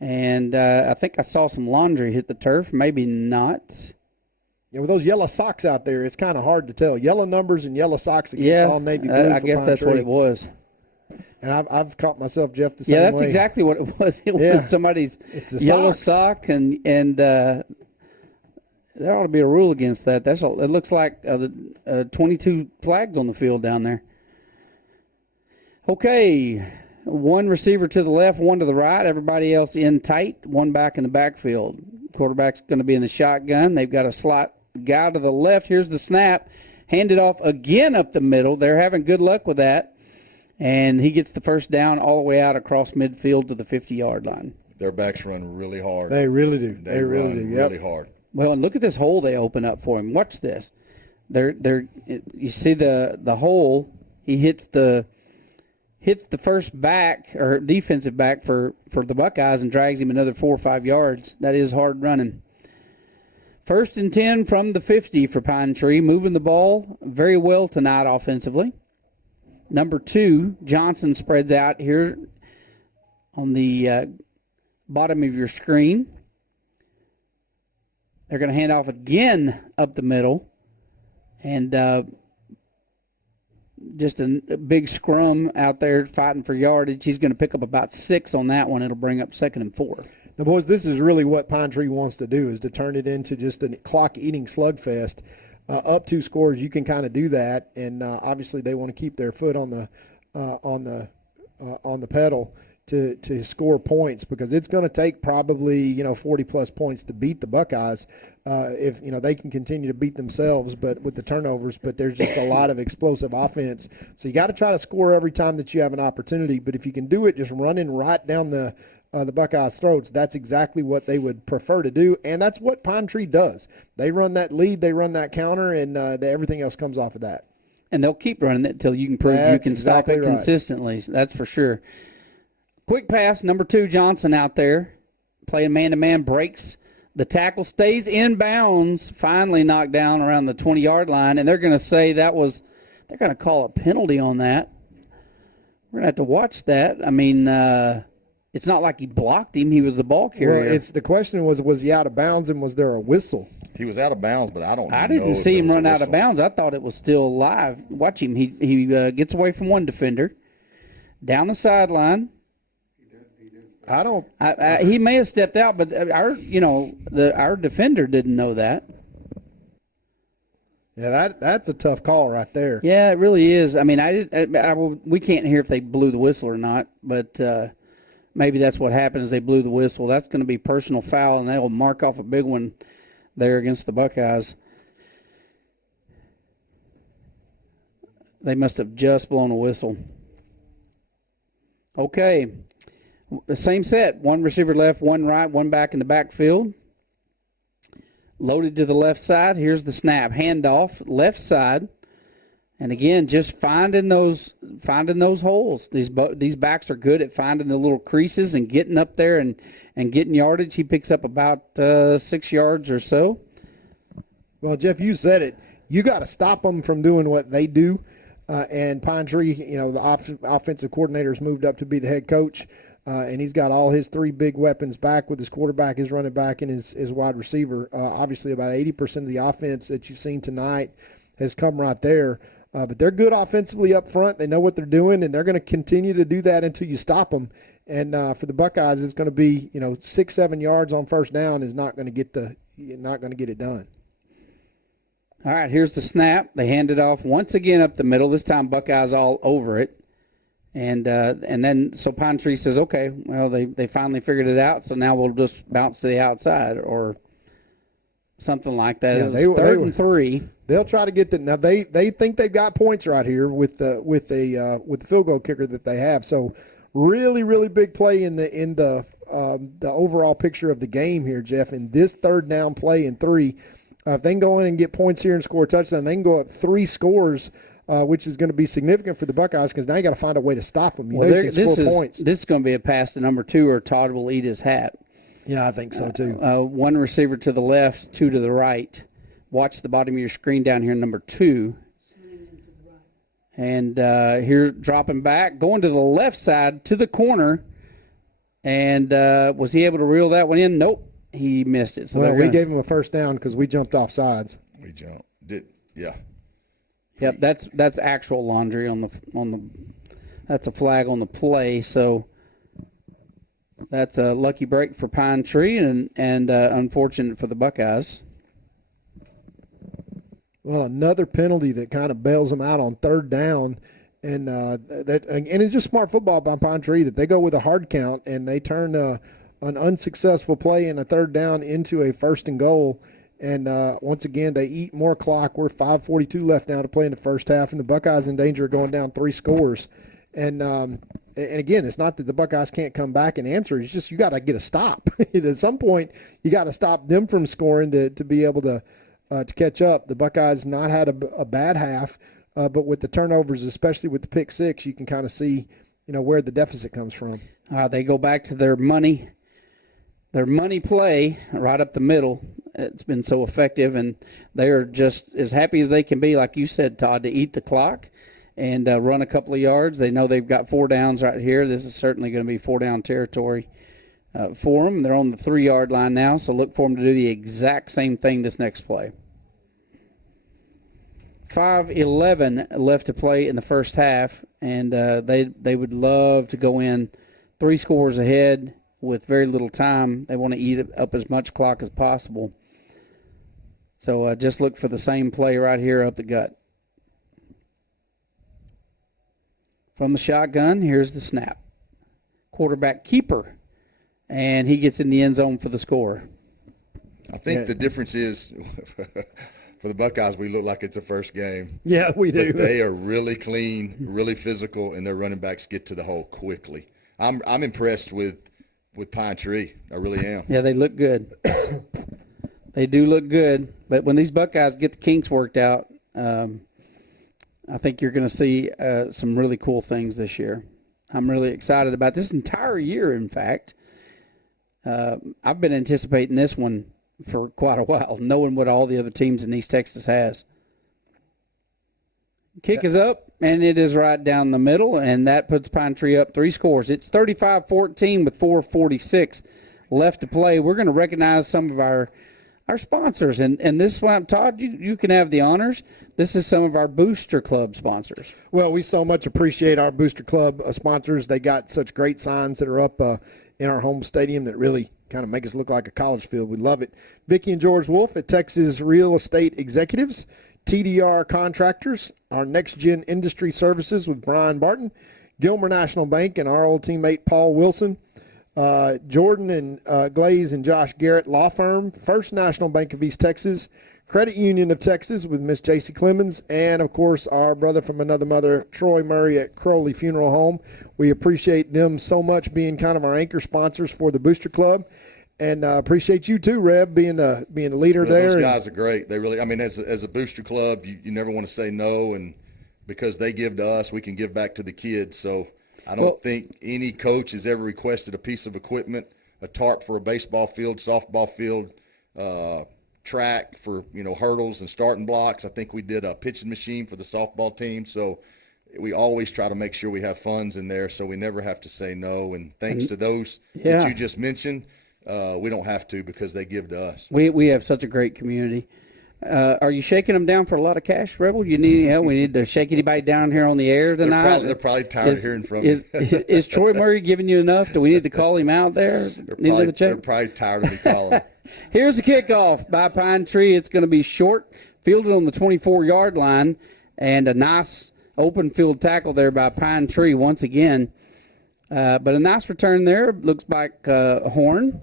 And I think I saw some laundry hit the turf. Maybe not. Yeah, with those yellow socks out there, it's kind of hard to tell. Yellow numbers and yellow socks against all navy blue. I guess that's what it was. And I've caught myself, Jeff, the same way. Yeah, that's exactly what it was. It was somebody's yellow sock, and there ought to be a rule against that. It looks like 22 flags on the field down there. Okay, 1 receiver to the left, 1 to the right. Everybody else in tight, 1 back in the backfield. Quarterback's going to be in the shotgun. They've got a slot guy to the left. Here's the snap. Handed off again up the middle. They're having good luck with that. And he gets the first down all the way out across midfield to the 50-yard line. Their backs run really hard. They really do. They really do. really hard. Well, and look at this hole they open up for him. Watch this. You see the hole. He hits the first back or defensive back for the Buckeyes and drags him another 4 or 5 yards. That is hard running. 1st and 10 from the 50 for Pine Tree, moving the ball very well tonight offensively. Number 2, Johnson spreads out here on the bottom of your screen. They're going to hand off again up the middle. And just a big scrum out there fighting for yardage. He's going to pick up about 6 on that one. It'll bring up 2nd and 4. Now, boys, this is really what Pine Tree wants to do, is to turn it into just a clock-eating slugfest. Up 2 scores, you can kind of do that, and obviously they want to keep their foot on the pedal to score points, because it's going to take probably 40-plus points to beat the Buckeyes if they can continue to beat themselves, but with the turnovers. But there's just a lot of explosive offense, so you got to try to score every time that you have an opportunity. But if you can do it just running right down the Buckeyes' throats, that's exactly what they would prefer to do, and that's what Pine Tree does. They run that lead, they run that counter, and everything else comes off of that. And they'll keep running it until you can prove you can stop it consistently. So that's for sure. Quick pass, number 2, Johnson out there, playing man-to-man, breaks the tackle, stays in bounds, finally knocked down around the 20-yard line, and they're going to say they're going to call a penalty on that. We're going to have to watch that. I mean, it's not like he blocked him. He was the ball carrier. Well, the question was he out of bounds, and was there a whistle? He was out of bounds, but I didn't see him run out of bounds. I thought it was still live. Watch him. He gets away from one defender, down the sideline. He may have stepped out, but our defender didn't know that. Yeah, that's a tough call right there. Yeah, it really is. I mean, we can't hear if they blew the whistle or not, but maybe that's what happened is they blew the whistle. That's going to be personal foul, and they'll mark off a big one there against the Buckeyes. They must have just blown a whistle. Okay. The same set. One receiver left, one right, one back in the backfield. Loaded to the left side. Here's the snap. Handoff, left side. And again, just finding those holes. These backs are good at finding the little creases and getting up there and getting yardage. He picks up about 6 yards or so. Well, Jeff, you said it. You got to stop them from doing what they do. And Pine Tree, the offensive coordinator's moved up to be the head coach. And he's got all his 3 big weapons back with his quarterback, his running back, and his wide receiver. Obviously, about 80% of the offense that you've seen tonight has come right there. But they're good offensively up front. They know what they're doing, and they're going to continue to do that until you stop them. And for the Buckeyes, it's going to be 6-7 yards on first down is not going to get it done. All right, here's the snap. They hand it off once again up the middle. This time Buckeyes all over it. And then so Pine Tree says, okay, well, they finally figured it out, so now we'll just bounce to the outside or something like that. Yeah, it was 3rd and 3. They'll try to get the now. They think they've got points right here with the field goal kicker that they have. So really, really big play in the overall picture of the game here, Jeff. In this 3rd down play in 3, if they can go in and get points here and score a touchdown, they can go up 3 scores. Which is going to be significant for the Buckeyes because now you got to find a way to stop them. This is going to be a pass to number 2, or Todd will eat his hat. Yeah, I think so too. 1 receiver to the left, 2 to the right. Watch the bottom of your screen down here, number 2. And here dropping back, going to the left side to the corner. And was he able to reel that one in? Nope, he missed it. So we gave him a first down because we jumped off sides. We jumped. Yeah. Yep, that's actual laundry on the. That's a flag on the play. So that's a lucky break for Pine Tree and unfortunate for the Buckeyes. Well, another penalty that kind of bails them out on 3rd down, and it's just smart football by Pine Tree that they go with a hard count and they turn an unsuccessful play in a 3rd down into a 1st and goal. And once again, they eat more clock. We're 5:42 left now to play in the first half, and the Buckeyes in danger of going down 3 scores. And again, it's not that the Buckeyes can't come back and answer. It's just you got to get a stop. At some point, you got to stop them from scoring to be able to catch up. The Buckeyes not had a bad half, but with the turnovers, especially with the pick six, you can kind of see where the deficit comes from. They go back to their money play right up the middle. It's been so effective, and they are just as happy as they can be, like you said, Todd, to eat the clock and run a couple of yards. They know they've got 4 downs right here. This is certainly going to be 4-down territory for them. They're on the 3-yard line now, so look for them to do the exact same thing this next play. 5:11 left to play in the first half, and they would love to go in 3 scores ahead with very little time. They want to eat up as much clock as possible. So just look for the same play right here up the gut. From the shotgun, here's the snap. Quarterback keeper, and he gets in the end zone for the score. I think the difference is for the Buckeyes, we look like it's a first game. Yeah, we do. But they are really clean, really physical, and their running backs get to the hole quickly. I'm impressed with Pine Tree. I really am. Yeah, they look good. They do look good. But when these Buckeyes get the kinks worked out, I think you're going to see some really cool things this year. I'm really excited about this entire year, in fact. I've been anticipating this one for quite a while, knowing what all the other teams in East Texas has. Kick is up, and it is right down the middle, and that puts Pine Tree up 3 scores. It's 35-14 with 4:46 left to play. We're going to recognize some of our sponsors, and this one, Todd, you can have the honors. This is some of our Booster Club sponsors. Well, we so much appreciate our Booster Club sponsors. They got such great signs that are up in our home stadium that really kind of make us look like a college field. We love it. Vicki and George Wolf at Texas Real Estate Executives, TDR Contractors, our Next Gen Industry Services with Brian Barton, Gilmer National Bank and our old teammate Paul Wilson, Jordan and Glaze and Josh Garrett Law Firm, First National Bank of East Texas, Credit Union of Texas with Miss J.C. Clemens, and, of course, our brother from another mother, Troy Murray at Crowley Funeral Home. We appreciate them so much being kind of our anchor sponsors for the Booster Club. And appreciate you too, Reb, being the leader there. Those guys are great. They really, I mean, as a Booster Club, you never want to say no, and because they give to us, we can give back to the kids. So I don't think any coach has ever requested a piece of equipment, a tarp for a baseball field, softball field, track for hurdles and starting blocks. I think we did a pitching machine for the softball team. So we always try to make sure we have funds in there, so we never have to say no. And thanks to those that you just mentioned, we don't have to because they give to us. We have such a great community. Are you shaking them down for a lot of cash, Rebel? You need help? We need to shake anybody down here on the air tonight? They're probably tired of hearing from me. Is Troy Murray giving you enough? Do we need to call him out there? They're probably tired of me calling. Here's the kickoff by Pine Tree. It's going to be short, fielded on the 24-yard line, and a nice open field tackle there by Pine Tree once again. But a nice return there. Looks like Horn.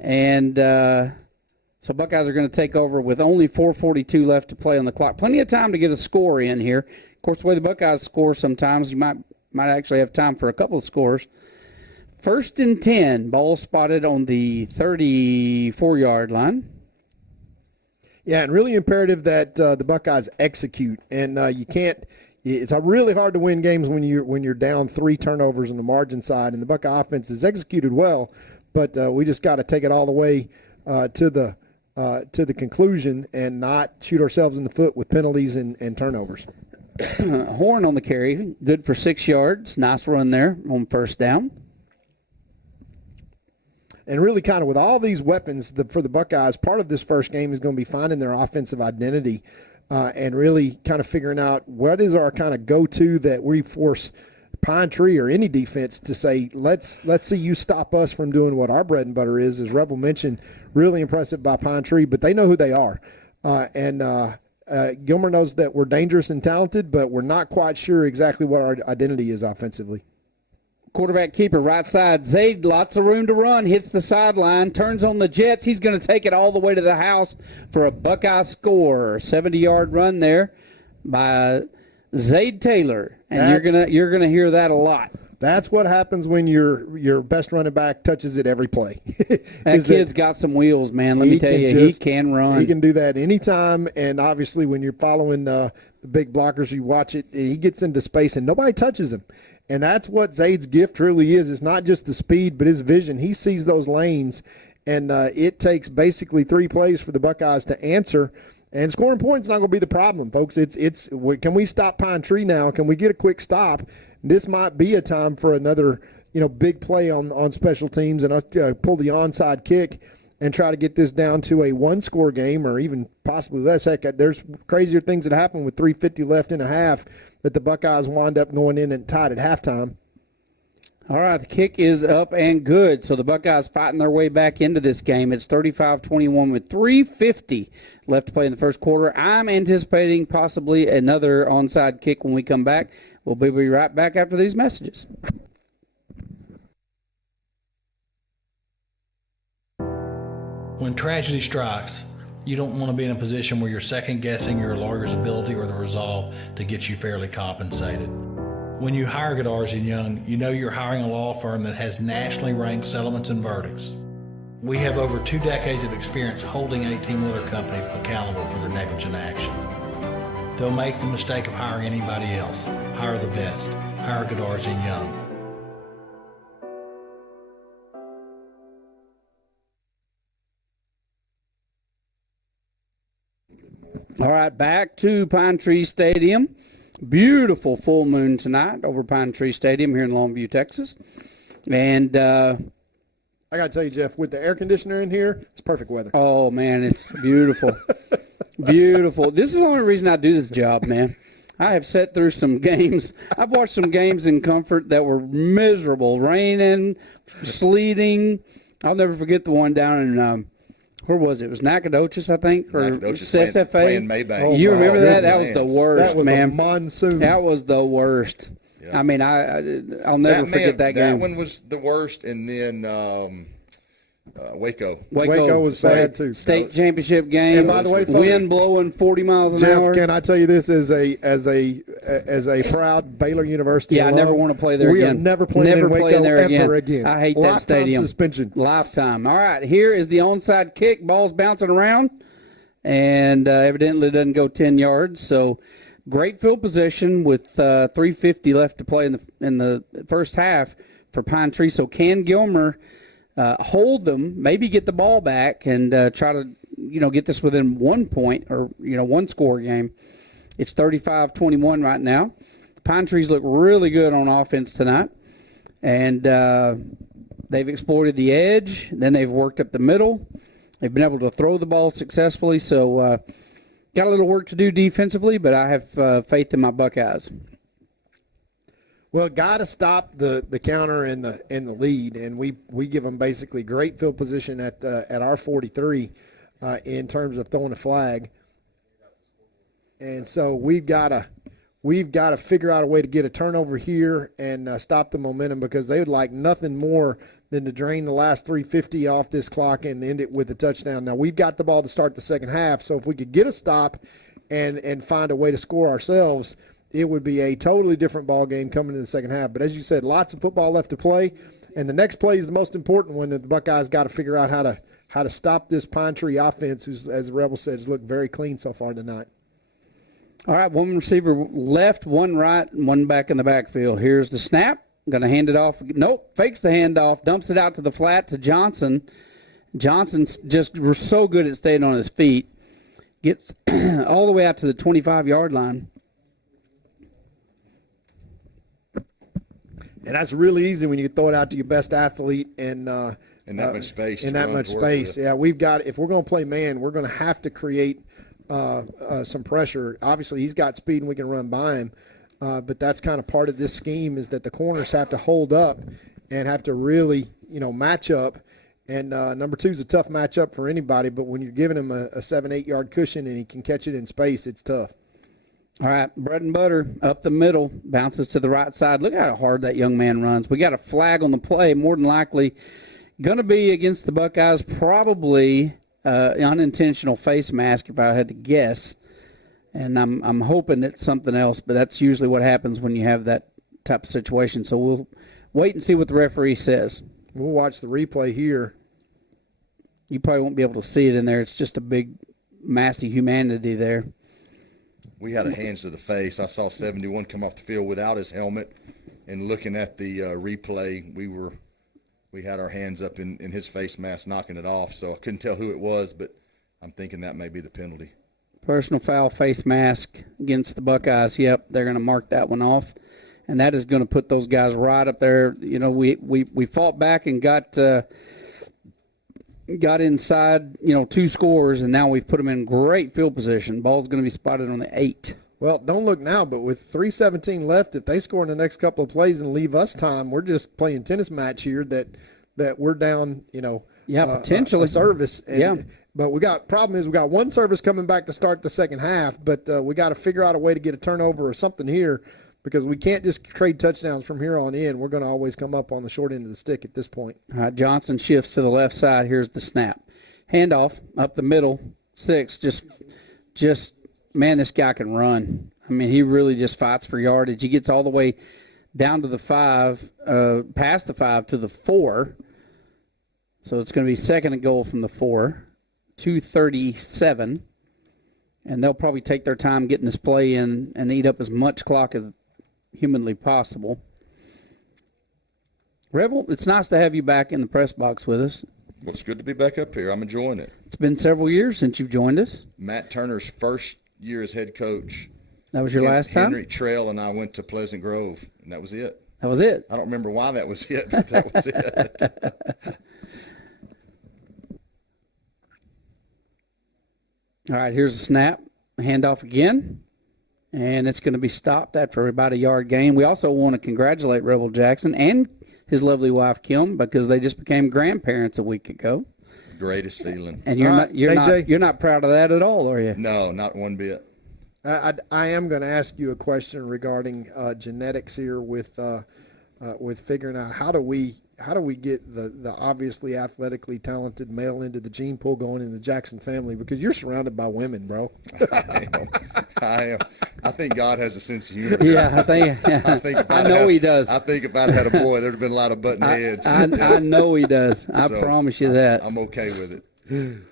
And so Buckeyes are going to take over with only 4:42 left to play on the clock. Plenty of time to get a score in here. Of course, the way the Buckeyes score sometimes, you might actually have time for a couple of scores. 1st and 10, ball spotted on the 34-yard line. Yeah, and really imperative that the Buckeyes execute. And you can't. It's really hard to win games when you're down 3 turnovers on the margin side. And the Buckeye offense is executed well, but we just got to take it all the way to the conclusion and not shoot ourselves in the foot with penalties and turnovers. Horn on the carry, good for 6 yards. Nice run there on 1st down. And really kind of with all these weapons for the Buckeyes, part of this first game is going to be finding their offensive identity and really kind of figuring out what is our kind of go-to that we force Pine Tree or any defense to say, let's see you stop us from doing what our bread and butter is. As Rebel mentioned, really impressive by Pine Tree, but they know who they are. Gilmer knows that we're dangerous and talented, but we're not quite sure exactly what our identity is offensively. Quarterback keeper, right side. Zaid, lots of room to run, hits the sideline, turns on the Jets. He's going to take it all the way to the house for a Buckeye score. 70-yard run there by Zayd Taylor, and you're gonna hear that a lot. That's what happens when your best running back touches it every play. That kid's got some wheels, man. Let me tell you, he can run. He can do that anytime, and obviously when you're following the big blockers, you watch it, he gets into space, and nobody touches him. And that's what Zayd's gift really is. It's not just the speed, but his vision. He sees those lanes, and it takes basically 3 plays for the Buckeyes to answer. And scoring points is not going to be the problem, folks. It's can we stop Pine Tree now? Can we get a quick stop? This might be a time for another, big play on special teams and us pull the onside kick and try to get this down to a 1-score game or even possibly less. Heck, there's crazier things that happen with 3:50 left in a half that the Buckeyes wind up going in and tied at halftime. All right, the kick is up and good. So the Buckeyes fighting their way back into this game. It's 35-21 with 3:50 left to play in the first quarter. I'm anticipating possibly another onside kick when we come back. We'll be right back after these messages. When tragedy strikes, you don't want to be in a position where you're second-guessing your lawyer's ability or the resolve to get you fairly compensated. When you hire Godarzi & Young, you know you're hiring a law firm that has nationally ranked settlements and verdicts. We have over 2 decades of experience holding 18-wheeler companies accountable for their negligent action. Don't make the mistake of hiring anybody else. Hire the best. Hire Godarzi & Young. All right, back to Pine Tree Stadium. Beautiful full moon tonight over Pine Tree Stadium here in Longview, Texas. And I got to tell you, Jeff, with the air conditioner in here, it's perfect weather. Oh, man, it's beautiful. Beautiful. This is the only reason I do this job, man. I have sat through some games. I've watched some games in comfort that were miserable, raining, sleeting. I'll never forget the one down in where was it? It was Nacogdoches, I think, or SFA. Playing Maybank. Oh, you remember that? That was the worst, that was man. A monsoon. That was the worst. Yep. I mean, I'll never forget that game. That one was the worst, and then Waco. Waco was bad too. State championship game. And by the way, folks, wind blowing 40 miles an Jeff, hour. Can I tell you this as a proud Baylor University? Yeah, alum, I never want to play there we again. are never playing in Waco there ever again. I hate Lifetime that stadium. Suspension. Lifetime. All right, here is the onside kick. Ball's bouncing around, and evidently it doesn't go 10 yards. So great field position with 3:50 left to play in the first half for Pine Tree. So can Gilmer hold them, maybe get the ball back, and try to get this within 1 point or 1-score game. It's 35-21 right now. Pine Trees look really good on offense tonight, and they've exploited the edge. Then they've worked up the middle. They've been able to throw the ball successfully. So got a little work to do defensively, but I have faith in my Buckeyes. Well, got to stop the counter in the lead, and we give them basically great field position at our 43 in terms of throwing a flag, and so we've got to figure out a way to get a turnover here and stop the momentum, because they would like nothing more than to drain the last 3:50 off this clock and end it with a touchdown. Now we've got the ball to start the second half, so if we could get a stop and find a way to score ourselves, it would be a totally different ball game coming in the second half. But as you said, lots of football left to play, and the next play is the most important one that the Buckeyes got to figure out how to stop this Pine Tree offense, who's, as the Rebel said, has looked very clean so far tonight. All right, one receiver left, one right, and one back in the backfield. Here's the snap. Going to hand it off. Nope, fakes the handoff, dumps it out to the flat to Johnson. Johnson's just so good at staying on his feet. Gets all the way out to the 25-yard line. And that's really easy when you throw it out to your best athlete and in that much space. In that much space, yeah. We've got, if we're going to play man, we're going to have to create some pressure. Obviously, he's got speed and we can run by him, but that's kind of part of this scheme, is that the corners have to hold up and have to really, match up. And number 2 is a tough matchup for anybody, but when you're giving him a 7-8 yard cushion and he can catch it in space, it's tough. All right, bread and butter up the middle, bounces to the right side. Look how hard that young man runs. We got a flag on the play, more than likely going to be against the Buckeyes, probably unintentional face mask if I had to guess. And I'm hoping it's something else, but that's usually what happens when you have that type of situation. So we'll wait and see what the referee says. We'll watch the replay here. You probably won't be able to see it in there. It's just a big, massive humanity there. We had a hands to the face. I saw 71 come off the field without his helmet, and looking at the replay, we had our hands up in his face mask knocking it off, so I couldn't tell who it was, but I'm thinking that may be the penalty. Personal foul, face mask against the Buckeyes. Yep, they're going to mark that one off, and that is going to put those guys right up there. You know, we fought back and got inside, 2 scores, and now we've put them in great field position. Ball's going to be spotted on the 8. Well, don't look now, but with 3:17 left, if they score in the next couple of plays and leave us time, we're just playing tennis match here that we're down, potentially. A service. And, But we got one service coming back to start the second half, but we got to figure out a way to get a turnover or something here because we can't just trade touchdowns from here on in. We're going to always come up on the short end of the stick at this point. All right, Johnson shifts to the left side. Here's the snap. Handoff up the middle. 6, just man, this guy can run. I mean, he really just fights for yardage. He gets all the way down to the 5, past the 5 to the 4. So it's going to be 2nd and goal from the 4. 2:37, and they'll probably take their time getting this play in and eat up as much clock as humanly possible. Rebel, it's nice to have you back in the press box with us. Well, it's good to be back up here. I'm enjoying it. It's been several years since you've joined us. Matt Turner's first year as head coach. That was your last time? Henry Trail and I went to Pleasant Grove, and that was it. That was it? I don't remember why that was it, but that was it. All right, here's a snap. Handoff again. And it's going to be stopped after about a yard gain. We also want to congratulate Rebel Jackson and his lovely wife, Kim, because they just became grandparents a week ago. Greatest feeling. And you're not proud of that at all, are you? No, not one bit. I am going to ask you a question regarding genetics here with figuring out how do we get the obviously athletically talented male into the gene pool going in the Jackson family, because you're surrounded by women, bro. I am. I think God has a sense of humor. Yeah, I know he does. I think if I'd had a boy, there'd have been a lot of button heads. I know he does. I promise you that. I'm okay with it.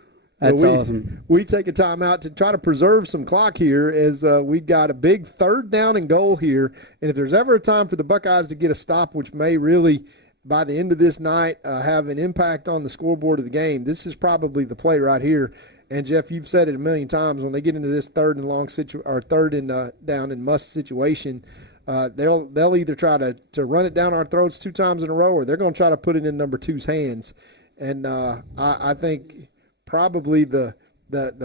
That's awesome. We take a time out to try to preserve some clock here as we've got a big 3rd down and goal here. And if there's ever a time for the Buckeyes to get a stop, which may really, by the end of this night, have an impact on the scoreboard of the game, this is probably the play right here. And, Jeff, you've said it a million times, when they get into this 3rd and long or 3rd and down and must situation, they'll either try to run it down our throats 2 times in a row, or they're going to try to put it in number 2's hands. And I think probably the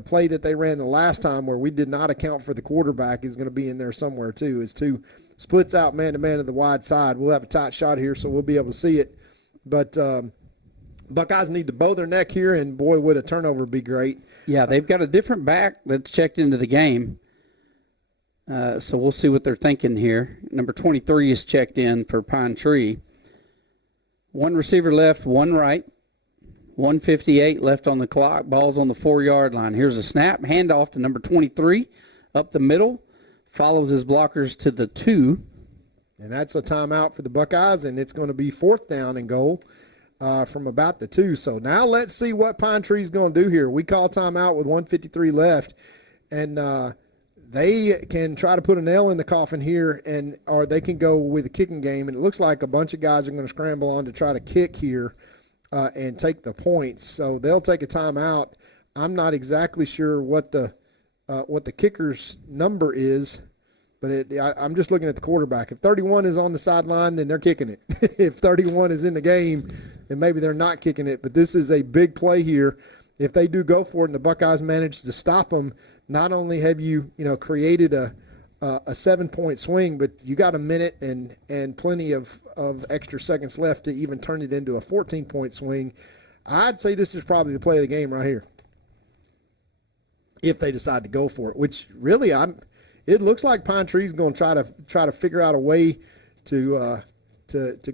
play that they ran the last time where we did not account for the quarterback is going to be in there somewhere too. Is 2 splits out man-to-man to the wide side. We'll have a tight shot here, so we'll be able to see it. But Buckeyes need to bow their neck here, and, boy, would a turnover be great. Yeah, they've got a different back that's checked into the game. So we'll see what they're thinking here. Number 23 is checked in for Pine Tree. 1 receiver left, 1 right. 1:58 left on the clock. Ball's on the 4-yard line. Here's a snap. Handoff to number 23 up the middle. Follows his blockers to the 2. And that's a timeout for the Buckeyes, and it's going to be 4th down and goal from about the 2. So now let's see what Pine Tree's going to do here. We call timeout with 1:53 left, and they can try to put a nail in the coffin here, or they can go with a kicking game. And it looks like a bunch of guys are going to scramble on to try to kick here and take the points. So they'll take a timeout. I'm not exactly sure what the kicker's number is, but I'm just looking at the quarterback. If 31 is on the sideline, then they're kicking it. If 31 is in the game, then maybe they're not kicking it. But this is a big play here. If they do go for it and the Buckeyes manage to stop them, not only have you created a 7-point swing, but you got a minute and plenty of extra seconds left to even turn it into a 14-point swing. I'd say this is probably the play of the game right here, if they decide to go for it. Which really, it looks like Pine Tree's going to try to figure out a way to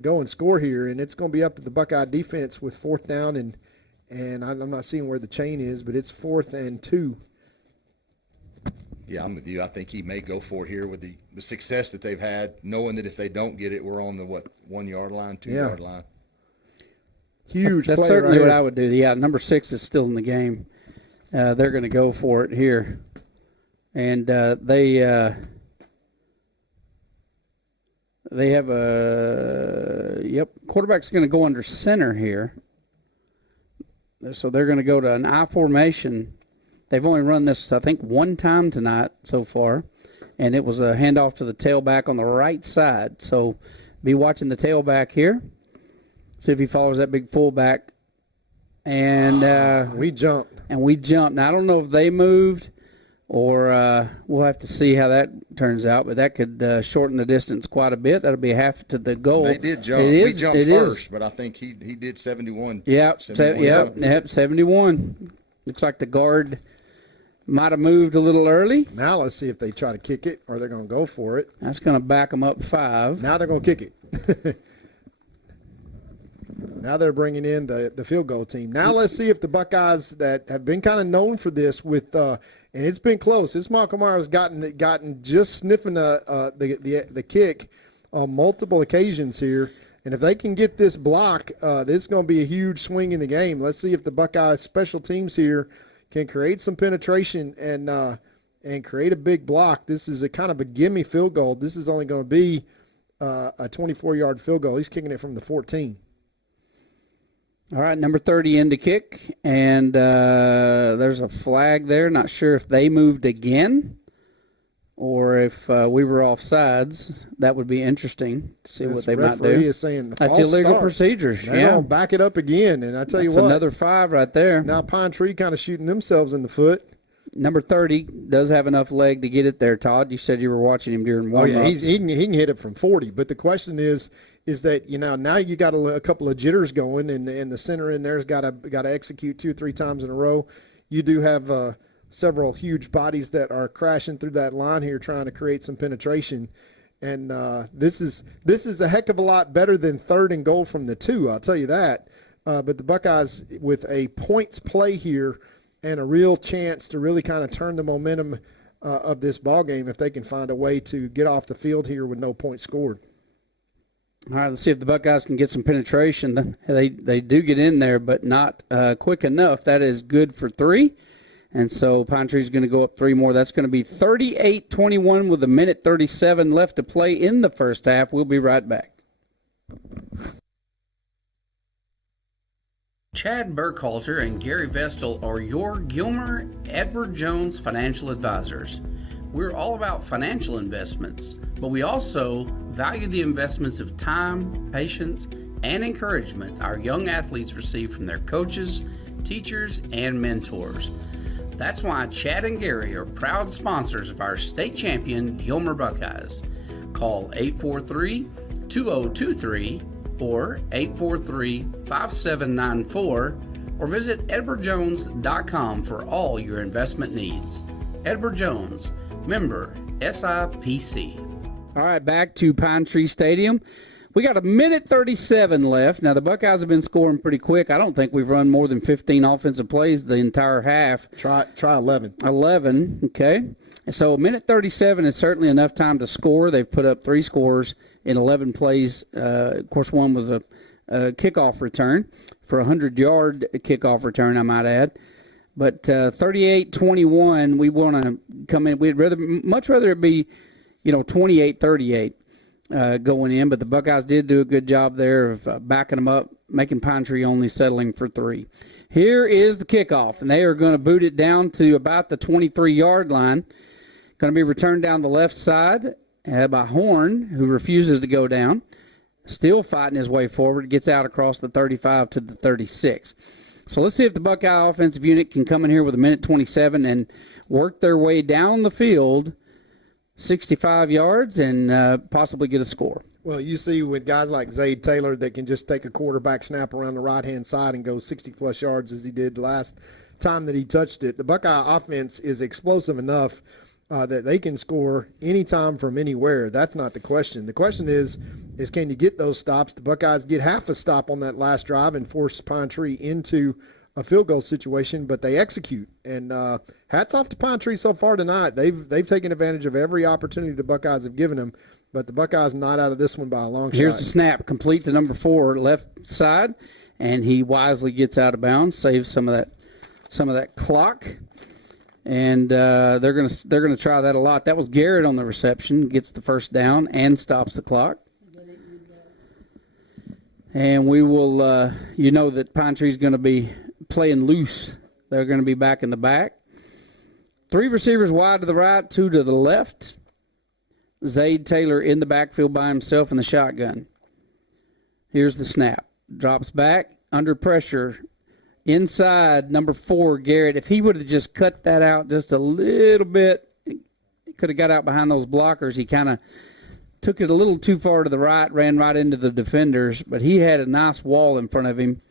go and score here, and it's going to be up to the Buckeye defense with 4th down and I'm not seeing where the chain is, but it's 4th and 2. Yeah, I'm with you. I think he may go for it here with the success that they've had, knowing that if they don't get it, we're on the, 1 yard line, 2 yard line. Huge That's play certainly right what here. I would do. Yeah, number 6 is still in the game. They're going to go for it here. And they have quarterback's going to go under center here. So they're going to go to an I formation. They've only run this, I think, one time tonight so far, and it was a handoff to the tailback on the right side. So be watching the tailback here. See if he follows that big fullback. And we jumped. Now, I don't know if they moved or we'll have to see how that turns out, but that could shorten the distance quite a bit. That'll be half to the goal. They did jump. We jumped first, but I think he did 71. Yep, 71. Looks like the guard might have moved a little early. Now let's see if they try to kick it or they're going to go for it. That's going to back them up 5. Now they're going to kick it. Now they're bringing in the field goal team. Now let's see if the Buckeyes that have been kind of known for this with and it's been close. This Marcomaro's gotten just sniffing the kick on multiple occasions here. And if they can get this block, this is going to be a huge swing in the game. Let's see if the Buckeyes special teams here can create some penetration and create a big block. This is a kind of a gimme field goal. This is only going to be a 24-yard field goal. He's kicking it from the 14. All right, number 30 in to kick, and there's a flag there. Not sure if they moved again or if we were offsides. That would be interesting to see what they might do. Referee is saying that's illegal procedures. They're going to back it up again, and I tell you That's what. another 5 right there. Now Pine Tree kind of shooting themselves in the foot. Number 30 does have enough leg to get it there, Todd. You said you were watching him during warm-ups. Oh, yeah, he can hit it from 40. But the question is that, now you got a couple of jitters going, and the center in there's got to execute 2 or 3 times in a row. You do have several huge bodies that are crashing through that line here trying to create some penetration. And this is a heck of a lot better than 3rd and goal from the 2, I'll tell you that. But the Buckeyes, with a points play here, and a real chance to really kind of turn the momentum of this ball game if they can find a way to get off the field here with no points scored. All right, let's see if the Buckeyes can get some penetration. They do get in there, but not quick enough. That is good for 3. And so Pine Tree's going to go up 3 more. That's going to be 38-21 with 1:37 left to play in the first half. We'll be right back. Chad Burkhalter and Gary Vestal are your Gilmer Edward Jones financial advisors. We're all about financial investments, but we also value the investments of time, patience, and encouragement our young athletes receive from their coaches, teachers, and mentors. That's why Chad and Gary are proud sponsors of our state champion Gilmer Buckeyes. Call 843-2023 or 843-5794 or visit edwardjones.com for all your investment needs. Edward Jones, member SIPC. All right, back to Pine Tree Stadium. We got 1:37 left. Now, the Buckeyes have been scoring pretty quick. I don't think we've run more than 15 offensive plays the entire half. Try 11. 11, okay. So 1:37 is certainly enough time to score. They've put up 3 scores in 11 plays. Of course, one was a kickoff return for a 100-yard kickoff return, I might add. But 38-21, we want to come in. We'd much rather it be, 28-38 going in. But the Buckeyes did do a good job there of backing them up, making Pine Tree only settling for 3. Here is the kickoff, and they are going to boot it down to about the 23-yard line. Going to be returned down the left side by Horn, who refuses to go down. Still fighting his way forward. Gets out across the 35 to the 36. So let's see if the Buckeye offensive unit can come in here with 1:27 and work their way down the field 65 yards and possibly get a score. Well, you see with guys like Zayd Taylor that can just take a quarterback snap around the right-hand side and go 60-plus yards as he did the last time that he touched it. The Buckeye offense is explosive enough that they can score anytime from anywhere. That's not the question. The question is can you get those stops? The Buckeyes get half a stop on that last drive and force Pine Tree into a field goal situation, but they execute. And hats off to Pine Tree so far tonight. They've taken advantage of every opportunity the Buckeyes have given them, but the Buckeyes not out of this one by a long shot. Here's the snap, complete to number 4, left side, and he wisely gets out of bounds, saves some of that clock. And they're gonna try that a lot. That was Garrett on the reception, gets the first down and stops the clock. And we will, you know that Pine Tree's going to be playing loose. They're going to be back in the back. 3 receivers wide to the right, 2 to the left. Zayd Taylor in the backfield by himself in the shotgun. Here's the snap. Drops back, under pressure. Inside, number 4, Garrett. If he would have just cut that out just a little bit, he could have got out behind those blockers. He kind of took it a little too far to the right, ran right into the defenders, but he had a nice wall in front of him,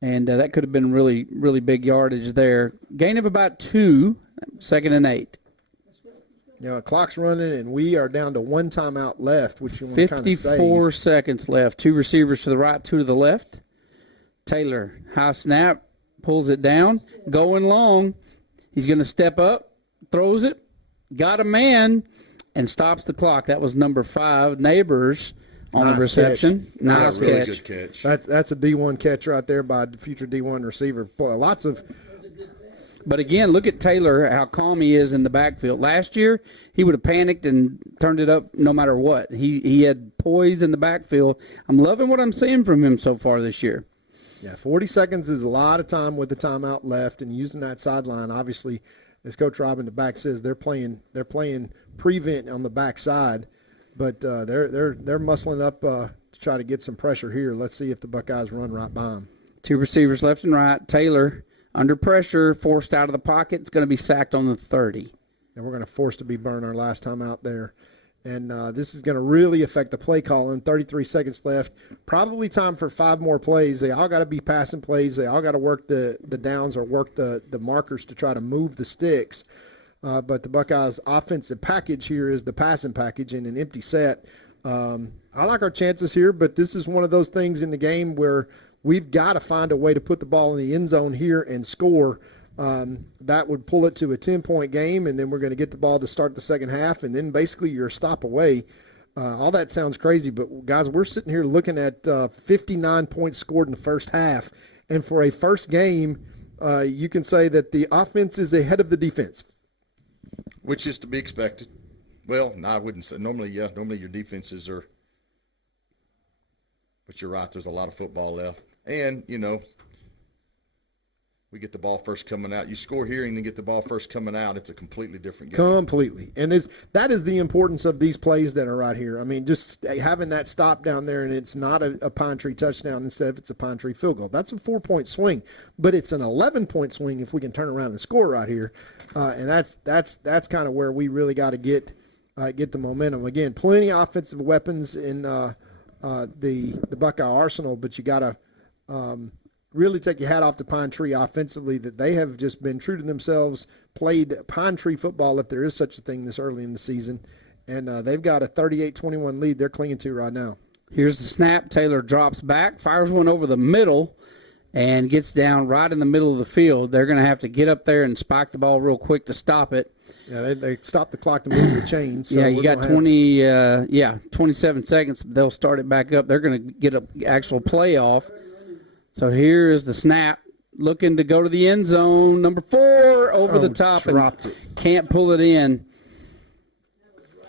and that could have been really, really big yardage there. Gain of about 2, 2nd and 8. Clock's running, and we are down to 1 timeout left, which you want to kind of save. 54 seconds left. 2 receivers to the right, 2 to the left. Taylor, high snap, pulls it down, going long. He's going to step up, throws it, got a man, and stops the clock. That was number 5, Neighbors, on the reception. Catch. Nice really catch. Good catch. That's a D1 catch right there by the future D1 receiver. Boy, lots of. But again, look at Taylor, how calm he is in the backfield. Last year, he would have panicked and turned it up no matter what. He had poise in the backfield. I'm loving what I'm seeing from him so far this year. Yeah, 40 seconds is a lot of time with the timeout left, and using that sideline, obviously, as Coach Rob in the back says, they're playing prevent on the backside, but they're muscling up to try to get some pressure here. Let's see if the Buckeyes run right by them. 2 receivers left and right. Taylor under pressure, forced out of the pocket. It's going to be sacked on the 30. And we're going to force to be burned our last time out there. And this is going to really affect the play calling. 33 seconds left. Probably time for 5 more plays. They all got to be passing plays. They all got to work the downs or work the markers to try to move the sticks. But the Buckeyes' offensive package here is the passing package in an empty set. I like our chances here, but this is one of those things in the game where we've got to find a way to put the ball in the end zone here and score. That would pull it to a 10-point game, and then we're going to get the ball to start the second half, and then basically you're a stop away. All that sounds crazy, but, guys, we're sitting here looking at 59 points scored in the first half. And for a first game, you can say that the offense is ahead of the defense. Which is to be expected. Well, no, I wouldn't say. Normally your defenses are – but you're right, there's a lot of football left. And, we get the ball first coming out. You score here and then get the ball first coming out. It's a completely different game. Completely. And that is the importance of these plays that are right here. I mean, just having that stop down there, and it's not a Pine Tree touchdown instead of it's a Pine Tree field goal. That's a 4-point swing, but it's an 11-point swing if we can turn around and score right here. And that's kind of where we really got to get the momentum. Again, plenty of offensive weapons in the Buckeye arsenal, but you got to really take your hat off to Pine Tree offensively, that they have just been true to themselves, played Pine Tree football, if there is such a thing, this early in the season. And they've got a 38-21 lead they're clinging to right now. Here's the snap. Taylor drops back, fires one over the middle, and gets down right in the middle of the field. They're going to have to get up there and spike the ball real quick to stop it. Yeah, they stopped the clock to move the chains. So yeah, you got 27 seconds. They'll start it back up. They're going to get an actual playoff. So here is the snap, looking to go to the end zone. Number 4 over the top and can't pull it in.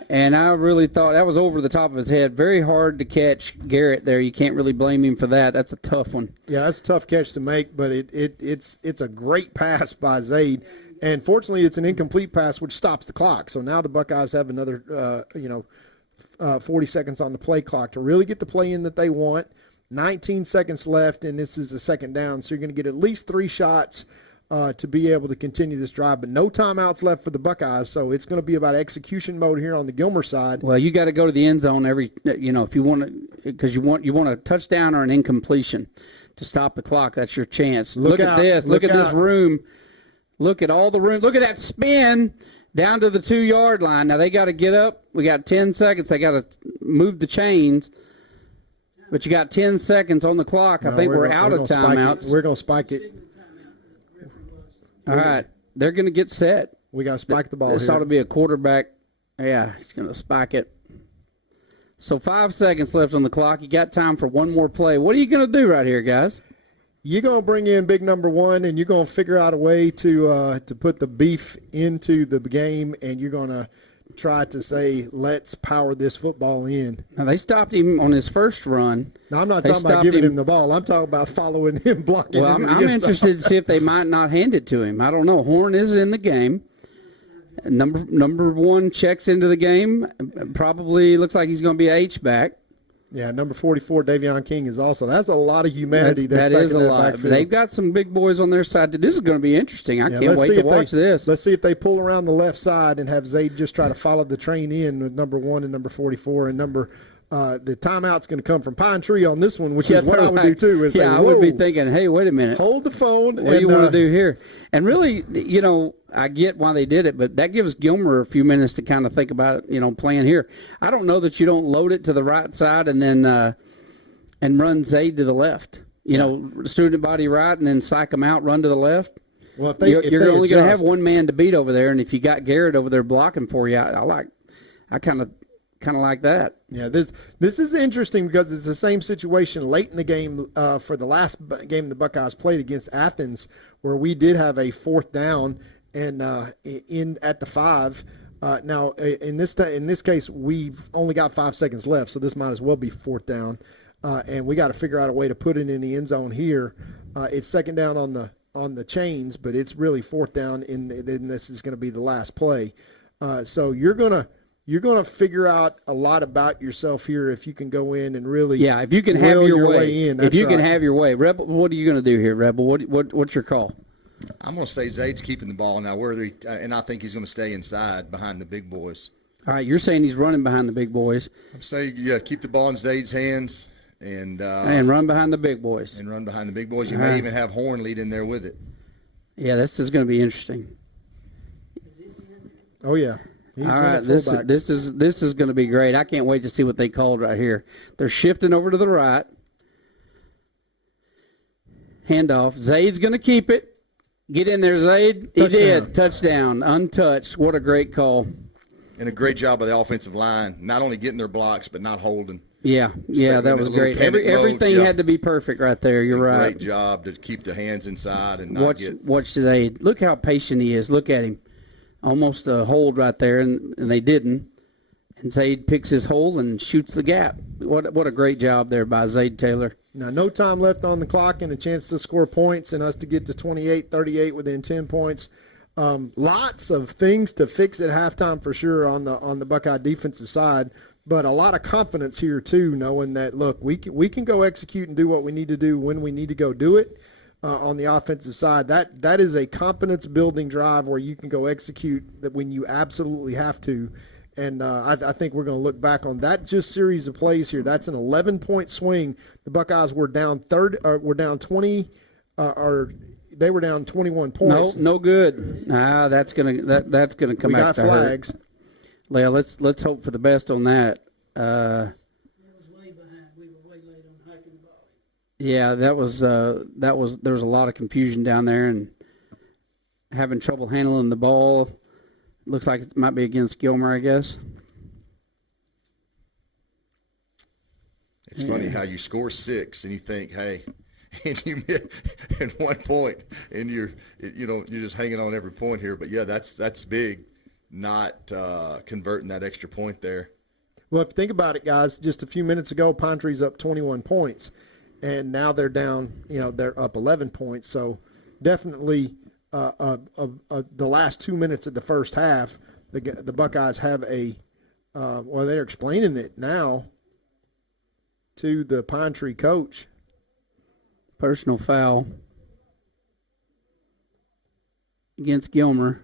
And I really thought that was over the top of his head. Very hard to catch Garrett there. You can't really blame him for that. That's a tough one. Yeah, that's a tough catch to make, but it's a great pass by Zayd. And fortunately, it's an incomplete pass, which stops the clock. So now the Buckeyes have another 40 seconds on the play clock to really get the play in that they want. 19 seconds left, and this is a second down. So you're going to get at least 3 shots to be able to continue this drive. But no timeouts left for the Buckeyes, so it's going to be about execution mode here on the Gilmer side. Well, you got to go to the end zone if you want to, because you want a touchdown or an incompletion to stop the clock. That's your chance. Look at this. Look at this room. Look at all the room. Look at that spin down to the 2-yard line. Now they got to get up. We got 10 seconds. They got to move the chains. But you got 10 seconds on the clock. I think we're out of timeouts. We're going to spike it. All right. They're going to get set. We got to spike the ball This here. ought to be a quarterback. Yeah, he's going to spike it. So 5 seconds left on the clock. You got time for one more play. What are you going to do right here, guys? You're going to bring in big number one, and you're going to figure out a way to put the beef into the game, and you're going to try to say, let's power this football in. Now, they stopped him on his first run. Now, I'm not talking about giving him the ball. I'm talking about following him, blocking Well, him. I'm interested to see if they might not hand it to him. I don't know. Horn is in the game. Number one checks into the game. Probably looks like he's going to be a H-back. Yeah, number 44, Davion King, is also. That's a lot of humanity. That is a lot. Backfield. They've got some big boys on their side. This is going to be interesting. I can't wait to watch this. Let's see if they pull around the left side and have Zaid just try to follow the train in with number 1 and number 44 and the timeout's going to come from Pine Tree on this one, which is what I would do too. And say, I would be thinking, hey, wait a minute. Hold the phone. What do you want to do here? And really, I get why they did it, but that gives Gilmer a few minutes to kind of think about, playing here. I don't know that you don't load it to the right side and then and run Zaid to the left. Student body right and then psych them out, run to the left. Well, you're only going to have one man to beat over there, and if you got Garrett over there blocking for you, I kind of like that. Yeah, this is interesting because it's the same situation late in the game for the last game the Buckeyes played against Athens, where we did have a fourth down and in at the 5. Now in this case we've only got 5 seconds left, so this might as well be fourth down, and we got to figure out a way to put it in the end zone here. It's second down on the chains, but it's really fourth down, and this is going to be the last play. So you're gonna figure out a lot about yourself here if you can go in and really if you can have your way in. If you can have your way, Rebel. What are you going to do here, Rebel? What's your call? I'm going to say Zaid's keeping the ball now. And I think he's going to stay inside behind the big boys. All right, you're saying he's running behind the big boys. I'm saying keep the ball in Zaid's hands and run behind the big boys. And run behind the big boys. You may even have Horn lead in there with it. Yeah, this is going to be interesting. Oh yeah. All right, this is going to be great. I can't wait to see what they called right here. They're shifting over to the right. Handoff. Zaid's going to keep it. Get in there, Zaid. He did. Touchdown. Untouched. What a great call. And a great job by the offensive line, not only getting their blocks, but not holding. Yeah, that was great. Everything had to be perfect right there. You're right. Great job to keep the hands inside and not watch Zaid. Look how patient he is. Look at him. Almost a hold right there, and they didn't. And Zaid picks his hole and shoots the gap. What a great job there by Zaid Taylor. Now, no time left on the clock and a chance to score points and us to get to 28-38 within 10 points. Lots of things to fix at halftime for sure on the Buckeye defensive side, but a lot of confidence here too, knowing that, look, we can go execute and do what we need to do when we need to go do it. On the offensive side, that is a confidence-building drive where you can go execute that when you absolutely have to. And I think we're going to look back on that just series of plays here. That's an 11-point swing. The Buckeyes were down 20, or they were down 21 points. No good. That's gonna come back to hurt. We got flags. Well, let's hope for the best on that. Yeah, there was a lot of confusion down there and having trouble handling the ball. Looks like it might be against Gilmer, I guess. It's funny how you score 6 and you think, hey, and you miss at 1 point, and you're just hanging on every point here. But yeah, that's big, not converting that extra point there. Well, if you think about it, guys, just a few minutes ago, Pine Tree's up 21 points. And now they're down, they're up 11 points. So definitely the last 2 minutes of the first half, the Buckeyes have they're explaining it now to the Pine Tree coach. Personal foul against Gilmer.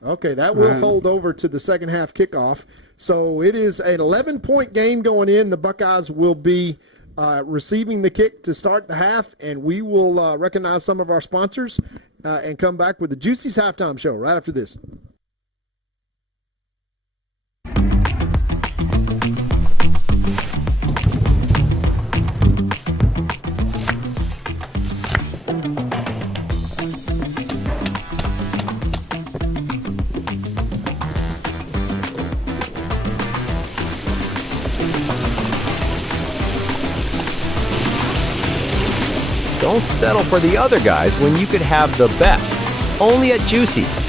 Okay, that will hold over to the second half kickoff. So it is an 11-point game going in. The Buckeyes will be receiving the kick to start the half, and we will recognize some of our sponsors and come back with the Juicy's Halftime Show right after this. Don't settle for the other guys when you could have the best. Only at Juicy's.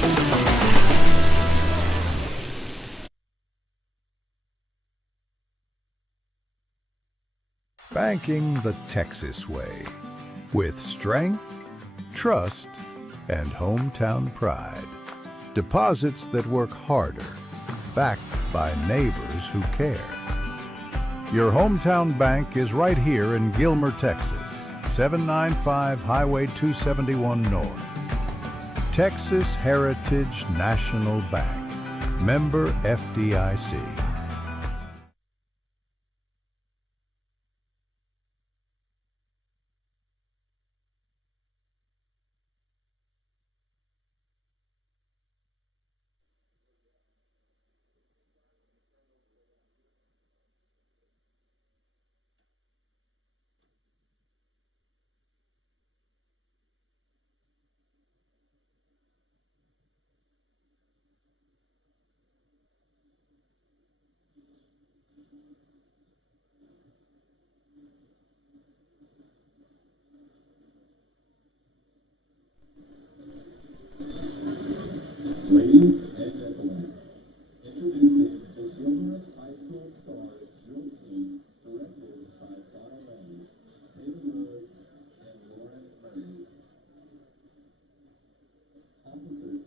Banking the Texas way. With strength, trust, and hometown pride. Deposits that work harder. Backed by neighbors who care. Your hometown bank is right here in Gilmer, Texas. 795 Highway 271 North. Texas Heritage National Bank. Member FDIC. Ladies and gentlemen, introducing the Gilmer High School Stars drill team, directed by Donna Lane, Taylor Murray, and Lauren Murray. Officers.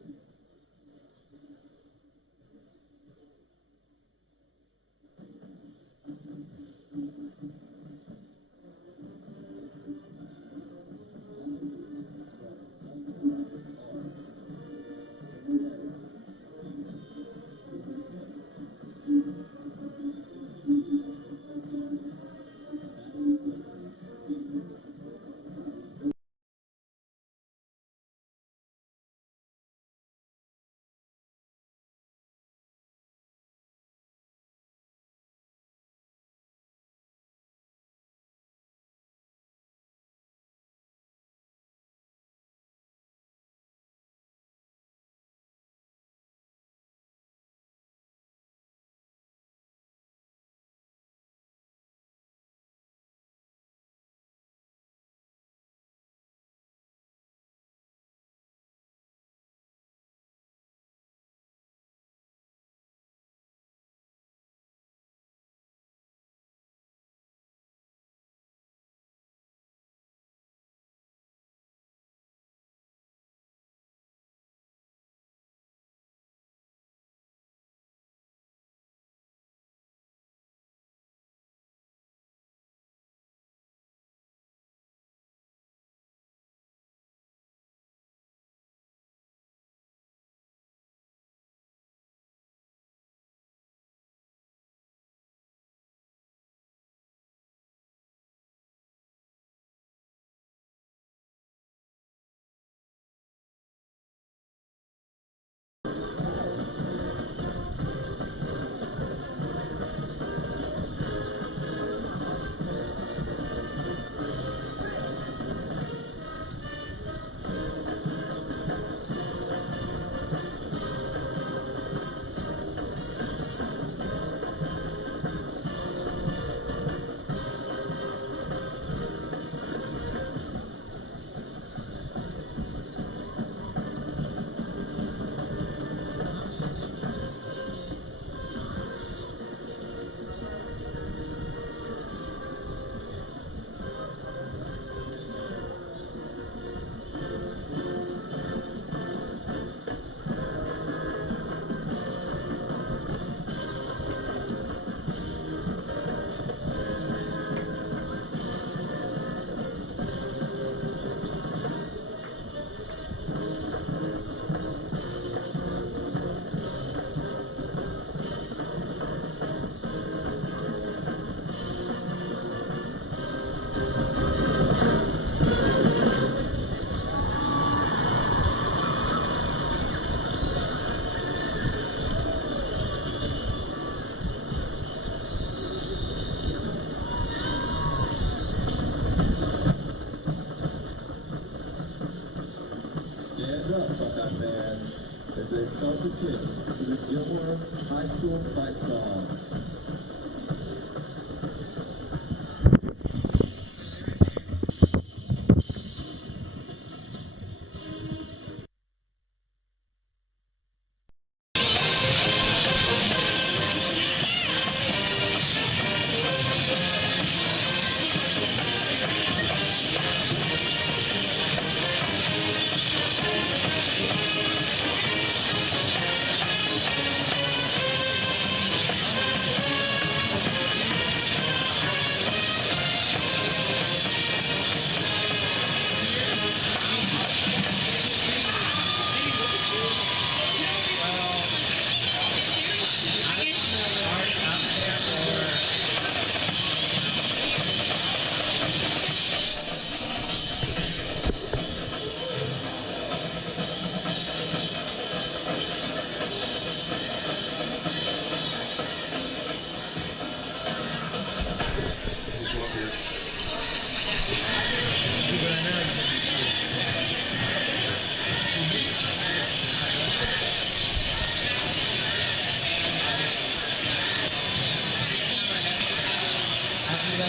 They start the kick to the Gilmer High School fight song.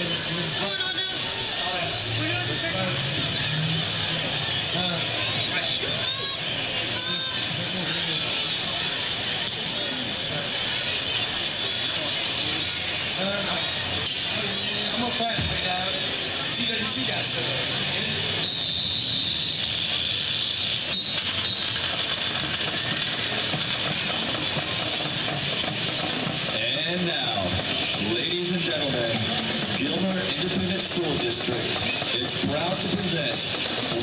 I'm gonna pass me, dog. She got some. And now, ladies and gentlemen, Gilmer Independent School District is proud to present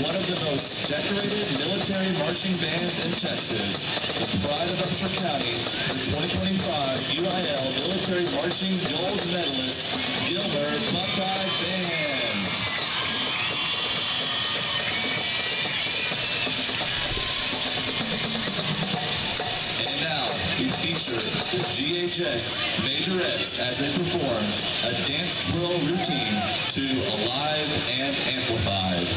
one of the most decorated military marching bands in Texas, the pride of Upshur County, the 2025 UIL Military Marching Gold Medalist, Gilmer Buckeye Band. And now, we feature the GHS Majorettes as they perform a dance twirl routine to Alive and Amplified.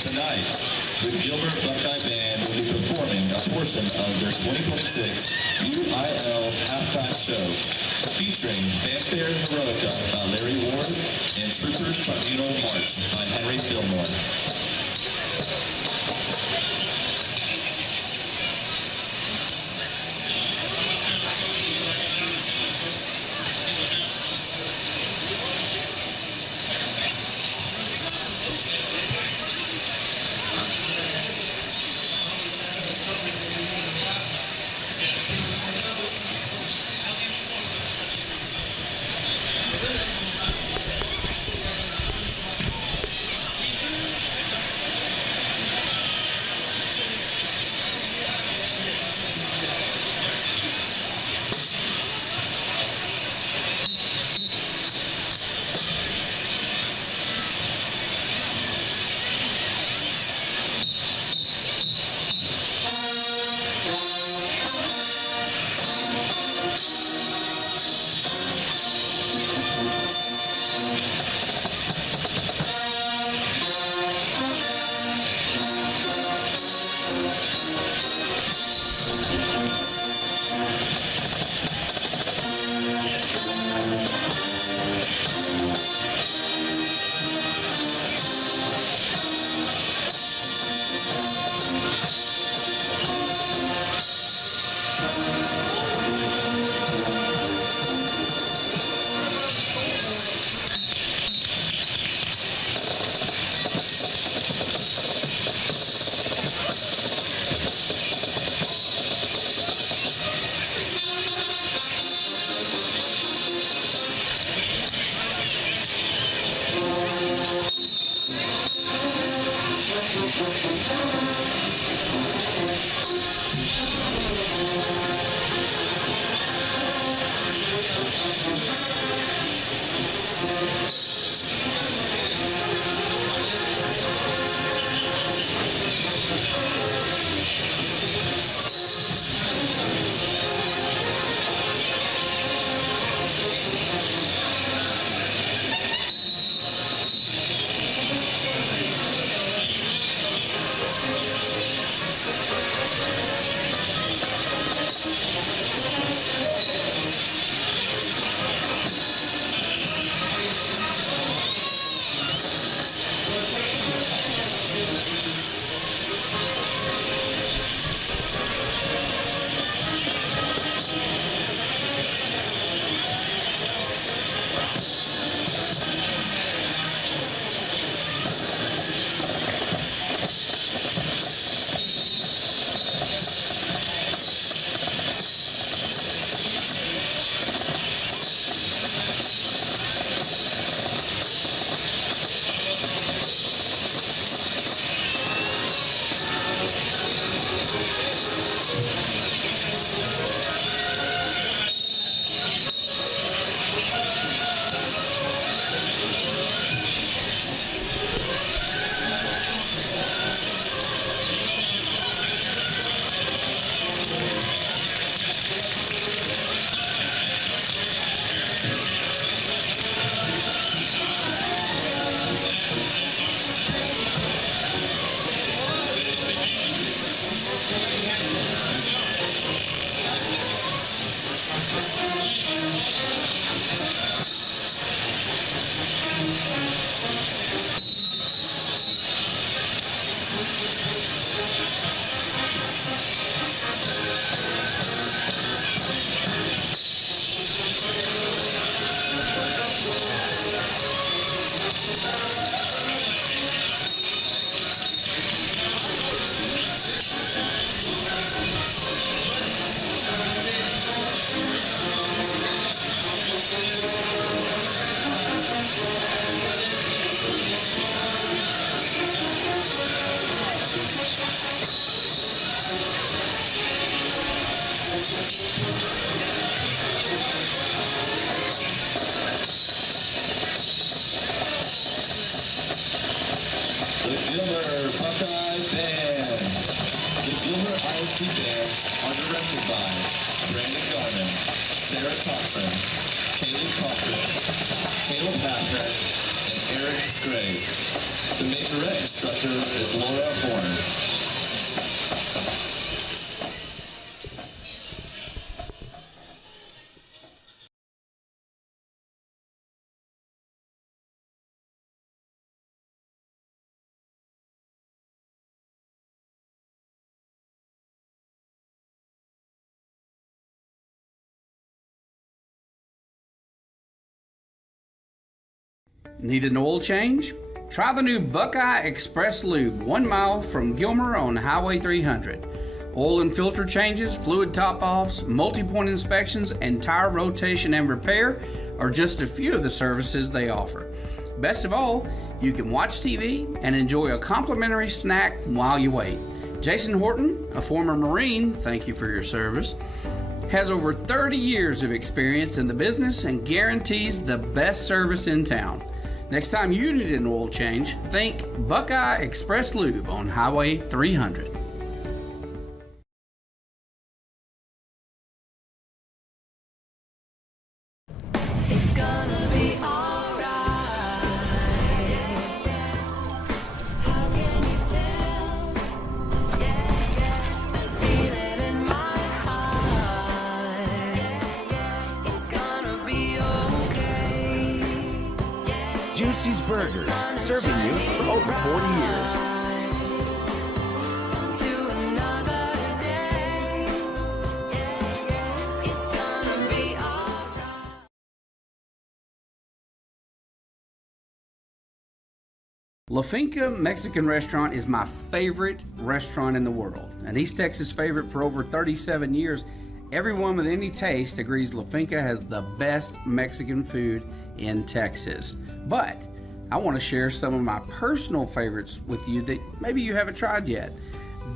Tonight, the Gilmer Buckeye Band will be performing a portion of their 2026 UIL halftime show, featuring Fanfare Heroica by Larry Ward and Troopers Tribunal March by Henry Fillmore. Buckeye Band. The Gilmer ISD Bands are directed by Brandon Garman, Sarah Thompson, Kaylee Cochran, Caleb Packer, and Eric Gray. The majorette instructor is Laura Horn. Need an oil change? Try the new Buckeye Express Lube, 1 mile from Gilmer on Highway 300. Oil and filter changes, fluid top-offs, multi-point inspections, and tire rotation and repair are just a few of the services they offer. Best of all, you can watch TV and enjoy a complimentary snack while you wait. Jason Horton, a former Marine, thank you for your service, has over 30 years of experience in the business and guarantees the best service in town. Next time you need an oil change, think Buckeye Express Lube on Highway 300. It's gonna be alright. How can you tell? I feel it in my heart. It's gonna be okay. Juicy's Burgers, serving you for over 40 years. To another day. It's gonna be alright. La Finca Mexican restaurant is my favorite restaurant in the world. An East Texas favorite for over 37 years. Everyone with any taste agrees La Finca has the best Mexican food in Texas. But I want to share some of my personal favorites with you that maybe you haven't tried yet.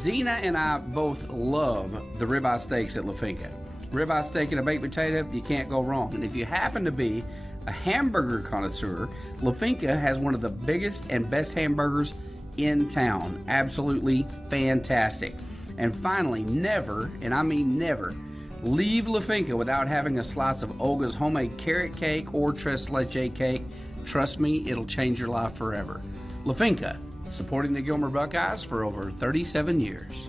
Dina and I both love the ribeye steaks at La Finca. Ribeye steak and a baked potato, you can't go wrong. And if you happen to be a hamburger connoisseur, La Finca has one of the biggest and best hamburgers in town. Absolutely fantastic. And finally, never, and I mean never, leave La Finca without having a slice of Olga's homemade carrot cake or tres leche cake. Trust me, it'll change your life forever. La Finca, supporting the Gilmer Buckeyes for over 37 years.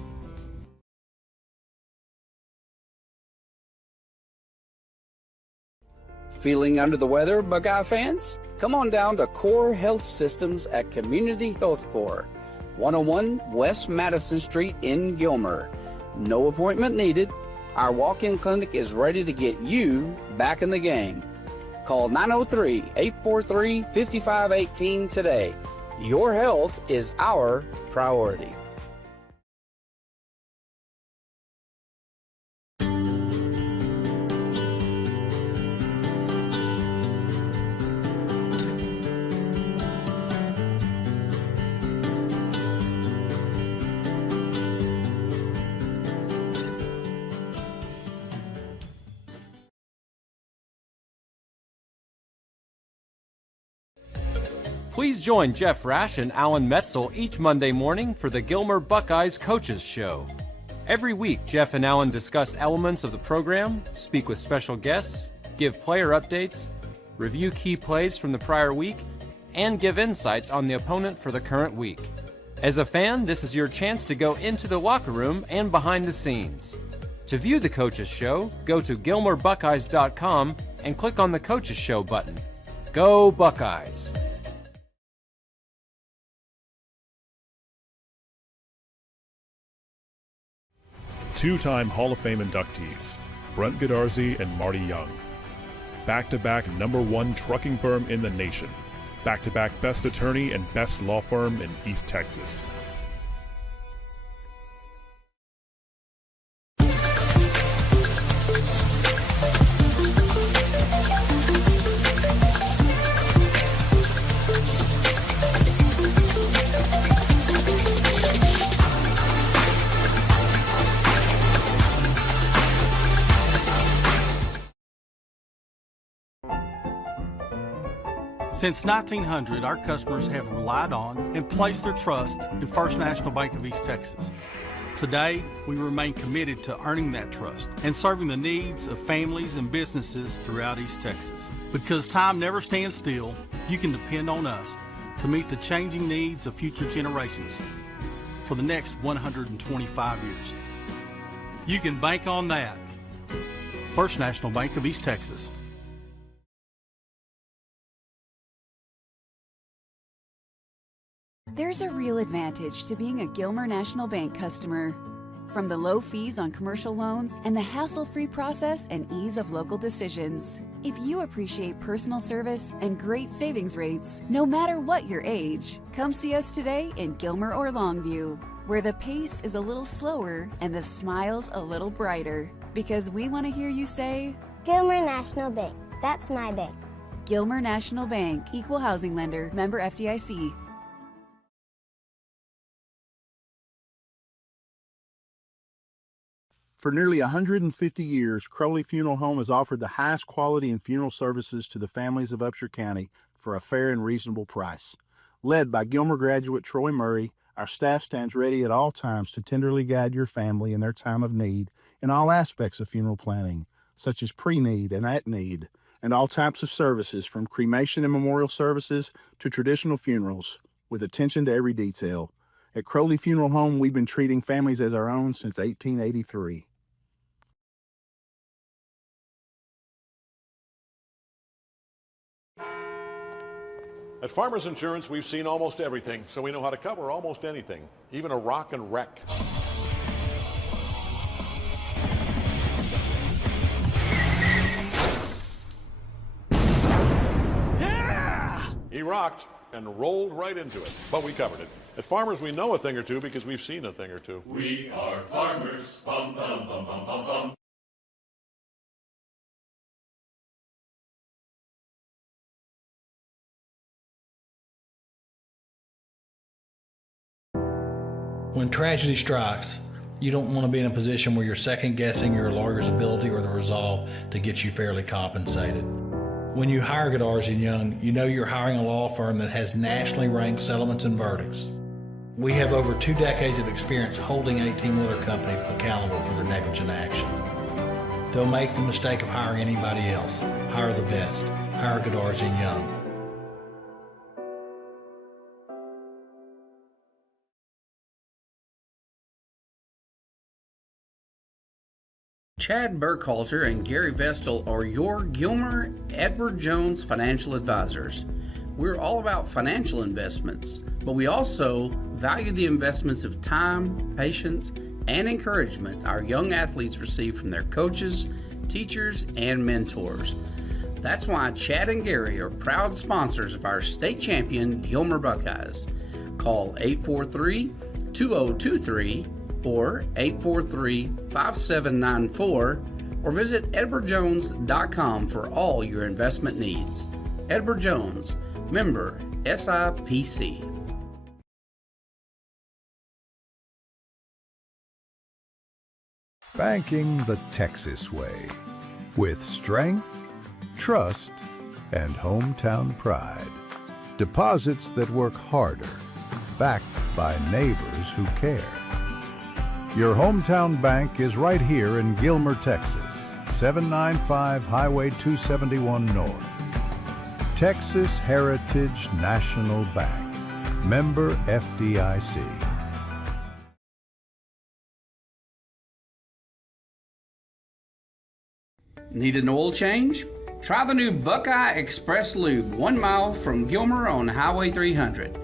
Feeling under the weather, Buckeye fans? Come on down to Core Health Systems at Community Health Corps, 101 West Madison Street in Gilmer. No appointment needed. Our walk-in clinic is ready to get you back in the game. Call 903-843-5518 today. Your health is our priority. Please join Jeff Rash and Alan Metzel each Monday morning for the Gilmer Buckeyes Coaches Show. Every week, Jeff and Alan discuss elements of the program, speak with special guests, give player updates, review key plays from the prior week, and give insights on the opponent for the current week. As a fan, this is your chance to go into the locker room and behind the scenes. To view the Coaches Show, go to GilmerBuckeyes.com and click on the Coaches Show button. Go Buckeyes! Two-time Hall of Fame inductees, Brent Godarzy and Marty Young. Back-to-back #1 trucking firm in the nation. Back-to-back best attorney and best law firm in East Texas. Since 1900, our customers have relied on and placed their trust in First National Bank of East Texas. Today, we remain committed to earning that trust and serving the needs of families and businesses throughout East Texas. Because time never stands still, you can depend on us to meet the changing needs of future generations for the next 125 years. You can bank on that. First National Bank of East Texas. There's a real advantage to being a Gilmer National Bank customer. From the low fees on commercial loans and the hassle-free process and ease of local decisions. If you appreciate personal service and great savings rates, no matter what your age, come see us today in Gilmer or Longview, where the pace is a little slower and the smiles a little brighter. Because we want to hear you say, Gilmer National Bank. That's my bank. Gilmer National Bank, Equal Housing Lender, member FDIC. For nearly 150 years, Crowley Funeral Home has offered the highest quality in funeral services to the families of Upshur County for a fair and reasonable price. Led by Gilmer graduate Troy Murray, our staff stands ready at all times to tenderly guide your family in their time of need in all aspects of funeral planning, such as pre-need and at-need, and all types of services from cremation and memorial services to traditional funerals, with attention to every detail. At Crowley Funeral Home, we've been treating families as our own since 1883. At Farmers Insurance, we've seen almost everything, so we know how to cover almost anything, even a rock and wreck. Yeah! He rocked and rolled right into it, but we covered it. At Farmers, we know a thing or two because we've seen a thing or two. We are farmers. Bum, bum, bum, bum, bum, bum. When tragedy strikes, you don't want to be in a position where you're second guessing your lawyer's ability or the resolve to get you fairly compensated. When you hire Godarzi & Young, you know you're hiring a law firm that has nationally ranked settlements and verdicts. We have over 2 decades of experience holding 18-wheeler companies accountable for their negligent action. Don't make the mistake of hiring anybody else. Hire the best. Hire Godarzi & Young. Chad Burkhalter and Gary Vestal are your Gilmer Edward Jones financial advisors. We're all about financial investments, but we also value the investments of time, patience, and encouragement our young athletes receive from their coaches, teachers, and mentors. That's why Chad and Gary are proud sponsors of our state champion Gilmer Buckeyes. Call 843-2023 or 843-5794 or visit edwardjones.com for all your investment needs. Edward Jones, member SIPC. Banking the Texas way, with strength, trust, and hometown pride. Deposits that work harder, backed by neighbors who care. Your hometown bank is right here in Gilmer, Texas, 795 Highway 271 North. Texas Heritage National Bank, member FDIC. Need an oil change? Try the new Buckeye Express Lube, 1 mile from Gilmer on Highway 300.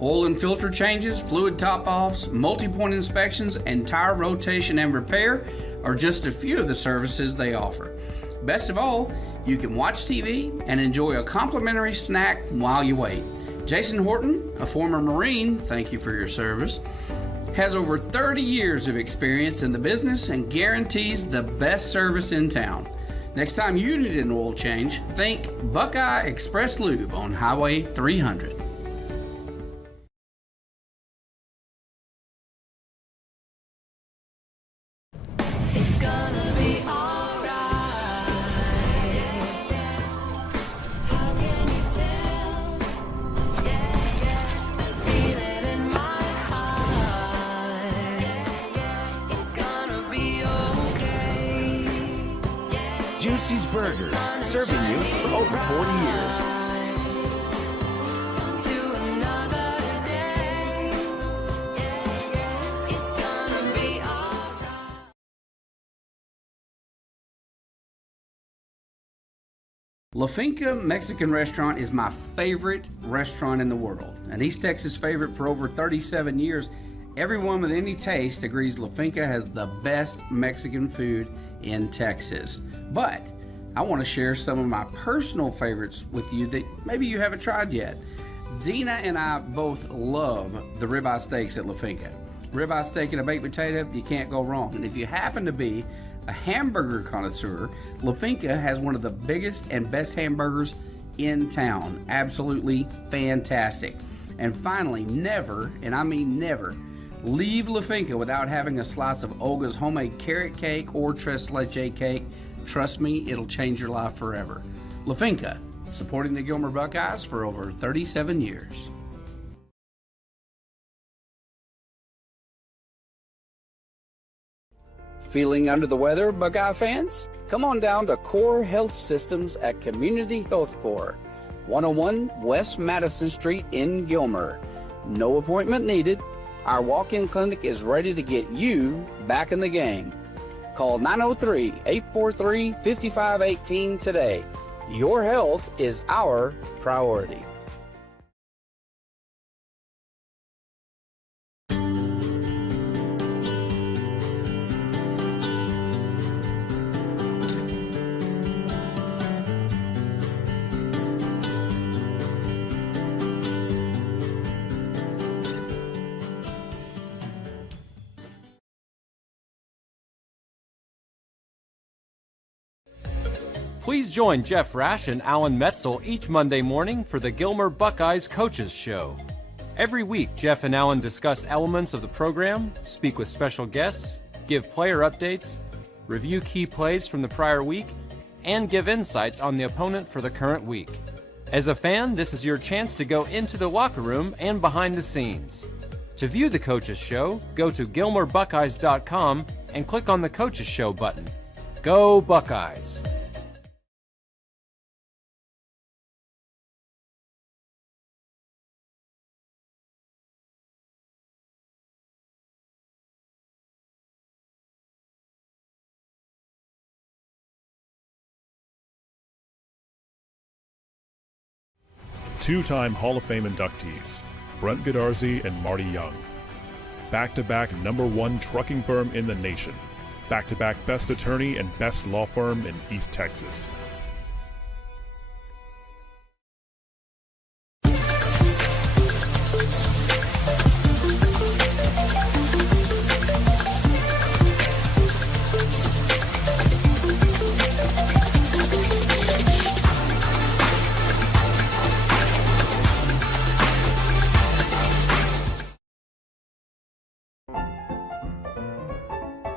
Oil and filter changes, fluid top-offs, multi-point inspections, and tire rotation and repair are just a few of the services they offer. Best of all, you can watch TV and enjoy a complimentary snack while you wait. Jason Horton, a former Marine, thank you for your service, has over 30 years of experience in the business and guarantees the best service in town. Next time you need an oil change, think Buckeye Express Lube on Highway 300. It's gonna be alright. How can you tell? Lucy's Burgers, serving you for over 40 years. La Finca Mexican restaurant is my favorite restaurant in the world. An East Texas favorite for over 37 years. Everyone with any taste agrees La Finca has the best Mexican food in Texas. But I want to share some of my personal favorites with you that maybe you haven't tried yet. Dina and I both love the ribeye steaks at La Finca. Ribeye steak and a baked potato, you can't go wrong. And if you happen to be a hamburger connoisseur, La Finca has one of the biggest and best hamburgers in town. Absolutely fantastic. And finally, never, and I mean never, leave La Finca without having a slice of Olga's homemade carrot cake or tres leche cake. Trust me, it'll change your life forever. La Finca, supporting the Gilmer Buckeyes for over 37 years. Feeling under the weather, Buckeye fans? Come on down to Core Health Systems at Community Health Corps, 101 West Madison Street in Gilmer. No appointment needed. Our walk-in clinic is ready to get you back in the game. Call 903-843-5518 today. Your health is our priority. Please join Jeff Rash and Alan Metzel each Monday morning for the Gilmer Buckeyes Coaches Show. Every week, Jeff and Alan discuss elements of the program, speak with special guests, give player updates, review key plays from the prior week, and give insights on the opponent for the current week. As a fan, this is your chance to go into the locker room and behind the scenes. To view the Coaches Show, go to GilmerBuckeyes.com and click on the Coaches Show button. Go Buckeyes! Two-time Hall of Fame inductees, Brent Godarzy and Marty Young. Back-to-back #1 trucking firm in the nation. Back-to-back best attorney and best law firm in East Texas.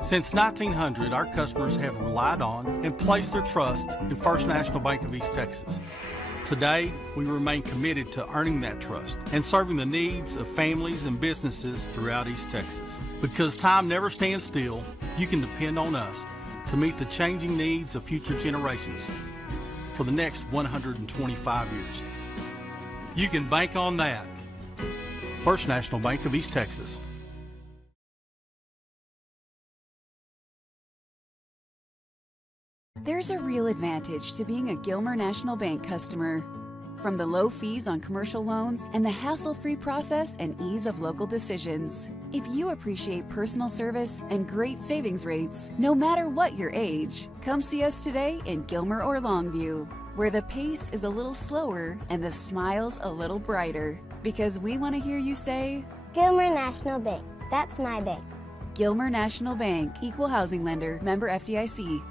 Since 1900, our customers have relied on and placed their trust in First National Bank of East Texas. Today, we remain committed to earning that trust and serving the needs of families and businesses throughout East Texas. Because time never stands still, you can depend on us to meet the changing needs of future generations for the next 125 years. You can bank on that. First National Bank of East Texas. There's a real advantage to being a Gilmer National Bank customer. From the low fees on commercial loans and the hassle-free process and ease of local decisions. If you appreciate personal service and great savings rates, no matter what your age, come see us today in Gilmer or Longview, where the pace is a little slower and the smiles a little brighter. Because we want to hear you say, Gilmer National Bank, that's my bank. Gilmer National Bank, Equal Housing Lender, member FDIC.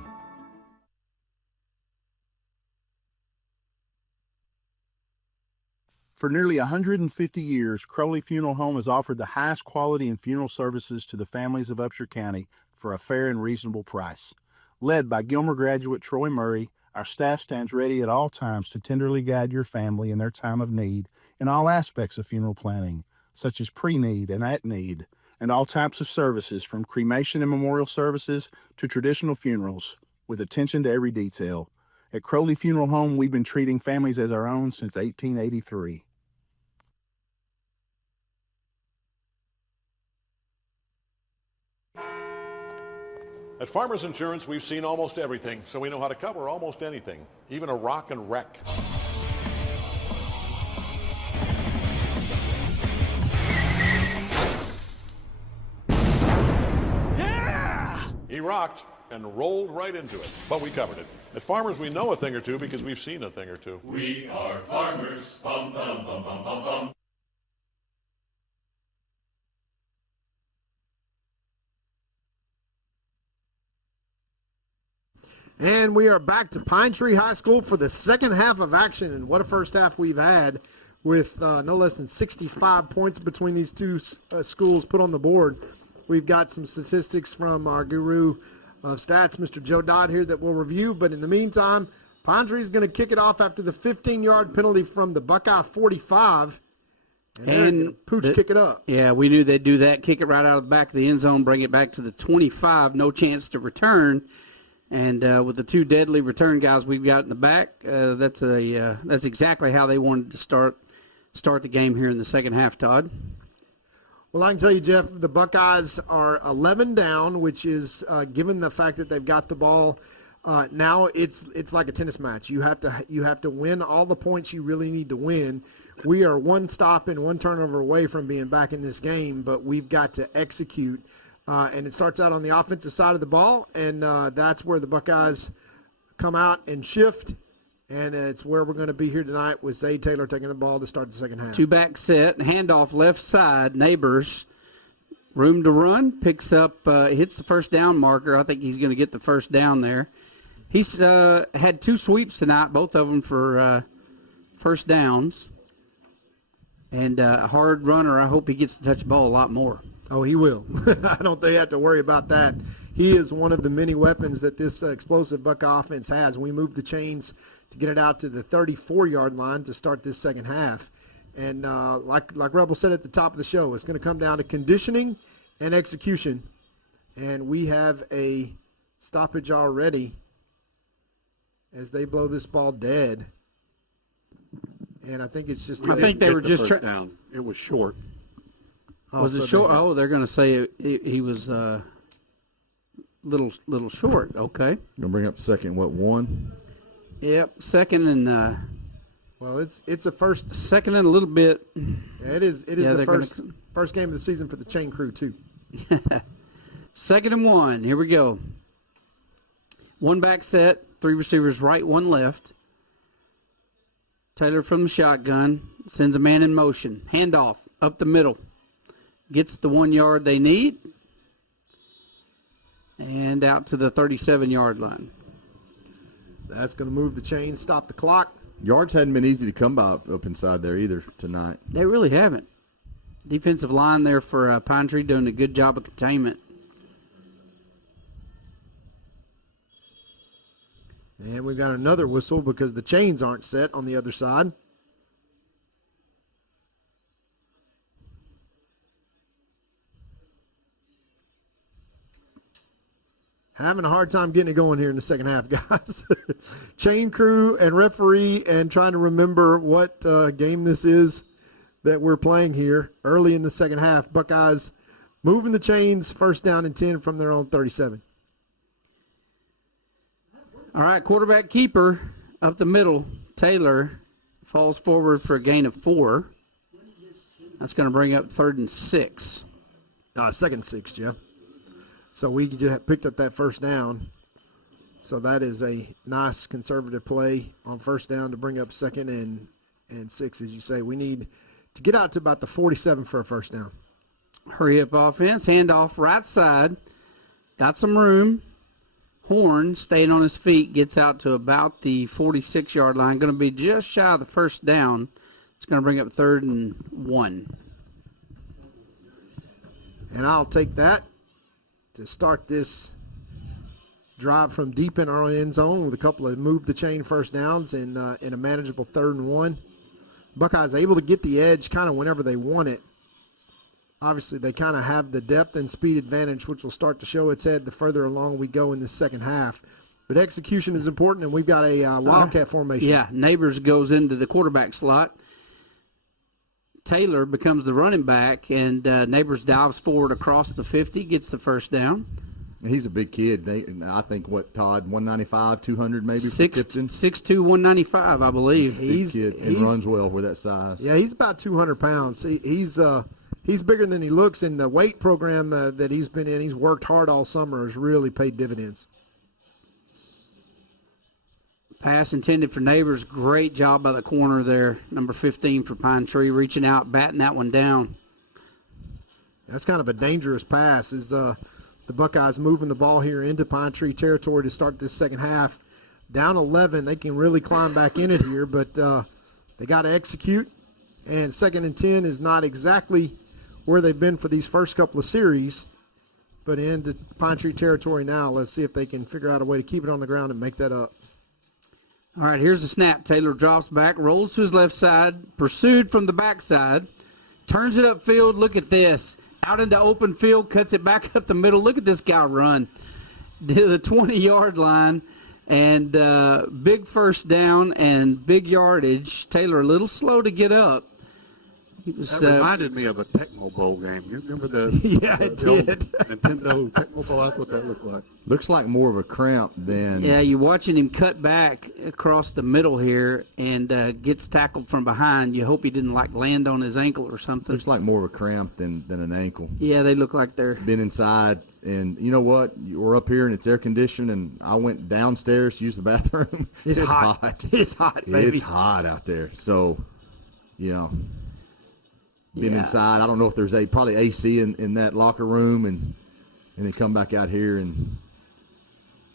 For nearly 150 years, Crowley Funeral Home has offered the highest quality in funeral services to the families of Upshur County for a fair and reasonable price. Led by Gilmer graduate Troy Murray, our staff stands ready at all times to tenderly guide your family in their time of need in all aspects of funeral planning, such as pre-need and at-need, and all types of services from cremation and memorial services to traditional funerals, with attention to every detail. At Crowley Funeral Home, we've been treating families as our own since 1883. At Farmers Insurance, we've seen almost everything, so we know how to cover almost anything, even a rock and wreck. Yeah! He rocked and rolled right into it, but we covered it. At Farmers, we know a thing or two because we've seen a thing or two. We are farmers. Bum, bum, bum, bum, bum, bum. And we are back to Pine Tree High School for the second half of action. And what a first half we've had with no less than 65 points between these two schools put on the board. We've got some statistics from our guru of stats, Mr. Joe Dodd, here that we'll review. But in the meantime, Pine Tree is going to kick it off after the 15-yard penalty from the Buckeye 45. And Pooch kick it up. Yeah, we knew they'd do that. Kick it right out of the back of the end zone, bring it back to the 25. No chance to return. And with the two deadly return guys we've got in the back, that's exactly how they wanted to start the game here in the second half, Todd. Well, I can tell you, Jeff, the Buckeyes are 11 down, which is, given the fact that they've got the ball, now it's like a tennis match. You have to win all the points you really need to win. We are one stop and one turnover away from being back in this game, but we've got to execute. And it starts out on the offensive side of the ball, and that's where the Buckeyes come out and shift. And it's where we're going to be here tonight with Zay Taylor taking the ball to start the second half. Two-back set, handoff left side, Neighbors, room to run, picks up, hits the first down marker. I think he's going to get the first down there. He's had two sweeps tonight, both of them for first downs. And a hard runner. I hope he gets to touch the ball a lot more. Oh, he will. I don't think you have to worry about that. He is one of the many weapons that this explosive Buckeye offense has. We moved the chains to get it out to the 34-yard line to start this second half. And like Rebel said at the top of the show, it's going to come down to conditioning and execution. And we have a stoppage already as they blow this ball dead. And I think it's just... I think they were just... down. It was short. Was it short? Oh, they're going to say he was little short. Okay. Gonna bring up second. What, one? Yep, second and. Well, it's a first. Second and a little bit. Yeah, it is the first game of the season for the chain crew too. Second and one. Here we go. One back set. Three receivers right, one left. Taylor from the shotgun sends a man in motion. Handoff up the middle. Gets the 1 yard they need, and out to the 37-yard line. That's going to move the chain, stop the clock. Yards hadn't been easy to come by up inside there either tonight. They really haven't. Defensive line there for Pine Tree doing a good job of containment. And we've got another whistle because the chains aren't set on the other side. Having a hard time getting it going here in the second half, guys. Chain crew and referee and trying to remember what game this is that we're playing here early in the second half. Buckeyes moving the chains, first down and 10 from their own 37. All right, quarterback keeper up the middle. Taylor falls forward for a gain of 4. That's going to bring up 3rd and 6. Second and 6, Jeff. So we just picked up that first down. So that is a nice conservative play on first down to bring up 2nd and 6, as you say. We need to get out to about the 47 for a first down. Hurry up offense, handoff right side. Got some room. Horn, staying on his feet, gets out to about the 46-yard line. Going to be just shy of the first down. It's going to bring up 3rd and 1. And I'll take that to start this drive from deep in our end zone with a couple of move the chain first downs and in a manageable 3rd and 1. Buckeyes able to get the edge kind of whenever they want it. Obviously, they kind of have the depth and speed advantage, which will start to show its head the further along we go in the second half. But execution is important, and we've got a wildcat formation. Yeah, Neighbors goes into the quarterback slot. Taylor becomes the running back, and Neighbors dives forward across the 50, gets the first down. He's a big kid. I think, Todd, 195, 200 maybe? 6'2", 195, I believe. He's a big kid and runs well for that size. Yeah, he's about 200 pounds. He's bigger than he looks, and the weight program that he's been in, he's worked hard all summer, has really paid dividends. Pass intended for Neighbors. Great job by the corner there, number 15 for Pine Tree, reaching out, batting that one down. That's kind of a dangerous pass. The Buckeyes moving the ball here into Pine Tree territory to start this second half. Down 11, they can really climb back in it here, but they got to execute. And 2nd and 10 is not exactly where they've been for these first couple of series, but into Pine Tree territory now. Let's see if they can figure out a way to keep it on the ground and make that up. All right, here's the snap. Taylor drops back, rolls to his left side, pursued from the backside, turns it upfield. Look at this. Out into open field, cuts it back up the middle. Look at this guy run to the 20-yard line, and big first down and big yardage. Taylor a little slow to get up. That reminded me of a Tecmo Bowl game. You remember the it did. Nintendo Tecmo Bowl? That's what that looked like. Looks like more of a cramp than... Yeah, you're watching him cut back across the middle here and gets tackled from behind. You hope he didn't land on his ankle or something. Looks like more of a cramp than an ankle. Yeah, they look like they're... Been inside, and you know what? We're up here and it's air conditioned, and I went downstairs to use the bathroom. It's hot. It's hot, baby. It's hot out there. So, been inside. I don't know if there's probably AC in that locker room, and then come back out here, and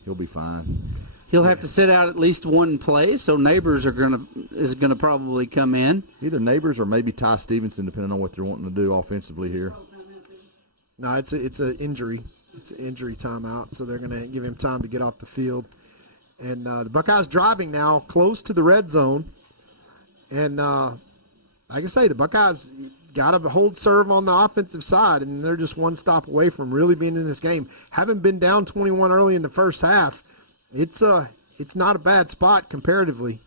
he'll be fine. He'll have to sit out at least one play, so Neighbors is gonna probably come in. Either Neighbors or maybe Ty Stevenson, depending on what they're wanting to do offensively here. No, it's an injury. It's an injury timeout, so they're gonna give him time to get off the field. And the Buckeyes driving now close to the red zone, and like I say, the Buckeyes got to hold serve on the offensive side, and they're just one stop away from really being in this game. Having been down 21 early in the first half, it's not a bad spot comparatively.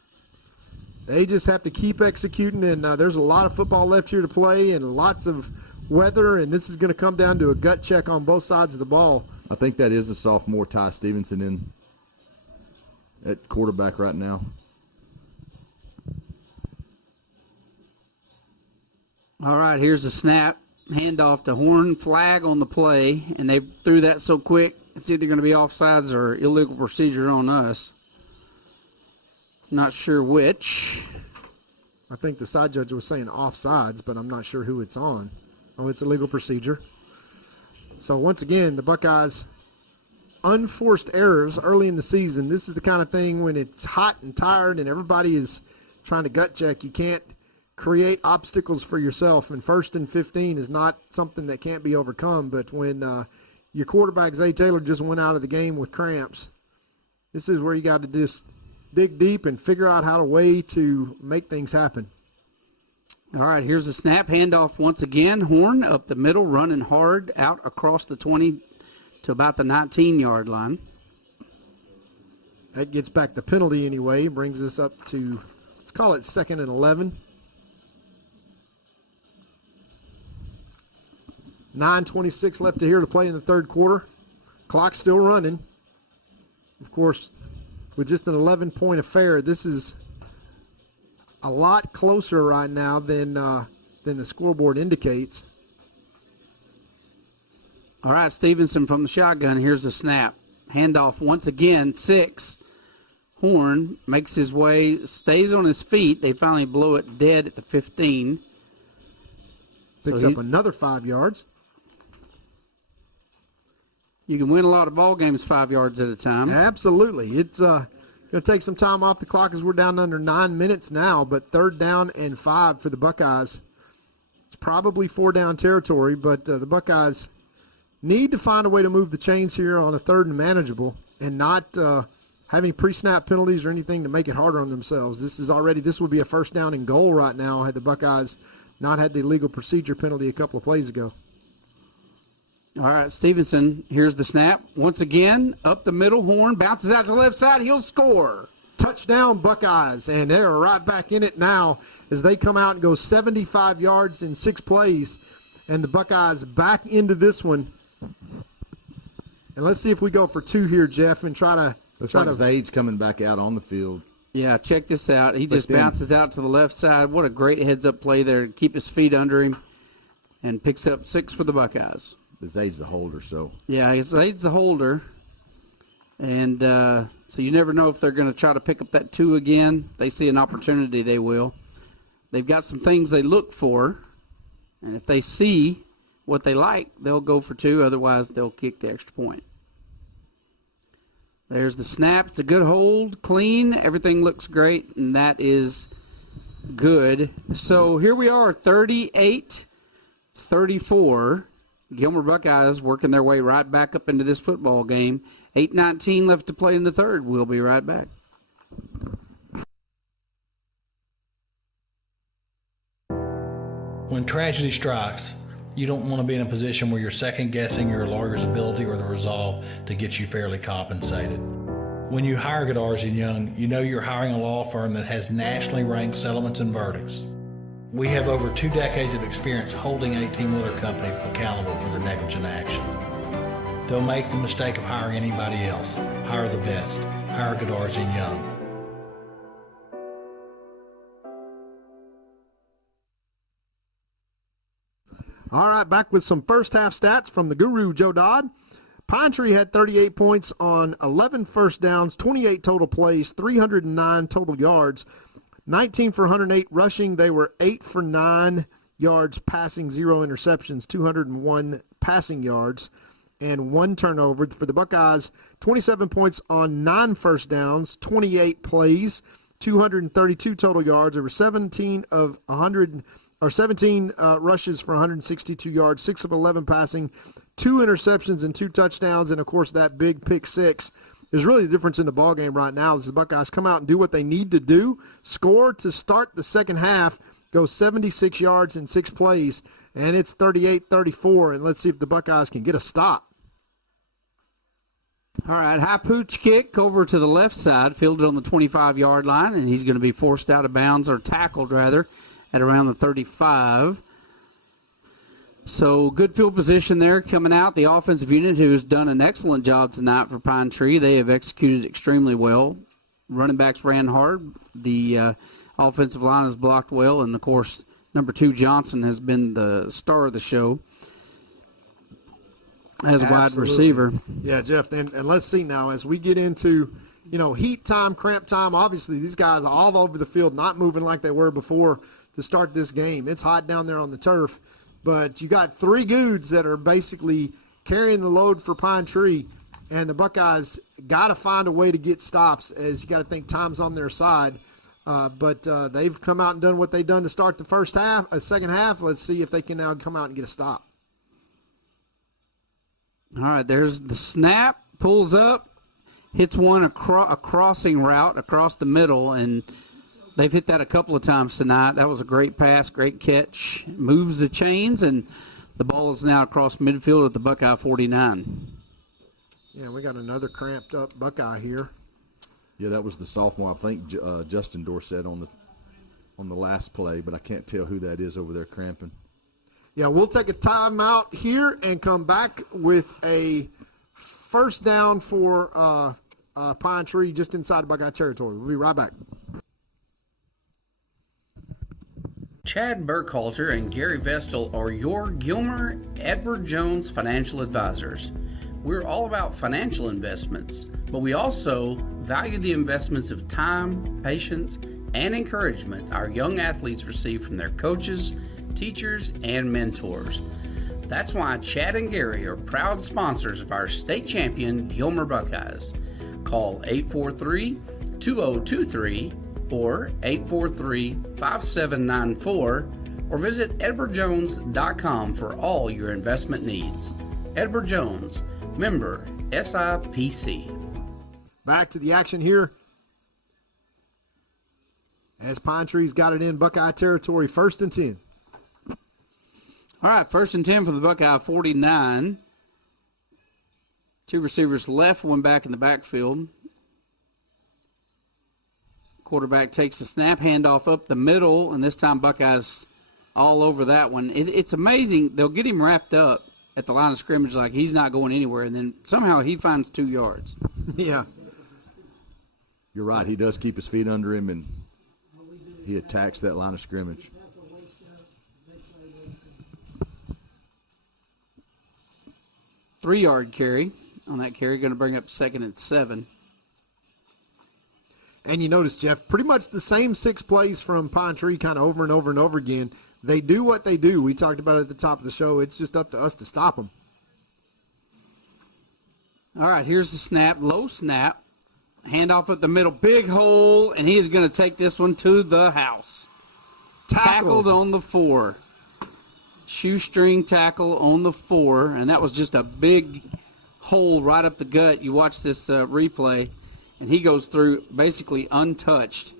They just have to keep executing, and there's a lot of football left here to play and lots of weather, and this is going to come down to a gut check on both sides of the ball. I think that is the sophomore Ty Stevenson in at quarterback right now. All right, here's the snap. Handoff to Horn. Flag on the play, and they threw that so quick, it's either going to be offsides or illegal procedure on us. Not sure which. I think the side judge was saying offsides, but I'm not sure who it's on. Oh, it's illegal procedure. So once again, the Buckeyes, unforced errors early in the season. This is the kind of thing when it's hot and tired and everybody is trying to gut check. You can't create obstacles for yourself, and 1st and 15 is not something that can't be overcome. But when your quarterback, Zay Taylor, just went out of the game with cramps, this is where you got to just dig deep and figure out how to make things happen. All right, here's the snap. Handoff once again. Horn up the middle, running hard out across the 20 to about the 19-yard line. That gets back the penalty anyway, brings us up to, let's call it 2nd and 11. 9:26 left to here to play in the third quarter. Clock's still running. Of course, with just an 11-point affair, this is a lot closer right now than the scoreboard indicates. All right, Stevenson from the shotgun. Here's the snap. Handoff once again. 6. Horn makes his way, stays on his feet. They finally blow it dead at the 15. Picks up another 5 yards. You can win a lot of ball games 5 yards at a time. Absolutely. It's going to take some time off the clock as we're down under 9 minutes now, but 3rd down and 5 for the Buckeyes. It's probably 4-down territory, but the Buckeyes need to find a way to move the chains here on a 3rd and manageable and not have any pre-snap penalties or anything to make it harder on themselves. This would be a 1st down and goal right now had the Buckeyes not had the illegal procedure penalty a couple of plays ago. All right, Stevenson, here's the snap. Once again, up the middle, Horn bounces out to the left side. He'll score. Touchdown, Buckeyes, and they're right back in it now as they come out and go 75 yards in 6 plays, and the Buckeyes back into this one. And let's see if we go for 2 here, Jeff, and try to... Looks like Zade's coming back out on the field. Yeah, check this out. He just bounces out to the left side. What a great heads-up play there to keep his feet under him, and picks up 6 for the Buckeyes. Zade's the holder, so. Yeah, Zade's the holder. And so you never know if they're going to try to pick up that 2 again. They see an opportunity, they will. They've got some things they look for, and if they see what they like, they'll go for 2. Otherwise, they'll kick the extra point. There's the snap. It's a good hold, clean. Everything looks great, and that is good. So here we are, 38-34. Gilmer Buckeyes working their way right back up into this football game. 8:19 left to play in the third. We'll be right back. When tragedy strikes, you don't want to be in a position where you're second-guessing your lawyer's ability or the resolve to get you fairly compensated. When you hire Godarzi & Young, you know you're hiring a law firm that has nationally ranked settlements and verdicts. We have over 2 decades of experience holding 18-wheeler companies accountable for their negligent action. Don't make the mistake of hiring anybody else. Hire the best. Hire Godarzi & Young. All right, back with some first half stats from the guru, Joe Dodd. Pine Tree had 38 points on 11 first downs, 28 total plays, 309 total yards, 19 for 108 rushing. They were 8 for 9 yards passing, 0 interceptions, 201 passing yards, and 1 turnover. For the Buckeyes, 27 points on 9 first downs, 28 plays, 232 total yards. There were 17 rushes for 162 yards, 6 of 11 passing, 2 interceptions and 2 touchdowns, and of course that big pick 6 is really the difference in the ballgame right now as the Buckeyes come out and do what they need to do, score to start the second half, go 76 yards in 6 plays, and it's 38-34, and let's see if the Buckeyes can get a stop. All right, high pooch kick over to the left side, fielded on the 25-yard line, and he's going to be forced out of bounds, or tackled rather, at around the 35. So good field position there coming out. The offensive unit, who has done an excellent job tonight for Pine Tree, they have executed extremely well. Running backs ran hard. The offensive line has blocked well, and of course, number 2 Johnson has been the star of the show as a wide receiver. Yeah, Jeff, and let's see now as we get into heat time, cramp time. Obviously, these guys are all over the field, not moving like they were before to start this game. It's hot down there on the turf, but you got 3 Goods that are basically carrying the load for Pine Tree, and the Buckeyes got to find a way to get stops, as you got to think time's on their side. But they've come out and done what they've done to start the second half. Let's see if they can now come out and get a stop. All right, there's the snap, pulls up, hits one a crossing route across the middle, and they've hit that a couple of times tonight. That was a great pass, great catch. Moves the chains, and the ball is now across midfield at the Buckeye 49. Yeah, we got another cramped up Buckeye here. Yeah, that was the sophomore, I think, Justin Dorsett on the last play, but I can't tell who that is over there cramping. Yeah, we'll take a timeout here and come back with a first down for Pine Tree just inside Buckeye territory. We'll be right back. Chad Burkhalter and Gary Vestal are your Gilmer Edward Jones financial advisors. We're all about financial investments, but we also value the investments of time, patience, and encouragement our young athletes receive from their coaches, teachers, and mentors. That's why Chad and Gary are proud sponsors of our state champion Gilmer Buckeyes. Call 843-2023 or 843-5794 or visit edwardjones.com for all your investment needs. Edward Jones, member SIPC. Back to the action here as Pine Tree's got it in Buckeye territory, 1st and 10. All right, 1st and 10 for the Buckeye 49. Two receivers left, one back in the backfield. Quarterback takes the snap, handoff up the middle, and this time Buckeyes all over that one. It's amazing. They'll get him wrapped up at the line of scrimmage like he's not going anywhere, and then somehow he finds 2 yards. Yeah. You're right. He does keep his feet under him, and he attacks that line of scrimmage. Three-yard carry on that carry, going to bring up 2nd and 7. And you notice, Jeff, pretty much the same 6 plays from Pine Tree kind of over and over and over again. They do what they do. We talked about it at the top of the show. It's just up to us to stop them. All right, here's the snap, low snap. Handoff at the middle, big hole, and he is going to take this one to the house. Tackled on the 4. Shoestring tackle on the 4, and that was just a big hole right up the gut. You watch this replay, and he goes through basically untouched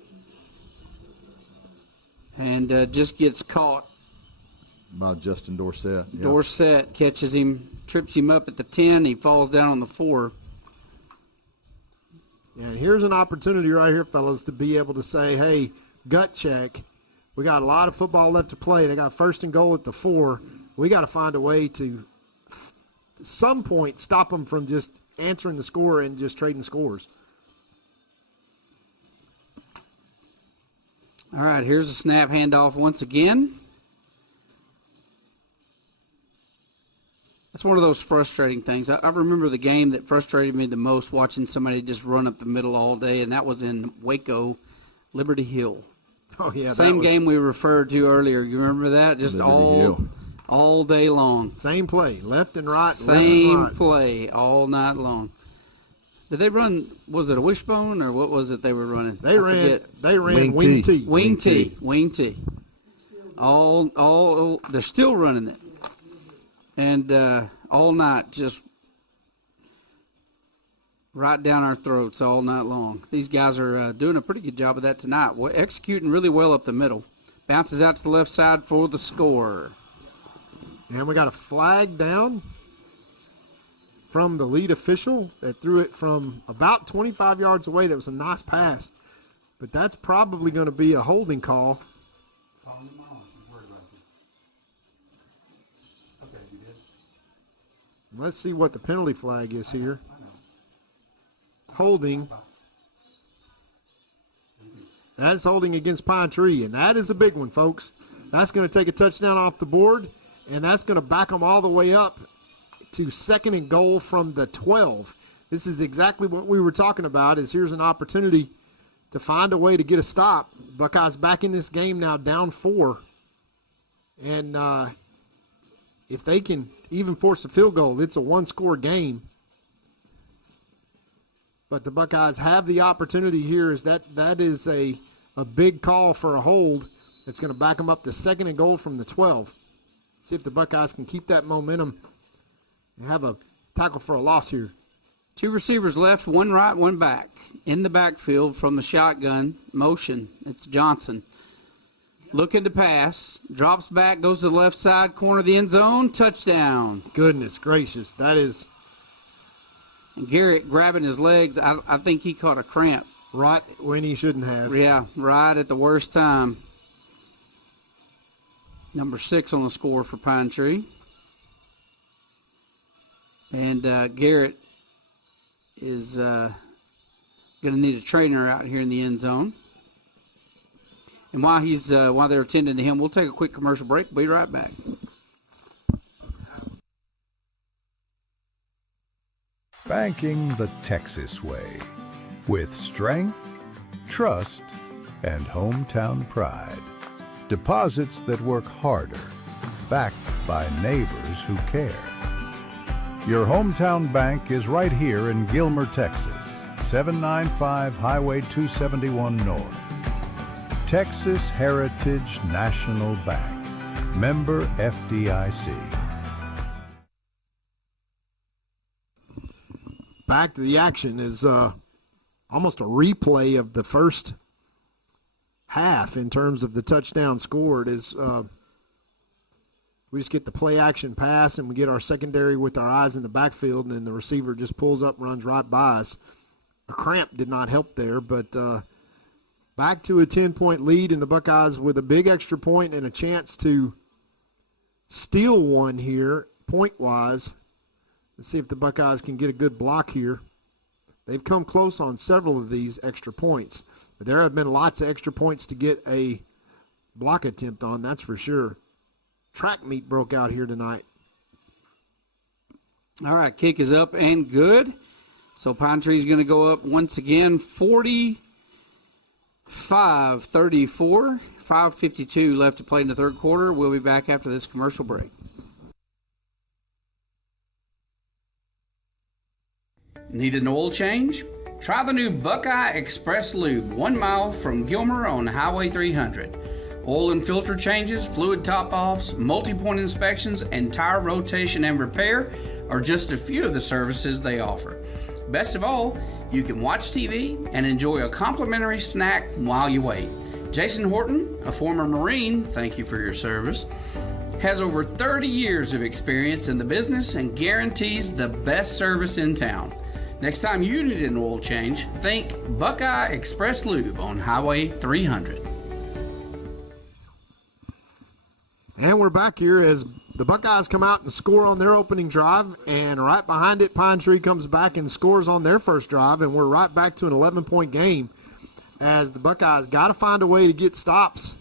and just gets caught. By Justin Dorsett. Yeah. Dorsett catches him, trips him up at the 10. He falls down on the 4. Yeah, here's an opportunity right here, fellas, to be able to say, hey, gut check. We got a lot of football left to play. They got 1st and goal at the 4. We got to find a way to, at some point, stop them from just answering the score and just trading scores. All right, here's a snap handoff once again. That's one of those frustrating things. I remember the game that frustrated me the most, watching somebody just run up the middle all day, and that was in Waco, Liberty Hill. Oh, yeah. Same game we referred to earlier. You remember that? Just all day long. Same play, left and right. Same play all night long. Did they run, was it a wishbone, or what was it they were running? They ran wing T. Wing T. All, they're still running it. And all night, just right down our throats all night long. These guys are doing a pretty good job of that tonight. Executing really well up the middle. Bounces out to the left side for the score. And we got a flag down from the lead official that threw it from about 25 yards away. That was a nice pass. But that's probably going to be a holding call. Let's see what the penalty flag is here. Holding. That's holding against Pine Tree, and that is a big one, folks. That's going to take a touchdown off the board, and that's going to back them all the way up to 2nd and goal from the 12. This is exactly what we were talking about, is here's an opportunity to find a way to get a stop. Buckeyes back in this game now, down 4. And if they can even force a field goal, it's a 1-score game. But the Buckeyes have the opportunity here. Is that is a big call for a hold. It's going to back them up to 2nd and goal from the 12. See if the Buckeyes can keep that momentum and have a tackle for a loss here. 2 receivers left, 1 right, 1 back. In the backfield from the shotgun motion, it's Johnson. Looking to pass, drops back, goes to the left side corner of the end zone, touchdown. Goodness gracious, that is. And Garrett grabbing his legs, I think he caught a cramp. Right when he shouldn't have. Yeah, right at the worst time. Number 6 on the score for Pine Tree. And Garrett is going to need a trainer out here in the end zone. And while they're attending to him, we'll take a quick commercial break. We'll be right back. Banking the Texas way, with strength, trust, and hometown pride. Deposits that work harder, backed by neighbors who care. Your hometown bank is right here in Gilmer, Texas, 795 Highway 271 North. Texas Heritage National Bank, member FDIC. Back to the action is almost a replay of the first half in terms of the touchdown scored. As we just get the play action pass and we get our secondary with our eyes in the backfield, and then the receiver just pulls up and runs right by us. A cramp did not help there, but back to a 10-point lead, and the Buckeyes with a big extra point and a chance to steal one here point-wise. Let's see if the Buckeyes can get a good block here. They've come close on several of these extra points, but there have been lots of extra points to get a block attempt on, that's for sure. Track meet broke out here tonight. All right, kick is up and good. So Pine Tree's going to go up once again, 45-34. 5:52 left to play in the third quarter. We'll be back after this commercial break. Need an oil change? Try the new Buckeye Express Lube, 1 mile from Gilmer on Highway 300. Oil and filter changes, fluid top-offs, multi-point inspections, and tire rotation and repair are just a few of the services they offer. Best of all, you can watch TV and enjoy a complimentary snack while you wait. Jason Horton, a former Marine, thank you for your service, has over 30 years of experience in the business and guarantees the best service in town. Next time you need an oil change, think Buckeye Express Lube on Highway 300. And we're back here as the Buckeyes come out and score on their opening drive, and right behind it, Pine Tree comes back and scores on their first drive, and we're right back to an 11-point game as the Buckeyes got to find a way to get stops.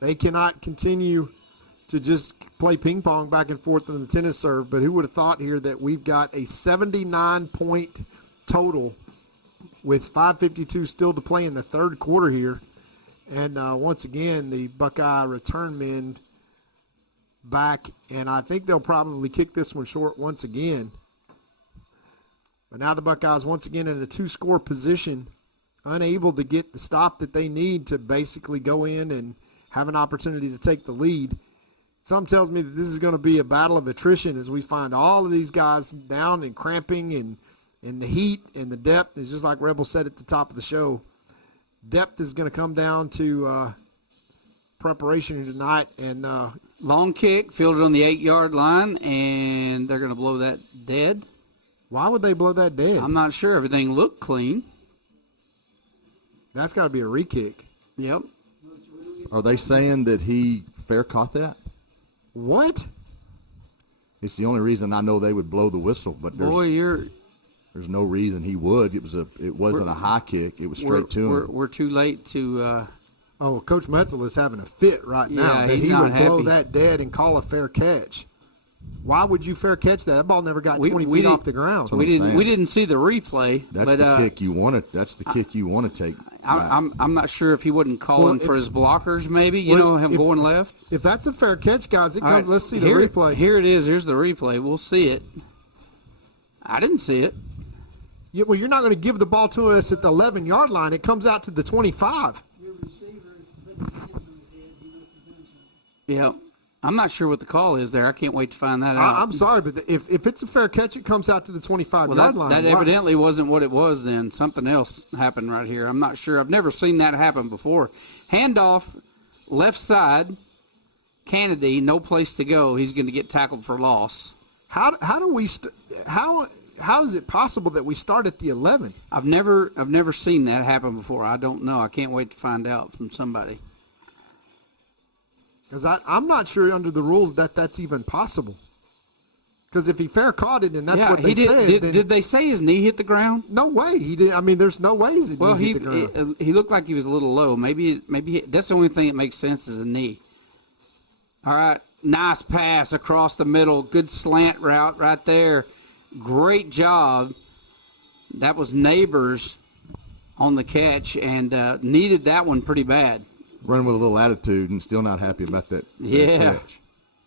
They cannot continue to just play ping pong back and forth in the tennis serve, but who would have thought here that we've got a 79-point total with 5:52 still to play in the third quarter here. And once again, the Buckeye return men back, and I think they'll probably kick this one short once again. But now the Buckeyes once again in a 2-score position, unable to get the stop that they need to basically go in and have an opportunity to take the lead. Some tells me that this is going to be a battle of attrition as we find all of these guys down and cramping, and the heat and the depth is just like Rebel said at the top of the show. Depth is going to come down to preparation here tonight. And long kick, fielded on the 8-yard line, and they're going to blow that dead. Why would they blow that dead? I'm not sure. Everything looked clean. That's got to be a re-kick. Yep. Are they saying that he fair caught that? What? It's the only reason I know they would blow the whistle, but there's no reason he would. It wasn't a high kick. It was straight to him. We're too late to. Coach Metzel is having a fit right now. Yeah, that he's he not would blow happy. that dead and call a fair catch. Why would you fair catch that? That ball never got 20 feet off the ground. We didn't see the replay. That's the kick you want to. That's the kick you want to take. I'm not sure if he wasn't calling for his blockers. Maybe him going left. If that's a fair catch, guys, right, let's see the replay. Here it is. Here's the replay. We'll see it. I didn't see it. Yeah, well, you're not going to give the ball to us at the 11-yard line. It comes out to the 25. Yeah. I'm not sure what the call is there. I can't wait to find that out. I'm sorry, but if it's a fair catch, it comes out to the 25-yard line. That evidently wasn't what it was then. Something else happened right here. I'm not sure. I've never seen that happen before. Handoff, left side, Kennedy, no place to go. He's going to get tackled for loss. How is it possible that we start at the 11? I've never seen that happen before. I don't know. I can't wait to find out from somebody. Because I'm not sure under the rules that's even possible. Because if he fair caught it, and that's what they said. Did they say his knee hit the ground? No way. He did. I mean, there's no way his knee hit the ground. He looked like he was a little low. Maybe that's the only thing that makes sense is a knee. All right, nice pass across the middle. Good slant route right there. Great job. That was Neighbors on the catch, and needed that one pretty bad. Running with a little attitude and still not happy about that. Yeah. Catch.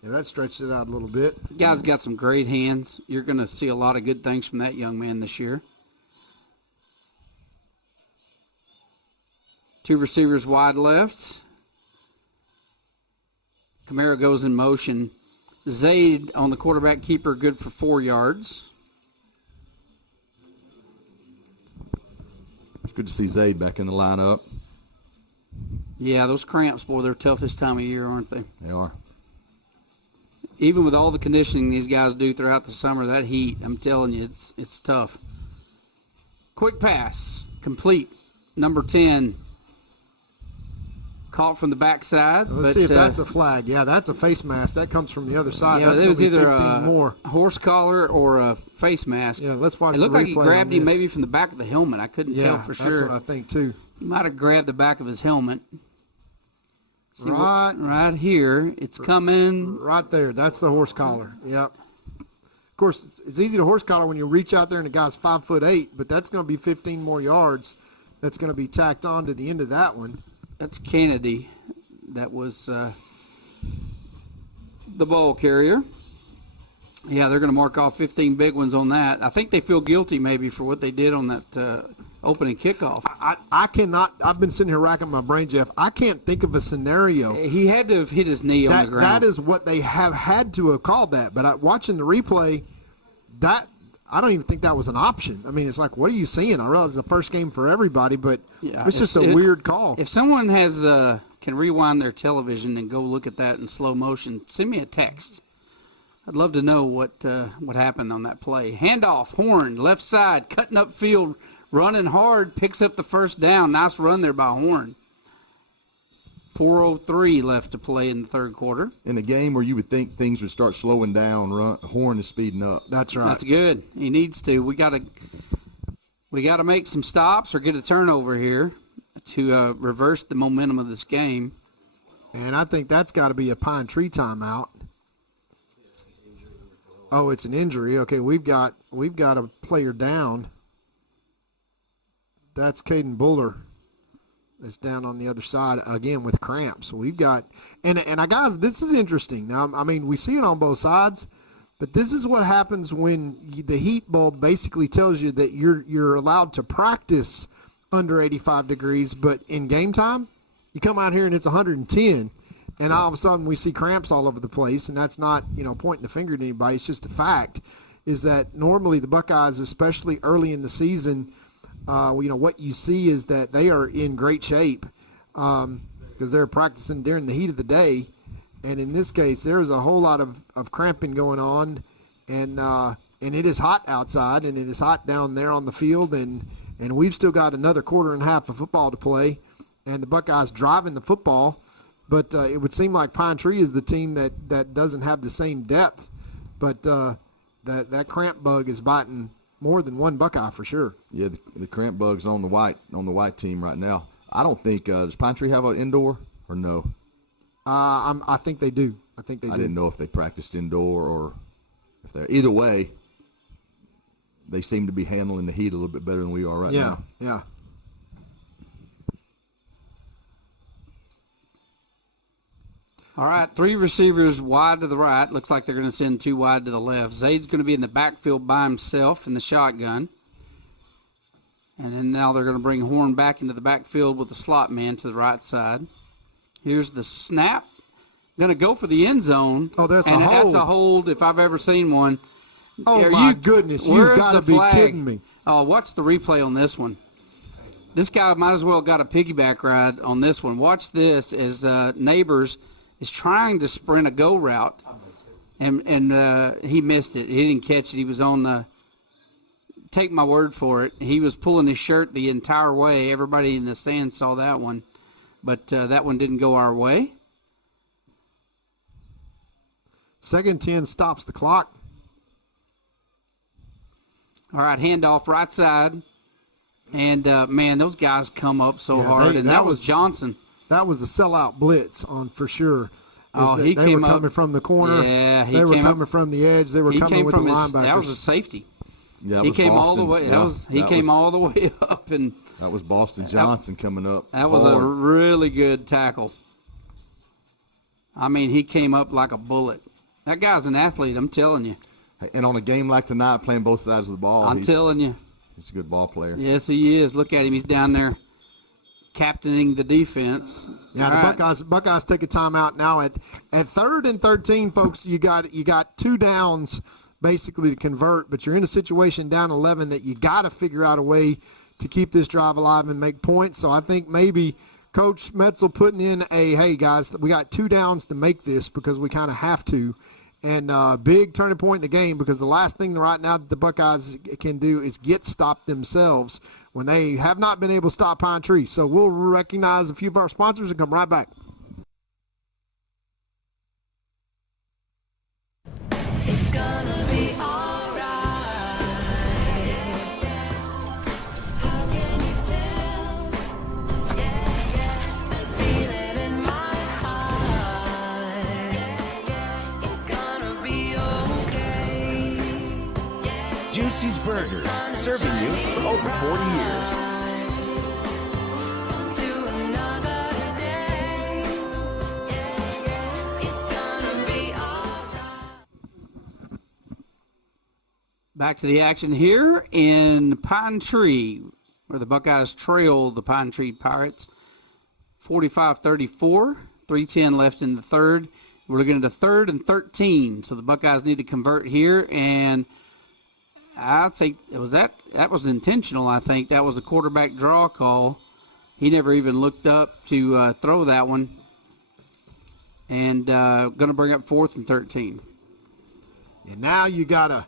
Yeah, that stretched it out a little bit. The guy's got some great hands. You're going to see a lot of good things from that young man this year. Two receivers wide left. Camara goes in motion. Zaid on the quarterback keeper, good for 4 yards. It's good to see Zaid back in the lineup. Yeah, those cramps, boy, they're tough this time of year, aren't they? They are. even with all the conditioning these guys do throughout the summer, that heat, I'm telling you, it's tough. Quick pass, complete. Number 10, caught from the backside. Let's see if that's a flag. Yeah, that's a face mask. That comes from the other side. Yeah, that's it was gonna be either 15 more. a horse collar or a face mask. Yeah, let's watch It looked the like he replay grabbed on him this. maybe from the back of the helmet. I couldn't tell for sure. That's what I think too. He might have grabbed the back of his helmet. See Right. right here. It's coming. Right there. That's the horse collar. Yep. Of course, it's easy to horse collar when you reach out there and the guy's 5'8", but that's going to be 15 more yards. That's going to be tacked on to the end of that one. That's Kennedy. That was the ball carrier. Yeah, they're going to mark off 15 big ones on that. I think they feel guilty maybe for what they did on that opening kickoff. I cannot. I've been sitting here racking my brain, Jeff. I can't think of a scenario. He had to have hit his knee on the ground. That is what they have had to have called that. But watching the replay, I don't even think that was an option. I mean, it's like, what are you seeing? I realize it's the first game for everybody, but it's just a weird call. If someone has can rewind their television and go look at that in slow motion, send me a text. I'd love to know what happened on that play. Handoff, Horn, left side, cutting up field, running hard, picks up the first down. Nice run there by Horn. 4:03 left to play in the third quarter. In a game where you would think things would start slowing down, Horn is speeding up. That's right. That's good. He needs to. We got to make some stops or get a turnover here to reverse the momentum of this game. And I think that's got to be a Pine Tree timeout. Oh, it's an injury. Okay, we've got a player down. That's Caden Buller. That's down on the other side again with cramps. So we've got and guys, this is interesting. Now, I mean, we see it on both sides, but this is what happens when the heat bulb basically tells you that you're allowed to practice under 85 degrees, but in game time, you come out here and it's 110. And all of a sudden we see cramps all over the place, and that's not, pointing the finger at anybody. It's just a fact, is that normally the Buckeyes, especially early in the season, what you see is that they are in great shape because they're practicing during the heat of the day. And in this case, there's a whole lot of cramping going on, and it is hot outside, and it is hot down there on the field, and we've still got another quarter and a half of football to play, and the Buckeyes driving the football. But it would seem like Pine Tree is the team that doesn't have the same depth. But that cramp bug is biting more than one Buckeye for sure. Yeah, the cramp bug's on the white team right now. I don't think does Pine Tree have an indoor or no? I think they do. I didn't know if they practiced indoor or if they're either way. They seem to be handling the heat a little bit better than we are right now. Yeah. All right, 3 receivers wide to the right. Looks like they're going to send 2 wide to the left. Zade's going to be in the backfield by himself in the shotgun. And then now they're going to bring Horn back into the backfield with the slot man to the right side. Here's the snap. Going to go for the end zone. Oh, that's a hold. That's a hold if I've ever seen one. Oh, my goodness. You've got to be kidding me. Oh, watch the replay on this one. This guy might as well got a piggyback ride on this one. Watch this as Neighbors is trying to sprint a go route, and he missed it. He didn't catch it. He was on the – take my word for it. He was pulling his shirt the entire way. Everybody in the stands saw that one, but that one didn't go our way. 2nd and 10 stops the clock. All right, handoff right side. And, man, those guys come up so hard, and that was Johnson. That was a sellout blitz for sure. He they came were coming from the corner. Yeah, they were coming from the edge. They were coming with the linebackers. That was a safety. Yeah, he came all the way. He came all the way up, and that was Boston Johnson coming up. That was a really good tackle. I mean, he came up like a bullet. That guy's an athlete, I'm telling you. And on a game like tonight, playing both sides of the ball, I'm telling you, he's a good ball player. Yes, he is. Look at him. He's down there captaining the defense. Yeah, Buckeyes take a timeout now at 3rd and 13, folks. You got 2 downs basically to convert, but you're in a situation down 11 that you got to figure out a way to keep this drive alive and make points. So I think maybe Coach Metzel putting in hey guys, we got 2 downs to make this because we kind of have to, And big turning point in the game, because the last thing right now that the Buckeyes can do is get stopped themselves when they have not been able to stop Pine Tree. So we'll recognize a few of our sponsors and come right back. It's gonna be alright. How can you tell? I feel it in my heart. It's gonna be okay. Juicy's Burgers, serving you for over 40 years. To another day. It's gonna be alright. Back to the action here in Pine Tree, where the Buckeyes trail the Pine Tree Pirates 45-34, 3:10 left in the third. We're looking at a 3rd and 13, so the Buckeyes need to convert here, and I think that was intentional. I think that was a quarterback draw call. He never even looked up to throw that one, and going to bring up 4th and 13. And now you're out of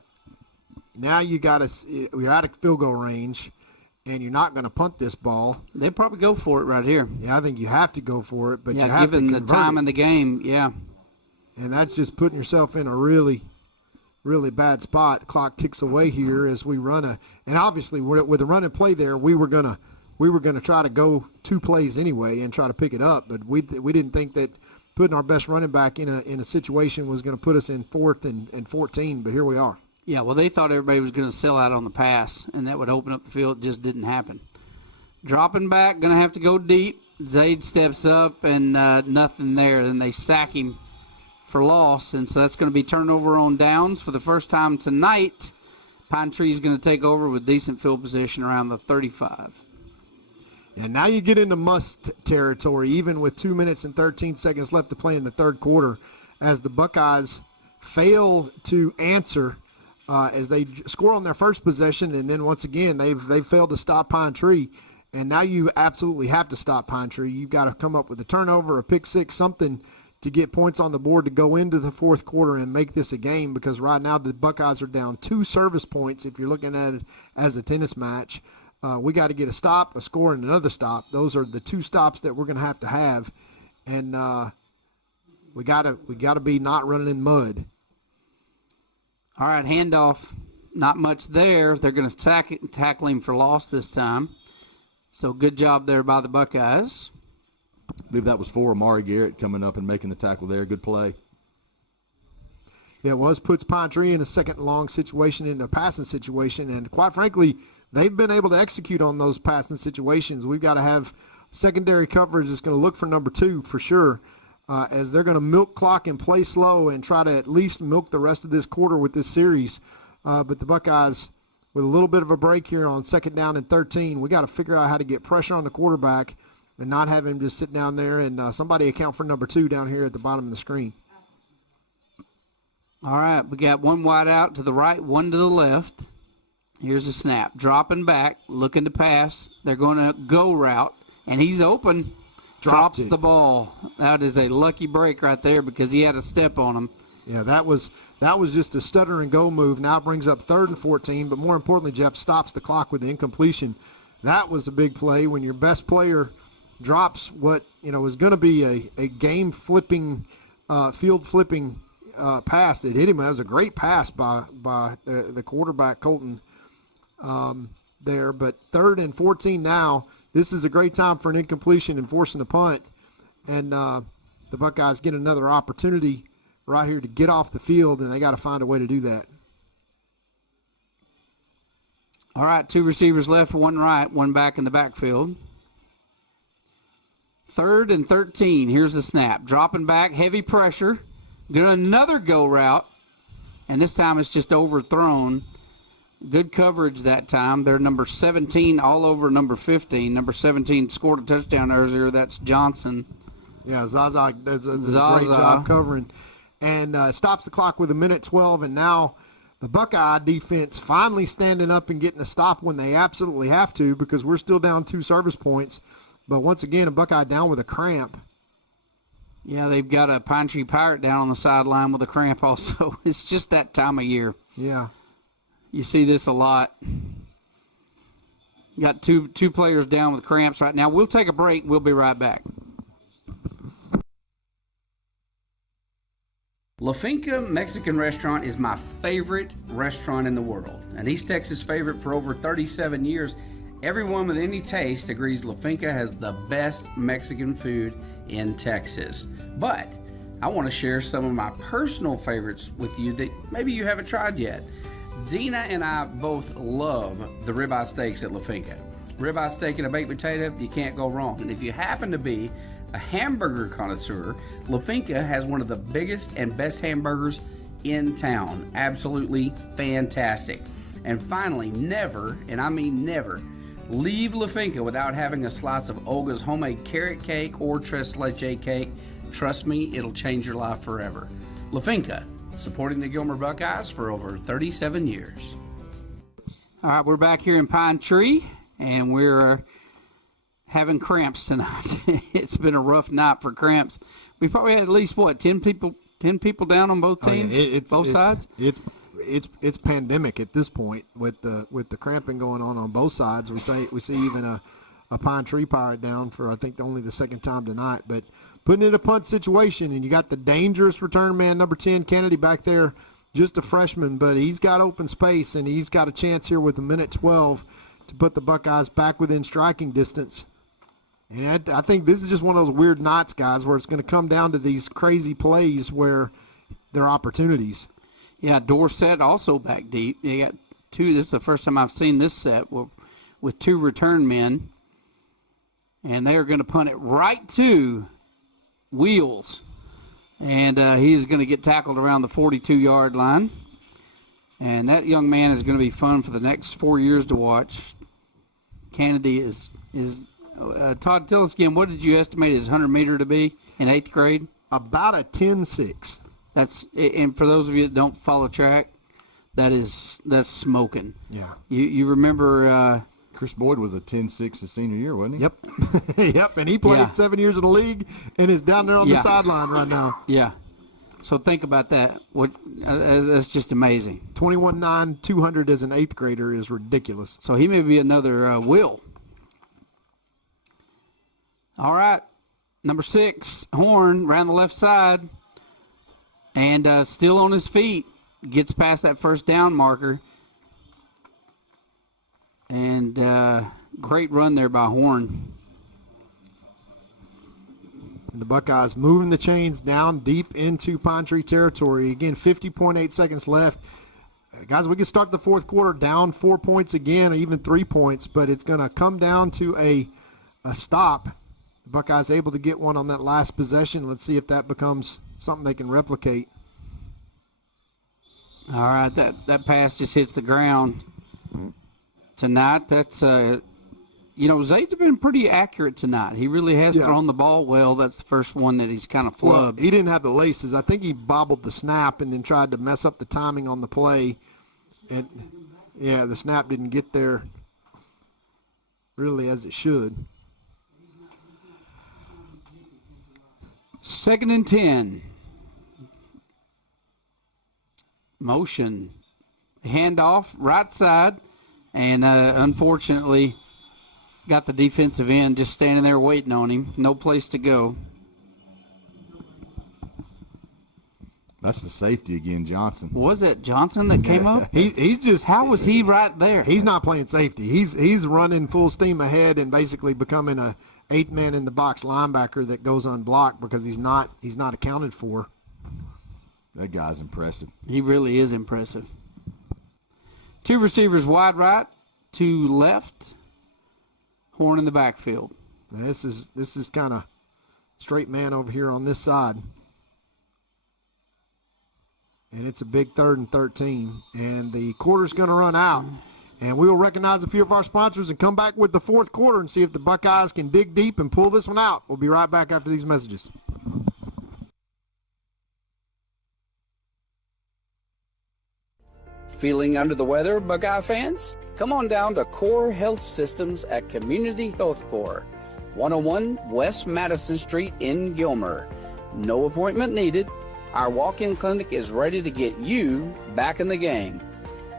field goal range, and you're not going to punt this ball. They'd probably go for it right here. Yeah, I think you have to go for it, but Yeah, you have given to the convert time it. in the game, yeah. And that's just putting yourself in a really, really bad spot. The clock ticks away here as we run and obviously with a run and play there, we were gonna try to go 2 plays anyway and try to pick it up, but we didn't think that putting our best running back in a situation was going to put us in 4th and 14. But here we are. Yeah, well, they thought everybody was going to sell out on the pass, and that would open up the field. It just didn't happen. Dropping back, going to have to go deep. Zaid steps up, and nothing there. Then they sack him for loss, and so that's going to be turnover on downs for the first time tonight. Pine Tree's going to take over with decent field position around the 35. And now you get into must territory, even with 2 minutes and 13 seconds left to play in the third quarter, as the Buckeyes fail to answer as they score on their first possession, and then once again they've failed to stop Pine Tree. And now you absolutely have to stop Pine Tree. You've got to come up with a turnover, a pick six, something to get points on the board to go into the fourth quarter and make this a game, because right now the Buckeyes are down 2 service points if you're looking at it as a tennis match. We got to get a stop, a score, and another stop. Those are the 2 stops that we're going to have. And we got to be not running in mud. All right, handoff. Not much there. They're going to tackle him for loss this time. So good job there by the Buckeyes. I believe that was for Amari Garrett coming up and making the tackle there. Good play. Yeah, it was. Puts Pine Tree in a second long situation, in a passing situation. And quite frankly, they've been able to execute on those passing situations. We've got to have secondary coverage that's going to look for number 2 for sure, as they're going to milk clock and play slow and try to at least milk the rest of this quarter with this series. But the Buckeyes, with a little bit of a break here on 2nd down and 13, we got to figure out how to get pressure on the quarterback and not have him just sit down there and somebody account for number 2 down here at the bottom of the screen. All right, we got 1 wide out to the right, 1 to the left. Here's a snap. Dropping back, looking to pass. They're going to go route, and he's open. Drops the ball. That is a lucky break right there because he had a step on him. Yeah, that was just a stutter and go move. Now it brings up 3rd and 14, but more importantly, Jeff stops the clock with the incompletion. That was a big play when your best player drops what was going to be a game flipping, field flipping pass that hit him. That was a great pass by the quarterback Colton there. But 3rd and 14 now. This is a great time for an incompletion and forcing a punt. And the Buckeyes get another opportunity right here to get off the field, and they got to find a way to do that. All right, 2 receivers left, 1 right, 1 back in the backfield. 3rd and 13. Here's the snap. Dropping back, heavy pressure. Another go route, and this time it's just overthrown. Good coverage that time. They're number 17 all over number 15. Number 17 scored a touchdown earlier. That's Johnson. Yeah, Zaza does a great job covering. And stops the clock with 1:12, and now the Buckeye defense finally standing up and getting a stop when they absolutely have to, because we're still down 2 service points. But once again, a Buckeye down with a cramp. Yeah, they've got a Pine Tree Pirate down on the sideline with a cramp also. It's just that time of year. Yeah. You see this a lot. Got two players down with cramps right now. We'll take a break. We'll be right back. La Finca Mexican restaurant is my favorite restaurant in the world. An East Texas favorite for over 37 years. Everyone with any taste agrees La Finca has the best Mexican food in Texas. But I want to share some of my personal favorites with you that maybe you haven't tried yet. Dina and I both love the ribeye steaks at La Finca. Ribeye steak and a baked potato, you can't go wrong. And if you happen to be a hamburger connoisseur, La Finca has one of the biggest and best hamburgers in town. Absolutely fantastic. And finally, never, and I mean never, leave La Finca without having a slice of Olga's homemade carrot cake or tres leche cake. Trust me, it'll change your life forever. La Finca, supporting the Gilmer Buckeyes for over 37 years. All right, we're back here in Pine Tree, and we're having cramps tonight. It's been a rough night for cramps. We probably had at least, 10 people down on both teams, both sides? It's pandemic at this point with the cramping going on both sides. We see even a Pine Tree Pirate down for, I think, only the second time tonight. But putting it in a punt situation, and you got the dangerous return man, number 10, Kennedy, back there, just a freshman, but he's got open space, and he's got a chance here with a minute 12 to put the Buckeyes back within striking distance. And I think this is just one of those weird nights, guys, where it's going to come down to these crazy plays where there are opportunities. Yeah, Dorsett also back deep. They got two. This is the first time I've seen this set with two return men. And they are going to punt it right to Wheels. And he is going to get tackled around the 42-yard line. And that young man is going to be fun for the next 4 years to watch. Kennedy is Todd, tell us again, what did you estimate his 100-meter to be in 8th grade? About a 10.6. And for those of you that don't follow track, that's smoking. Yeah. You remember Chris Boyd was a 10.6 his senior year, wasn't he? Yep. Yep, and he played 7 years in the league and is down there on the sideline right now. Yeah. So think about that. That's just amazing. 21.9, 200 as an 8th grader is ridiculous. So he may be another Will. All right. Number 6, Horn, around the left side. And still on his feet. Gets past that first down marker. And great run there by Horn. And the Buckeyes moving the chains down deep into Pine Tree territory. Again, 50.8 seconds left. Guys, we can start the fourth quarter down 4 points again, or even 3 points, but it's going to come down to a stop. The Buckeyes able to get one on that last possession. Let's see if that becomes something they can replicate. All right, that pass just hits the ground tonight. That's Zaid's been pretty accurate tonight. He really has thrown the ball well. That's the first one that he's kind of flubbed. Well, he didn't have the laces. I think he bobbled the snap and then tried to mess up the timing on the play. And, the snap didn't get there really as it should. 2nd and 10. Motion. Handoff, right side. And unfortunately, got the defensive end just standing there waiting on him. No place to go. That's the safety again, Johnson. Was it Johnson that came up? He's just. How was he right there? He's not playing safety. He's running full steam ahead and basically becoming a 8-man in the box linebacker that goes unblocked because he's not accounted for. That guy's impressive. He really is impressive. 2 receivers wide right, 2 left. Horn in the backfield. Now this is kind of straight man over here on this side. And it's a big 3rd and 13. And the quarter's going to run out. And we will recognize a few of our sponsors and come back with the fourth quarter and see if the Buckeyes can dig deep and pull this one out. We'll be right back after these messages. Feeling under the weather, Buckeye fans? Come on down to Core Health Systems at Community Health Corps, 101 West Madison Street in Gilmer. no appointment needed. Our walk-in clinic is ready to get you back in the game.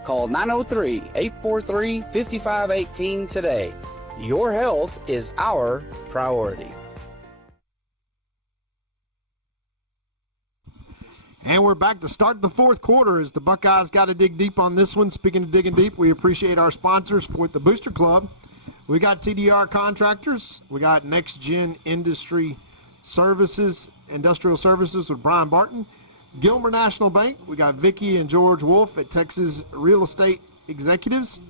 Call 903-843-5518 today. Your health is our priority. And we're back to start the fourth quarter as the Buckeyes got to dig deep on this one. Speaking of digging deep, we appreciate our sponsors with the Booster Club. We got TDR Contractors. We got Next Gen Industrial Services with Brian Barton. Gilmer National Bank. We got Vicki and George Wolf at Texas Real Estate Executives.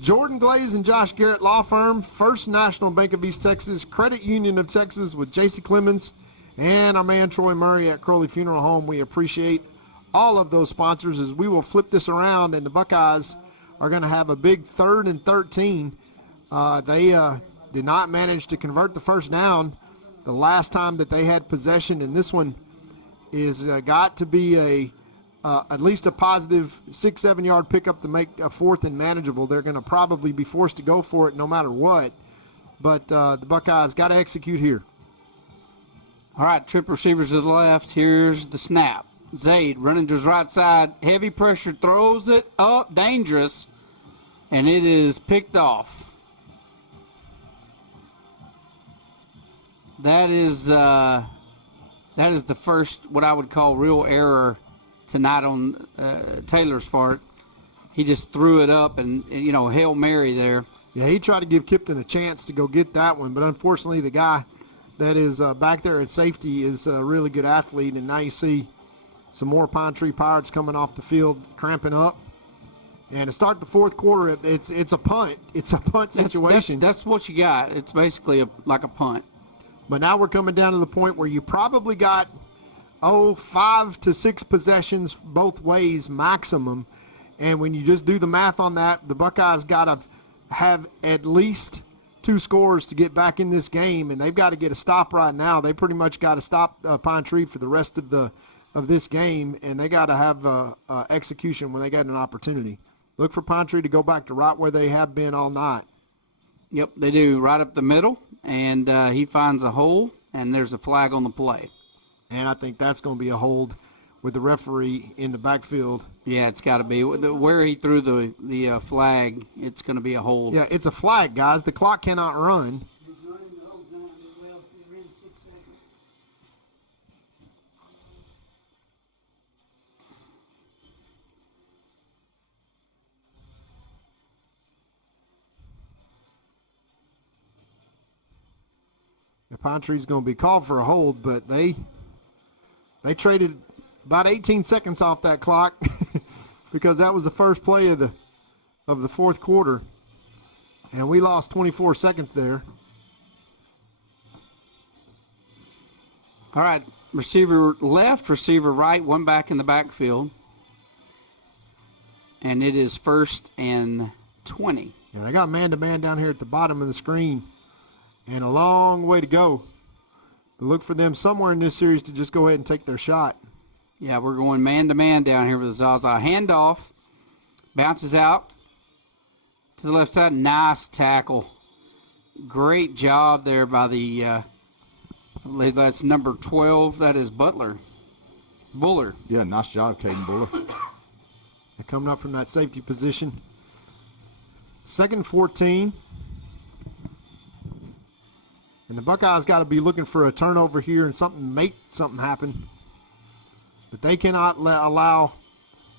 Jordan Glaze and Josh Garrett Law Firm. First National Bank of East Texas. Credit Union of Texas with J.C. Clemens. And our man Troy Murray at Crowley Funeral Home. We appreciate all of those sponsors as we will flip this around, and the Buckeyes are going to have a big 3rd and 13. They did not manage to convert the first down the last time that they had possession, and this one is got to be at least a positive 6-7 yard pickup to make a 4th and manageable. They're going to probably be forced to go for it no matter what, but the Buckeyes got to execute here. All right, trip receivers to the left. Here's the snap. Zaid running to his right side. Heavy pressure, throws it up, dangerous, and it is picked off. That is the first, what I would call, real error tonight on Taylor's part. He just threw it up and, Hail Mary there. Yeah, he tried to give Kipton a chance to go get that one, but unfortunately the guy that is back there at safety is a really good athlete, and now you see some more Pine Tree Pirates coming off the field, cramping up. And to start the fourth quarter, it's a punt. It's a punt situation. That's what you got. It's basically like a punt. But now we're coming down to the point where you probably got, 5 to 6 possessions both ways maximum. And when you just do the math on that, the Buckeyes got to have at least 2 scores to get back in this game, and they've got to get a stop right now. They pretty much got to stop Pine Tree for the rest of this game, and they got to have execution when they get an opportunity. Look for Pine Tree to go back to right where they have been all night. Yep, they do, right up the middle, and he finds a hole, and there's a flag on the play. And I think that's going to be a hold with the referee in the backfield. Yeah, it's got to be. Where he threw the flag, it's going to be a hold. Yeah, it's a flag, guys. The clock cannot run. The Pine Tree's going to be called for a hold, but they traded about 18 seconds off that clock because that was the first play of the fourth quarter, and we lost 24 seconds there. All right, receiver left, receiver right, one back in the backfield, and it is 1st and 20. Yeah, they got man-to-man down here at the bottom of the screen, and a long way to go. But look for them somewhere in this series to just go ahead and take their shot. Yeah, we're going man-to-man down here with Zaza. Handoff, bounces out to the left side. Nice tackle. Great job there by the, I believe that's number 12. That is Buller. Yeah, nice job, Caden Buller. They're coming up from that safety position. 2nd and 14. And the Buckeyes got to be looking for a turnover here and make something happen. But they cannot allow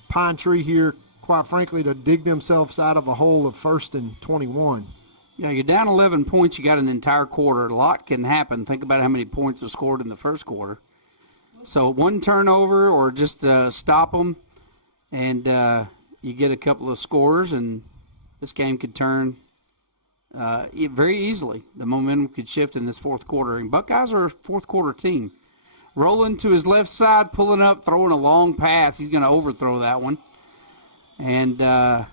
Pine Tree here, quite frankly, to dig themselves out of a hole of 1st and 21. Yeah, you're down 11 points. You got an entire quarter. A lot can happen. Think about how many points are scored in the first quarter. So one turnover or just stop them, and you get a couple of scores, and this game could turn very easily. The momentum could shift in this fourth quarter. And Buckeyes are a fourth quarter team. Rolling to his left side, pulling up, throwing a long pass. He's going to overthrow that one. And that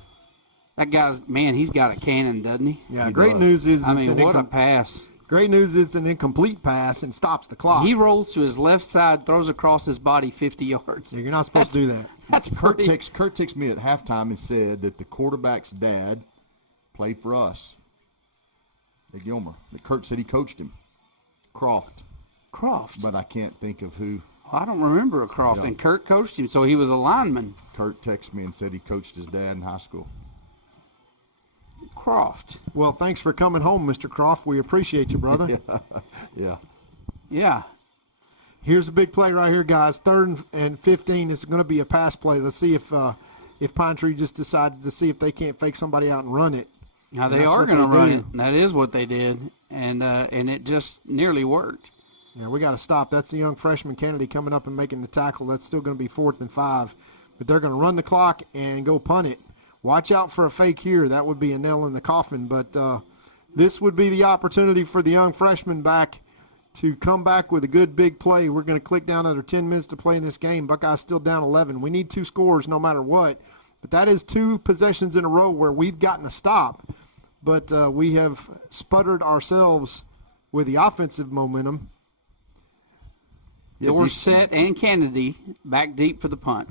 guy's, man, he's got a cannon, doesn't he? Yeah, great news is what a pass. Great news is an incomplete pass and stops the clock. He rolls to his left side, throws across his body 50 yards. Yeah, you're not supposed to do that. That's Kurt texted me at halftime and said that the quarterback's dad played for us at Gilmer. That Kurt said he coached him. Croft. Croft. but I can't think of who. I don't remember a Croft. Yeah. And Kurt coached him, so he was a lineman. Kurt texted me and said he coached his dad in high school. Croft. Well, thanks for coming home, Mr. Croft. We appreciate you, brother. Yeah. Yeah. Here's a big play right here, guys. 3rd and 15. It's going to be a pass play. Let's see if Pine Tree just decided to see if they can't fake somebody out and run it. Now they are going to run it. That is what they did, and it just nearly worked. Yeah, we got to stop. That's the young freshman Kennedy coming up and making the tackle. That's still going to be 4th and 5. But they're going to run the clock and go punt it. Watch out for a fake here. That would be a nail in the coffin. But this would be the opportunity for the young freshman back to come back with a good big play. We're going to click down under 10 minutes to play in this game. Buckeyes still down 11. We need 2 scores no matter what. But that is 2 possessions in a row where we've gotten a stop. But we have sputtered ourselves with the offensive momentum. Dorsett and Kennedy back deep for the punt.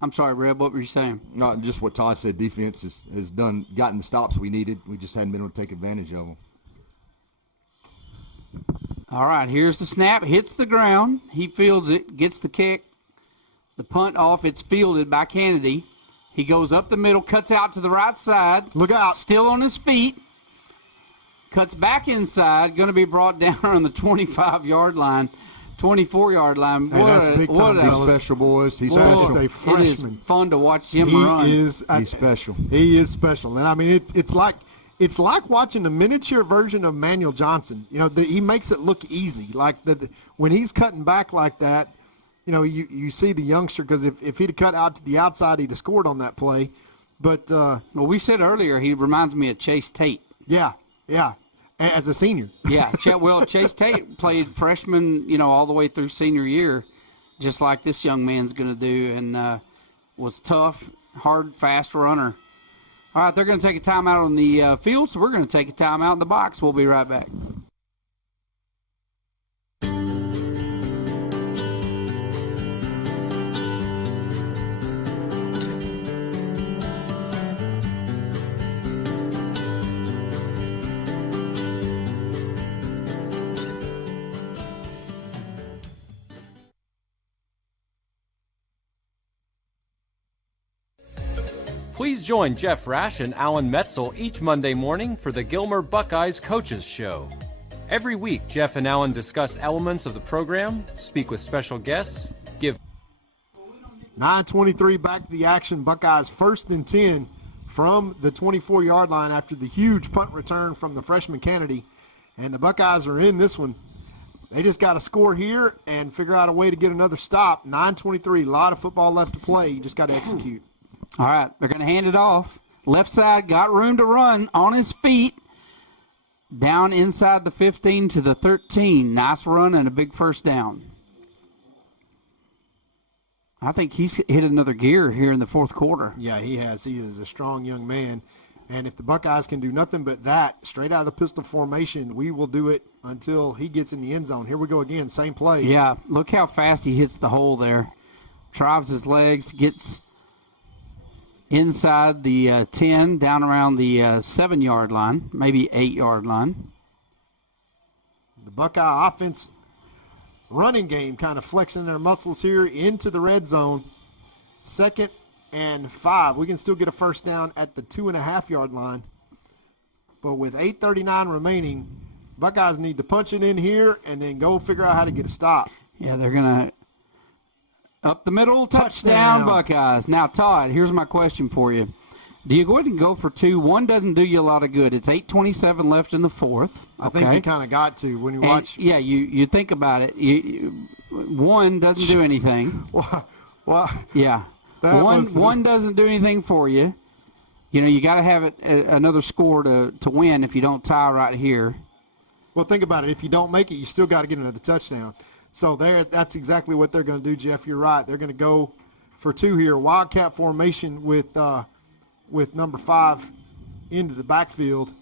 I'm sorry, Reb, what were you saying? No, just what Todd said. Defense has gotten the stops we needed. We just hadn't been able to take advantage of them. All right, here's the snap. Hits the ground. He fields it, gets the kick. The punt off. It's fielded by Kennedy. He goes up the middle, cuts out to the right side. Look out. Still on his feet. Cuts back inside. Going to be brought down on the 25-yard line. 24-yard line. Hey, that's big time. He's special, boys. He's special. A freshman. It is fun to watch him run. He's special. He is special. And, I mean, it's like watching a miniature version of Manuel Johnson. You know, he makes it look easy. Like when he's cutting back like that, you know, you see the youngster, because if he'd have cut out to the outside, he'd have scored on that play. But well, we said earlier he reminds me of Chase Tate. Yeah. As a senior. Yeah, well, Chase Tate played freshman, you know, all the way through senior year, just like this young man's going to do, and was tough, hard, fast runner. All right, they're going to take a timeout on the field, so we're going to take a timeout in the box. We'll be right back. Please join Jeff Rash and Alan Metzel each Monday morning for the Gilmer Buckeyes Coaches Show. Every week, Jeff and Alan discuss elements of the program, speak with special guests, give 9:23 back to the action. Buckeyes 1st and 10 from the 24-yard line after the huge punt return from the freshman Kennedy. And the Buckeyes are in this one. They just got to score here and figure out a way to get another stop. 9:23, a lot of football left to play. You just got to execute. All right, they're going to hand it off. Left side, got room to run on his feet. Down inside the 15 to the 13. Nice run and a big first down. I think he's hit another gear here in the 4th quarter. Yeah, he has. He is a strong young man. And if the Buckeyes can do nothing but that, straight out of the pistol formation, we will do it until he gets in the end zone. Here we go again, same play. Yeah, look how fast he hits the hole there. Drives his legs, gets inside the 10, down around the 7-yard line, maybe 8-yard line. The Buckeye offense running game kind of flexing their muscles here into the red zone. 2nd and 5. We can still get a first down at the 2.5-yard line. But with 8:39 remaining, Buckeyes need to punch it in here and then go figure out how to get a stop. Yeah, they're going to up the middle, touchdown Buckeyes. Now, Todd, here's my question for you. Do you go ahead and go for 2? 1 doesn't do you a lot of good. It's 8:27 left in the 4th. I think you kind of got to when you watch. Yeah, you think about it. 1 doesn't do anything. Well, yeah. One doesn't do anything for you. You know, you got to have it another score to win if you don't tie right here. Well, think about it. If you don't make it, you still got to get another touchdown. So that's exactly what they're going to do, Jeff. You're right. They're going to go for 2 here. Wildcat formation with number 5 into the backfield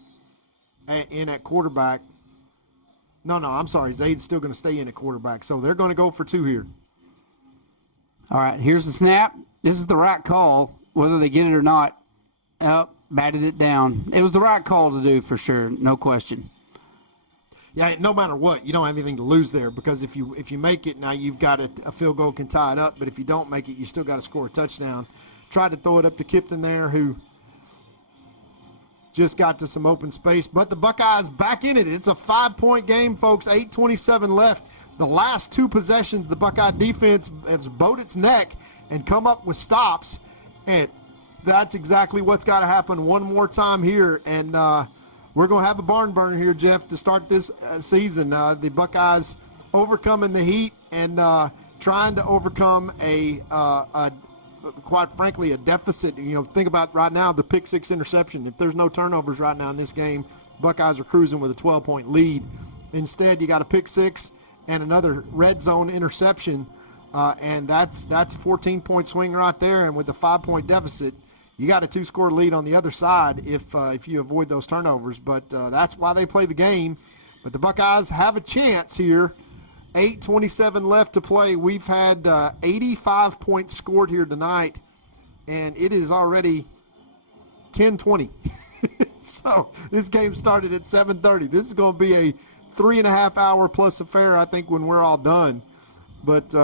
in at quarterback. No, I'm sorry. Zade's still going to stay in at quarterback. So they're going to go for 2 here. All right, here's the snap. This is the right call, whether they get it or not. Batted it down. It was the right call to do for sure, no question. Yeah, no matter what, you don't have anything to lose there because if you make it, now you've got a field goal can tie it up, but if you don't make it, you still got to score a touchdown. Tried to throw it up to Kipton there, who just got to some open space, but the Buckeyes back in it. It's a 5-point game, folks, 8:27 left. The last two possessions, the Buckeye defense has bowed its neck and come up with stops, and that's exactly what's got to happen one more time here, and we're going to have a barn burner here, Jeff, to start this season. The Buckeyes overcoming the heat and trying to overcome quite frankly, a deficit. Think about right now the pick six interception. If there's no turnovers right now in this game, Buckeyes are cruising with a 12-point lead. Instead, you got a pick six and another red zone interception, and that's a 14-point swing right there. And with a 5-point deficit, you got a 2-score lead on the other side if you avoid those turnovers. But that's why they play the game. But the Buckeyes have a chance here. 8:27 left to play. We've had 85 points scored here tonight, and it is already 10:20. So this game started at 7:30. This is going to be a 3.5-hour plus affair, I think, when we're all done. But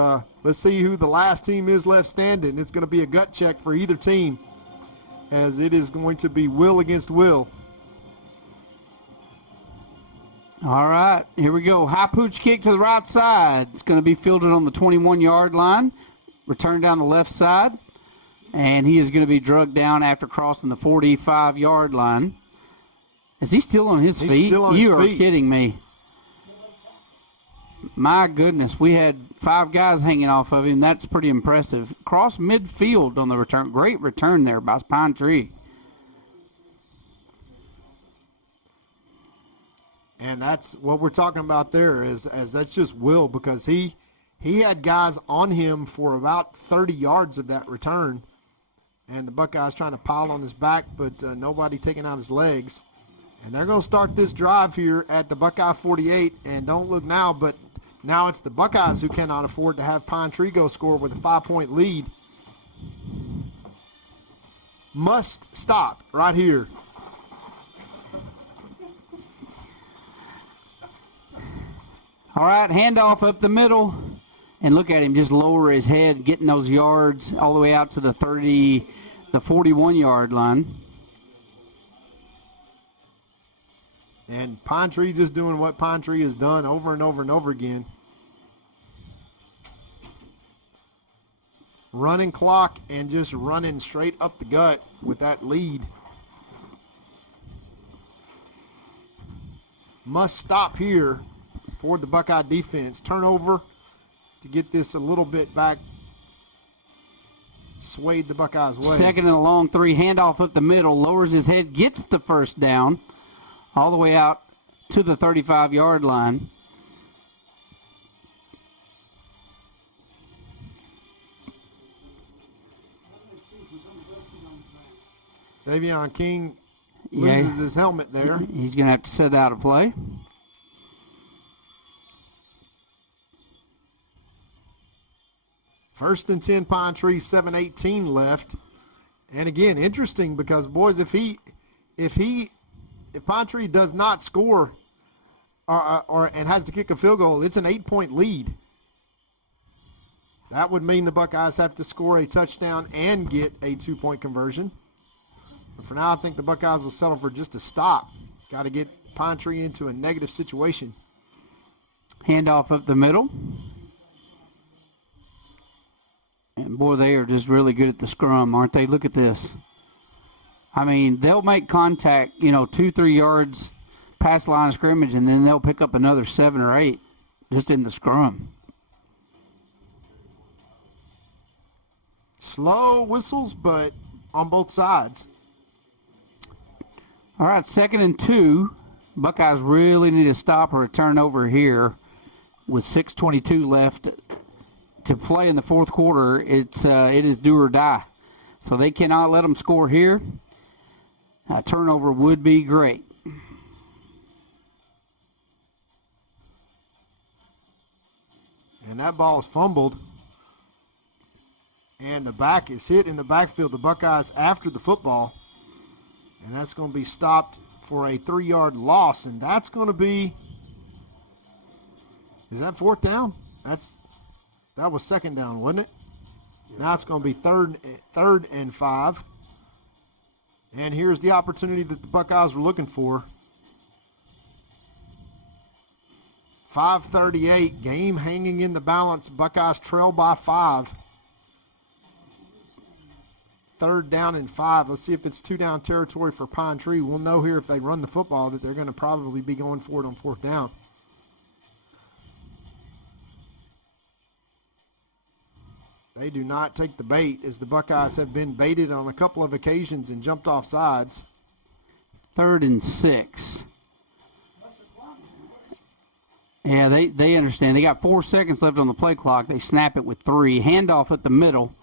let's see who the last team is left standing. It's going to be a gut check for either team, as it is going to be Will against Will. All right, here we go. High pooch kick to the right side. It's going to be fielded on the 21-yard line. Return down the left side. And he is going to be drugged down after crossing the 45-yard line. Is he still on his feet? He's still on his feet. You are kidding me. My goodness, we had 5 guys hanging off of him. That's pretty impressive. Cross midfield on the return. Great return there by Pine Tree. And that's what we're talking about there, as that's just Will, because he had guys on him for about 30 yards of that return. And the Buckeyes trying to pile on his back, but nobody taking out his legs. And they're going to start this drive here at the Buckeye 48. And don't look now, but now it's the Buckeyes who cannot afford to have Pine Tree go score with a 5-point lead. Must stop right here. All right, handoff up the middle. And look at him just lower his head, getting those yards all the way out to the 41-yard line. And Pine Tree just doing what Pine Tree has done over and over and over again. Running clock and just running straight up the gut with that lead. Must stop here for the Buckeye defense. Turnover to get this a little bit back. Swayed the Buckeyes' way. Second and a long 3, handoff up the middle, lowers his head, gets the first down, all the way out to the 35-yard line. Davion King loses his helmet there. He's going to have to set out a play. First and 10, Pine Tree, 7:18 left. And again, interesting because, boys, if Pine Tree does not score and has to kick a field goal, it's an 8-point lead. That would mean the Buckeyes have to score a touchdown and get a 2-point conversion. But for now, I think the Buckeyes will settle for just a stop. Got to get Pine Tree into a negative situation. Handoff up the middle. And, boy, they are just really good at the scrum, aren't they? Look at this. I mean, they'll make contact, 2-3 yards past the line of scrimmage, and then they'll pick up another 7 or 8 just in the scrum. Slow whistles, but on both sides. All right, 2nd and 2. Buckeyes really need to stop or a turnover here with 6:22 left to play in the fourth quarter. It is do or die. So they cannot let them score here. A turnover would be great. And that ball is fumbled. And the back is hit in the backfield. The Buckeyes after the football. And that's going to be stopped for a 3-yard loss. And that's going to be Is that fourth down? That was second down, wasn't it? Now it's going to be third and 5. And here's the opportunity that the Buckeyes were looking for. 5:38, game hanging in the balance. Buckeyes trail by 5. Third down and 5. Let's see if it's 2-down territory for Pine Tree. We'll know here if they run the football that they're going to probably be going for it on fourth down. They do not take the bait, as the Buckeyes have been baited on a couple of occasions and jumped off sides. 3rd and 6. Yeah, they understand. They got 4 seconds left on the play clock. They snap it with 3. Handoff at the middle.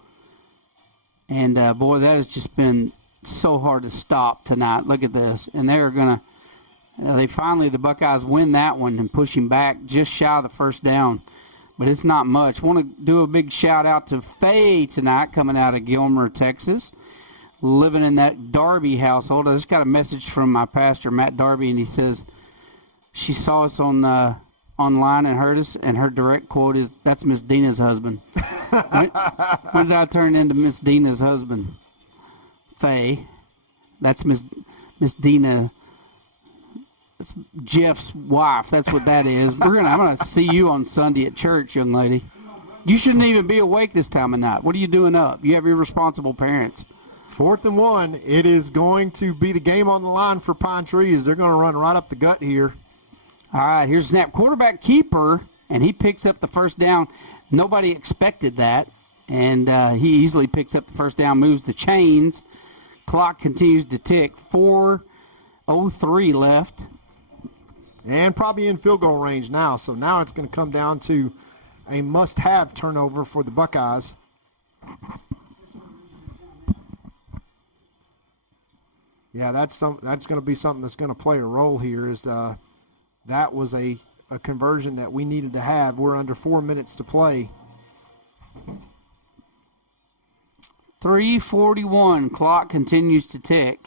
And, boy, that has just been so hard to stop tonight. Look at this. And they're going to the Buckeyes win that one and push him back just shy of the first down. But it's not much. Want to do a big shout-out to Faye tonight, coming out of Gilmer, Texas, living in that Darby household. I just got a message from my pastor, Matt Darby, and he says she saw us online and heard us, and her direct quote is, "That's Miss Dina's husband." When did I turn into Miss Dina's husband? Faye. That's Miss Dina. That's Jeff's wife. That's what that is. I'm gonna see you on Sunday at church, young lady. You shouldn't even be awake this time of night. What are you doing up? You have irresponsible parents. 4th and 1. It is going to be the game on the line for Pine Trees. They're going to run right up the gut here. All right, here's snap. Quarterback keeper, and he picks up the first down. Nobody expected that, and he easily picks up the first down, moves the chains. Clock continues to tick. 4:03 left. And probably in field goal range now. So now it's going to come down to a must-have turnover for the Buckeyes. Yeah, that's going to be something that's going to play a role here. Is that was a conversion that we needed to have. We're under 4 minutes to play. 3:41. Clock continues to tick.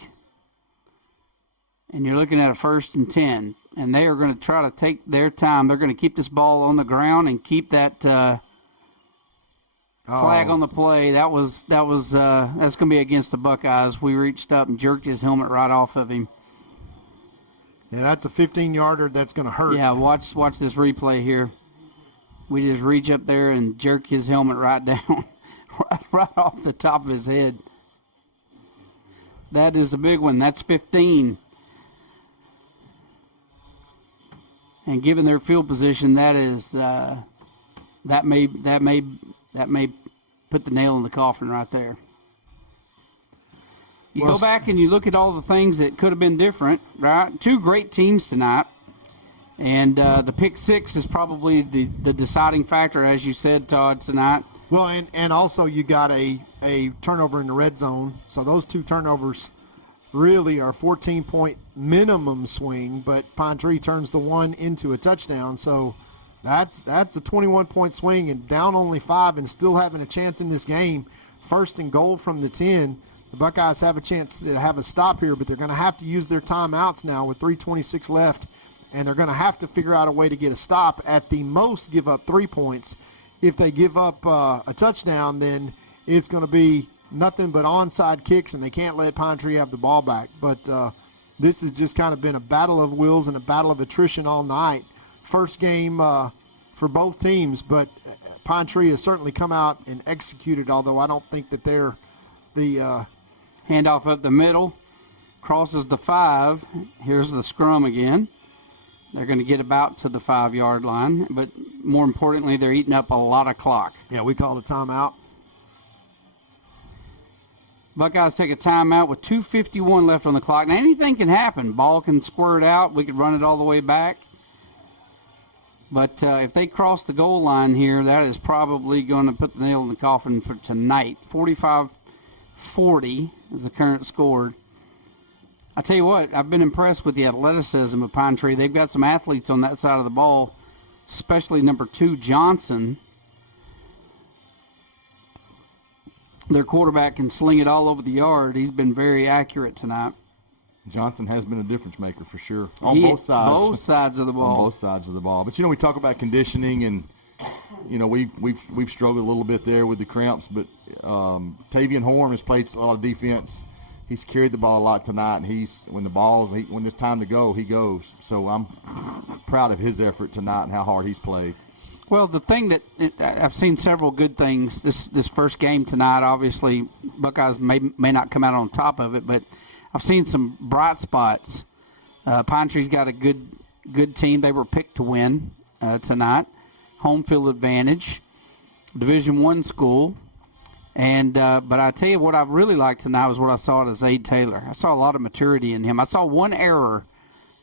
And you're looking at a 1st and 10. And they are going to try to take their time. They're going to keep this ball on the ground and keep that flag on the play. That's going to be against the Buckeyes. We reached up and jerked his helmet right off of him. Yeah, that's a 15-yarder that's going to hurt. Yeah, watch this replay here. We just reach up there and jerk his helmet right down, right off the top of his head. That is a big one. That's 15. And given their field position, that may put the nail in the coffin right there. You go back and you look at all the things that could have been different, right? 2 great teams tonight, and the pick 6 is probably the deciding factor, as you said, Todd, tonight. Well, and also you got a turnover in the red zone, so those 2 turnovers really are 14-point minimum swing, but Pine Tree turns the 1 into a touchdown, so that's a 21-point swing, and down only 5 and still having a chance in this game. 1st and goal from the 10. The Buckeyes have a chance to have a stop here, but they're going to have to use their timeouts now with 3:26 left, and they're going to have to figure out a way to get a stop. At the most, give up 3 points. If they give up a touchdown, then it's going to be nothing but onside kicks, and they can't let Pine Tree have the ball back. But this has just kind of been a battle of wills and a battle of attrition all night. First game for both teams, but Pine Tree has certainly come out and executed, although I don't think that they're the handoff up the middle, crosses the 5. Here's the scrum again. They're going to get about to the 5-yard line, but more importantly, they're eating up a lot of clock. Yeah, we called a timeout. Buckeyes take a timeout with 2:51 left on the clock. Now, anything can happen. Ball can squirt out. We could run it all the way back. But if they cross the goal line here, that is probably going to put the nail in the coffin for tonight. 45-40 is the current score. I tell you what, I've been impressed with the athleticism of Pine Tree. They've got some athletes on that side of the ball, especially number 2, Johnson. Their quarterback can sling it all over the yard. He's been very accurate tonight. Johnson has been a difference maker for sure Both sides of the ball. On both sides of the ball. But we talk about conditioning, and we've struggled a little bit there with the cramps. But Tavian Horn has played a lot of defense. He's carried the ball a lot tonight, and when it's time to go, he goes. So I'm proud of his effort tonight and how hard he's played. Well, the thing that I've seen several good things this first game tonight. Obviously, Buckeyes may not come out on top of it, but I've seen some bright spots. Pine Tree's got a good team. They were picked to win tonight. Home field advantage, Division I school, and but I tell you what I've really liked tonight was what I saw at Zade Taylor. I saw a lot of maturity in him. I saw one error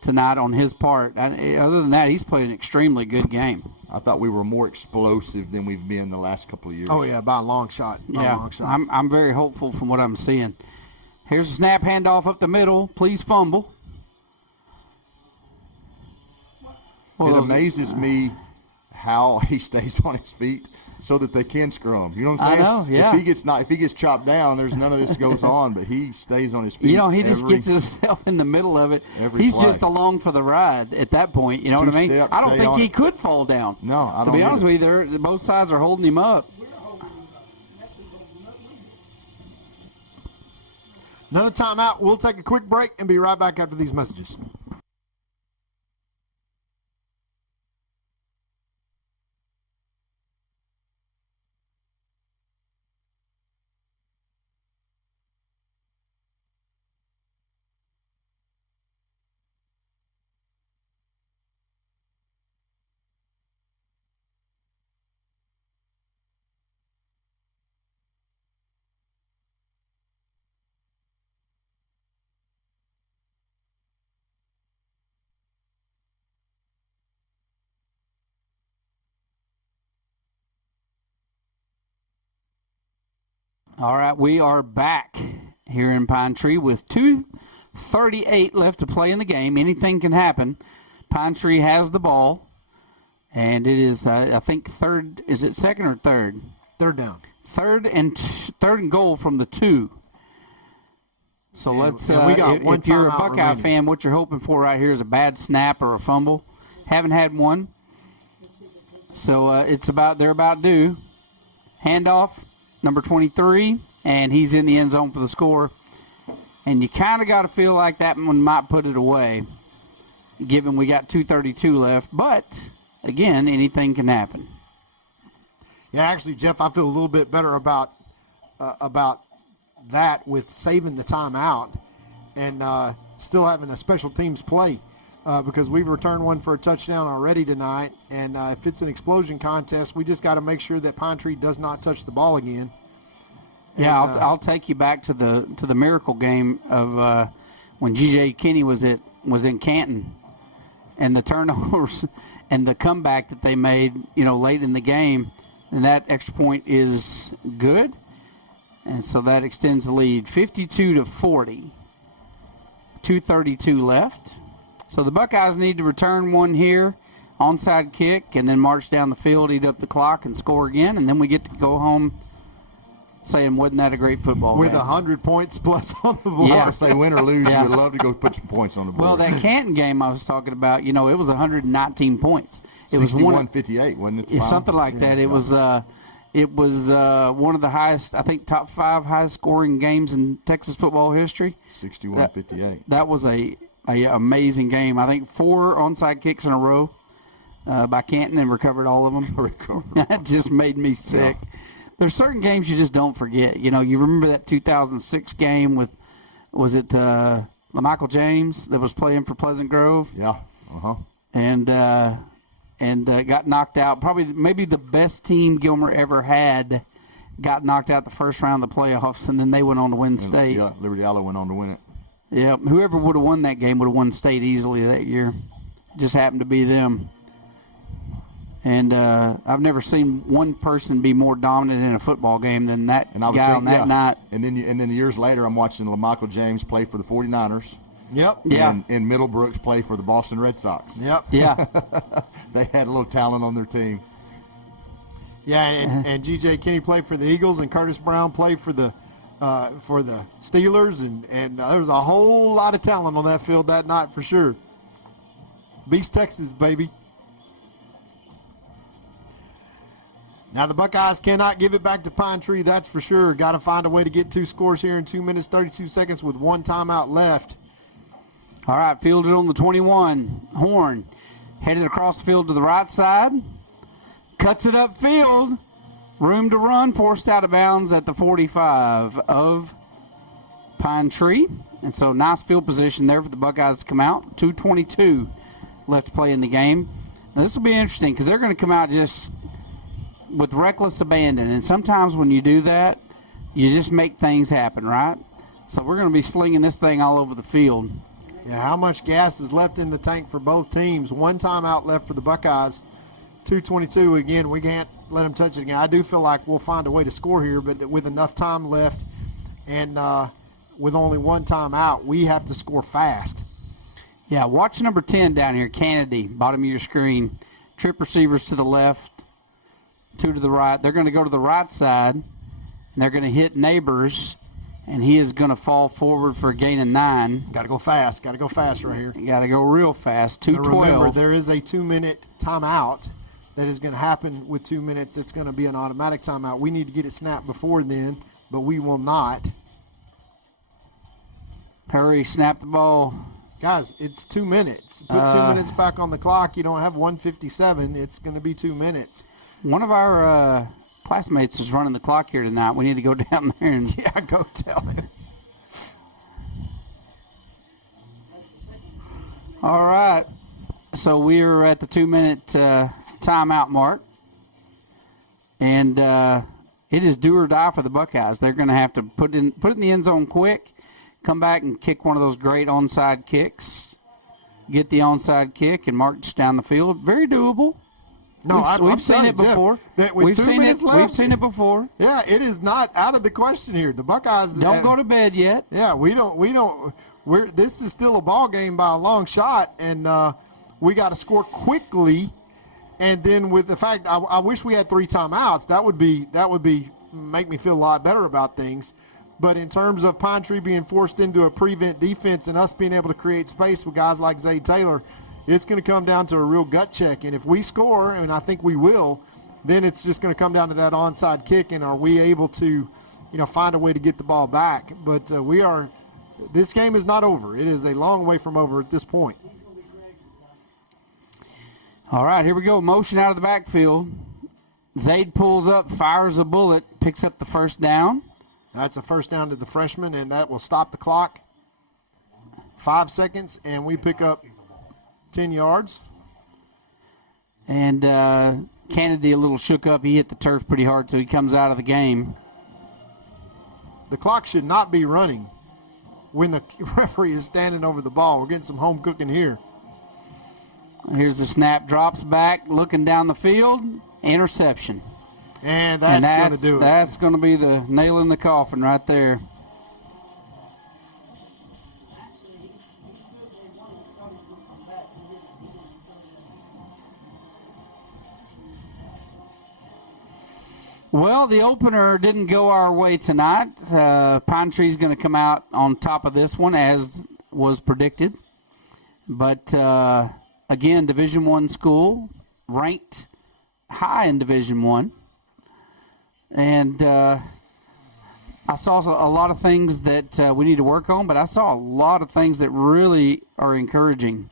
tonight on his part. Other than that, he's played an extremely good game. I thought we were more explosive than we've been the last couple of years. Oh yeah, by a long shot. I'm very hopeful from what I'm seeing. Here's a snap handoff up the middle. Please fumble. It amazes me how he stays on his feet so that they can scrum. You know what I'm saying? I know, yeah. If he gets chopped down, there's none of this goes on, but he stays on his feet. He just gets himself in the middle of it. He's just along for the ride at that point. You know what I mean? I don't think he could fall down. No, I don't. To be honest with you, both sides are holding him up. Another timeout. We'll take a quick break and be right back after these messages. All right, we are back here in Pine Tree with 2:38 left to play in the game. Anything can happen. Pine Tree has the ball, and it is, I think, third. Is it second or third? Third down. Third and goal from the 2. So let's. We got one if you're a timeout Buckeye remaining. fan, what you're hoping for right here is a bad snap or a fumble. Haven't had one. So they're about due. Handoff. Number 23, and he's in the end zone for the score. And you kind of got to feel like that one might put it away, given we got 2:32 left. But, again, anything can happen. Yeah, actually, Jeff, I feel a little bit better about that with saving the timeout and still having a special teams play because we've returned one for a touchdown already tonight. And if it's an explosion contest, we just got to make sure that Pine Tree does not touch the ball again. Yeah, I'll take you back to the miracle game of when G.J. Kinney was in Canton, and the turnovers and the comeback that they made, late in the game, and that extra point is good, and so that extends the lead 52-40. 2:32 left. So the Buckeyes need to return one here, onside kick, and then march down the field, eat up the clock, and score again, and then we get to go home saying, wasn't that a great football with game? 100 points plus on the board. Yeah. Say win or lose, you would love to go put some points on the board. Well, that Canton game I was talking about, it was 119 points. It 61-58, wasn't it? Something like that. It was one of the highest, I think, top 5 highest scoring games in Texas football history. 61-58. That was a amazing game. I think 4 onside kicks in a row by Canton and recovered all of them. That just made me sick. Yeah. There's certain games you just don't forget. You remember that 2006 game with, was it LaMichael James that was playing for Pleasant Grove? Yeah. And got knocked out. Maybe the best team Gilmer ever had got knocked out the first round of the playoffs, and then they went on to win state. Yeah, Liberty Allo went on to win it. Yeah, whoever would have won that game would have won state easily that year. Just happened to be them. And I've never seen one person be more dominant in a football game than that guy on that night. And then years later, I'm watching LaMichael James play for the 49ers. Yep. Yeah. And Middlebrooks play for the Boston Red Sox. Yep. Yeah. They had a little talent on their team. Yeah, and G.J. Kinney played for the Eagles, and Curtis Brown played for the for the Steelers, and there was a whole lot of talent on that field that night for sure. Beast Texas, baby. Now the Buckeyes cannot give it back to Pine Tree, that's for sure. Got to find a way to get 2 scores here in 2 minutes, 32 seconds with 1 timeout left. All right, fielded on the 21. Horn headed across the field to the right side. Cuts it upfield. Room to run, forced out of bounds at the 45 of Pine Tree. And so nice field position there for the Buckeyes to come out. 2:22 left to play in the game. Now this will be interesting because they're going to come out just with reckless abandon. And sometimes when you do that, you just make things happen, right? So we're going to be slinging this thing all over the field. Yeah, how much gas is left in the tank for both teams? 1 timeout left for the Buckeyes. 2:22 again. We can't let them touch it again. I do feel like we'll find a way to score here, but with enough time left and with only 1 timeout, we have to score fast. Yeah, watch number 10 down here, Kennedy, bottom of your screen. Trip receivers to the left, 2 to the right. They're going to go to the right side, and they're going to hit Neighbors, and he is going to fall forward for a gain of 9. Got to go fast. Got to go fast right here. You got to go real fast. 2:12. Remember, there is a 2-minute timeout that is going to happen with 2 minutes. It's going to be an automatic timeout. We need to get it snapped before then, but we will not. Hurry, snap the ball. Guys, it's 2 minutes. Put 2 minutes back on the clock. You don't have 1:57. It's going to be 2 minutes. One of our classmates is running the clock here tonight. We need to go down there and yeah, go tell him. All right. So we are at the 2-minute timeout mark. And it is do or die for the Buckeyes. They're going to have to put it in the end zone quick, come back and kick one of those great onside kicks, get the onside kick and march down the field. Very doable. No, we've seen it before. We've seen it before. Yeah, it is not out of the question here. The Buckeyes don't go to bed yet. Yeah, we don't. This is still a ball game by a long shot, and we got to score quickly. And then with the fact, I wish we had 3 timeouts. That would be make me feel a lot better about things. But in terms of Pine Tree being forced into a prevent defense and us being able to create space with guys like Zay Taylor, it's going to come down to a real gut check. And if we score, and I think we will, then it's just going to come down to that onside kick, and are we able to, find a way to get the ball back. But this game is not over. It is a long way from over at this point. All right, here we go. Motion out of the backfield. Zaid pulls up, fires a bullet, picks up the first down. That's a first down to the freshman, and that will stop the clock. 5 seconds, and we pick up 10 yards. And Kennedy a little shook up. He hit the turf pretty hard, so he comes out of the game. The clock should not be running when the referee is standing over the ball. We're getting some home cooking here. Here's the snap, drops back, looking down the field, interception. And that's going to do it. That's going to be the nail in the coffin right there. Well, the opener didn't go our way tonight. Pine Tree's going to come out on top of this one, as was predicted. But, again, Division I school, ranked high in Division I. And I saw a lot of things that we need to work on, but I saw a lot of things that really are encouraging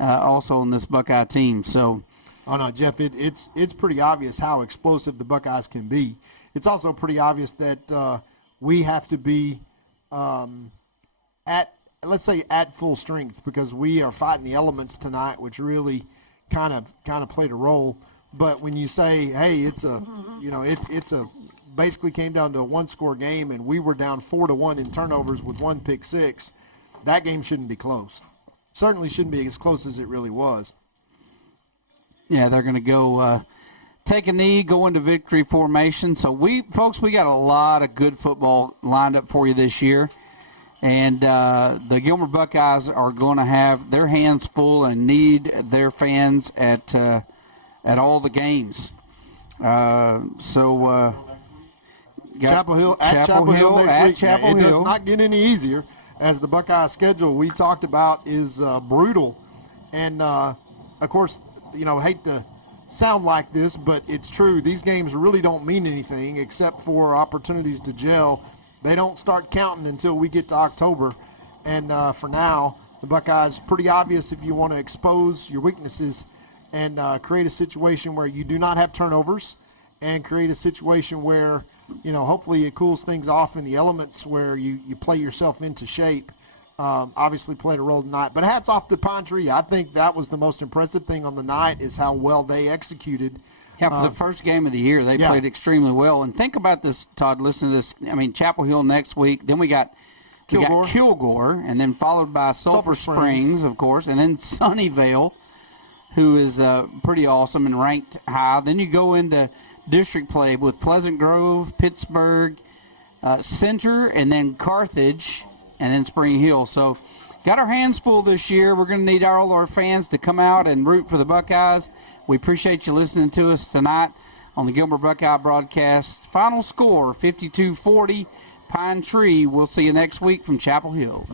also in this Buckeye team. So, oh no, Jeff, it's pretty obvious how explosive the Buckeyes can be. It's also pretty obvious that we have to be at full strength, because we are fighting the elements tonight, which really kind of played a role. But when you say, hey, it's basically came down to a 1-score game, and we were down 4-1 in turnovers with 1 pick six, that game shouldn't be close. Certainly shouldn't be as close as it really was. Yeah, they're going to go take a knee, go into victory formation. So we got a lot of good football lined up for you this year. And the Gilmer Buckeyes are going to have their hands full and need their fans at all the games. Chapel Hill next week. It does not get any easier, as the Buckeye schedule we talked about is brutal. And, of course, hate to sound like this, but it's true. These games really don't mean anything except for opportunities to gel. They don't start counting until we get to October. And for now, the Buckeyes, pretty obvious if you want to expose your weaknesses and create a situation where you do not have turnovers and create a situation where, hopefully it cools things off in the elements where you play yourself into shape. Obviously played a role tonight. But hats off to Pine Tree. I think that was the most impressive thing on the night is how well they executed. Yeah, for the first game of the year, they played extremely well. And think about this, Todd. Listen to this. I mean, Chapel Hill next week. Then we got Kilgore, and then followed by Sulphur Springs, of course, and then Sunnyvale, who is pretty awesome and ranked high. Then you go into district play with Pleasant Grove, Pittsburgh, Center, and then Carthage, and then Spring Hill. So got our hands full this year. We're going to need all our fans to come out and root for the Buckeyes. We appreciate you listening to us tonight on the Gilmer Buckeye broadcast. Final score, 52-40, Pine Tree. We'll see you next week from Chapel Hill.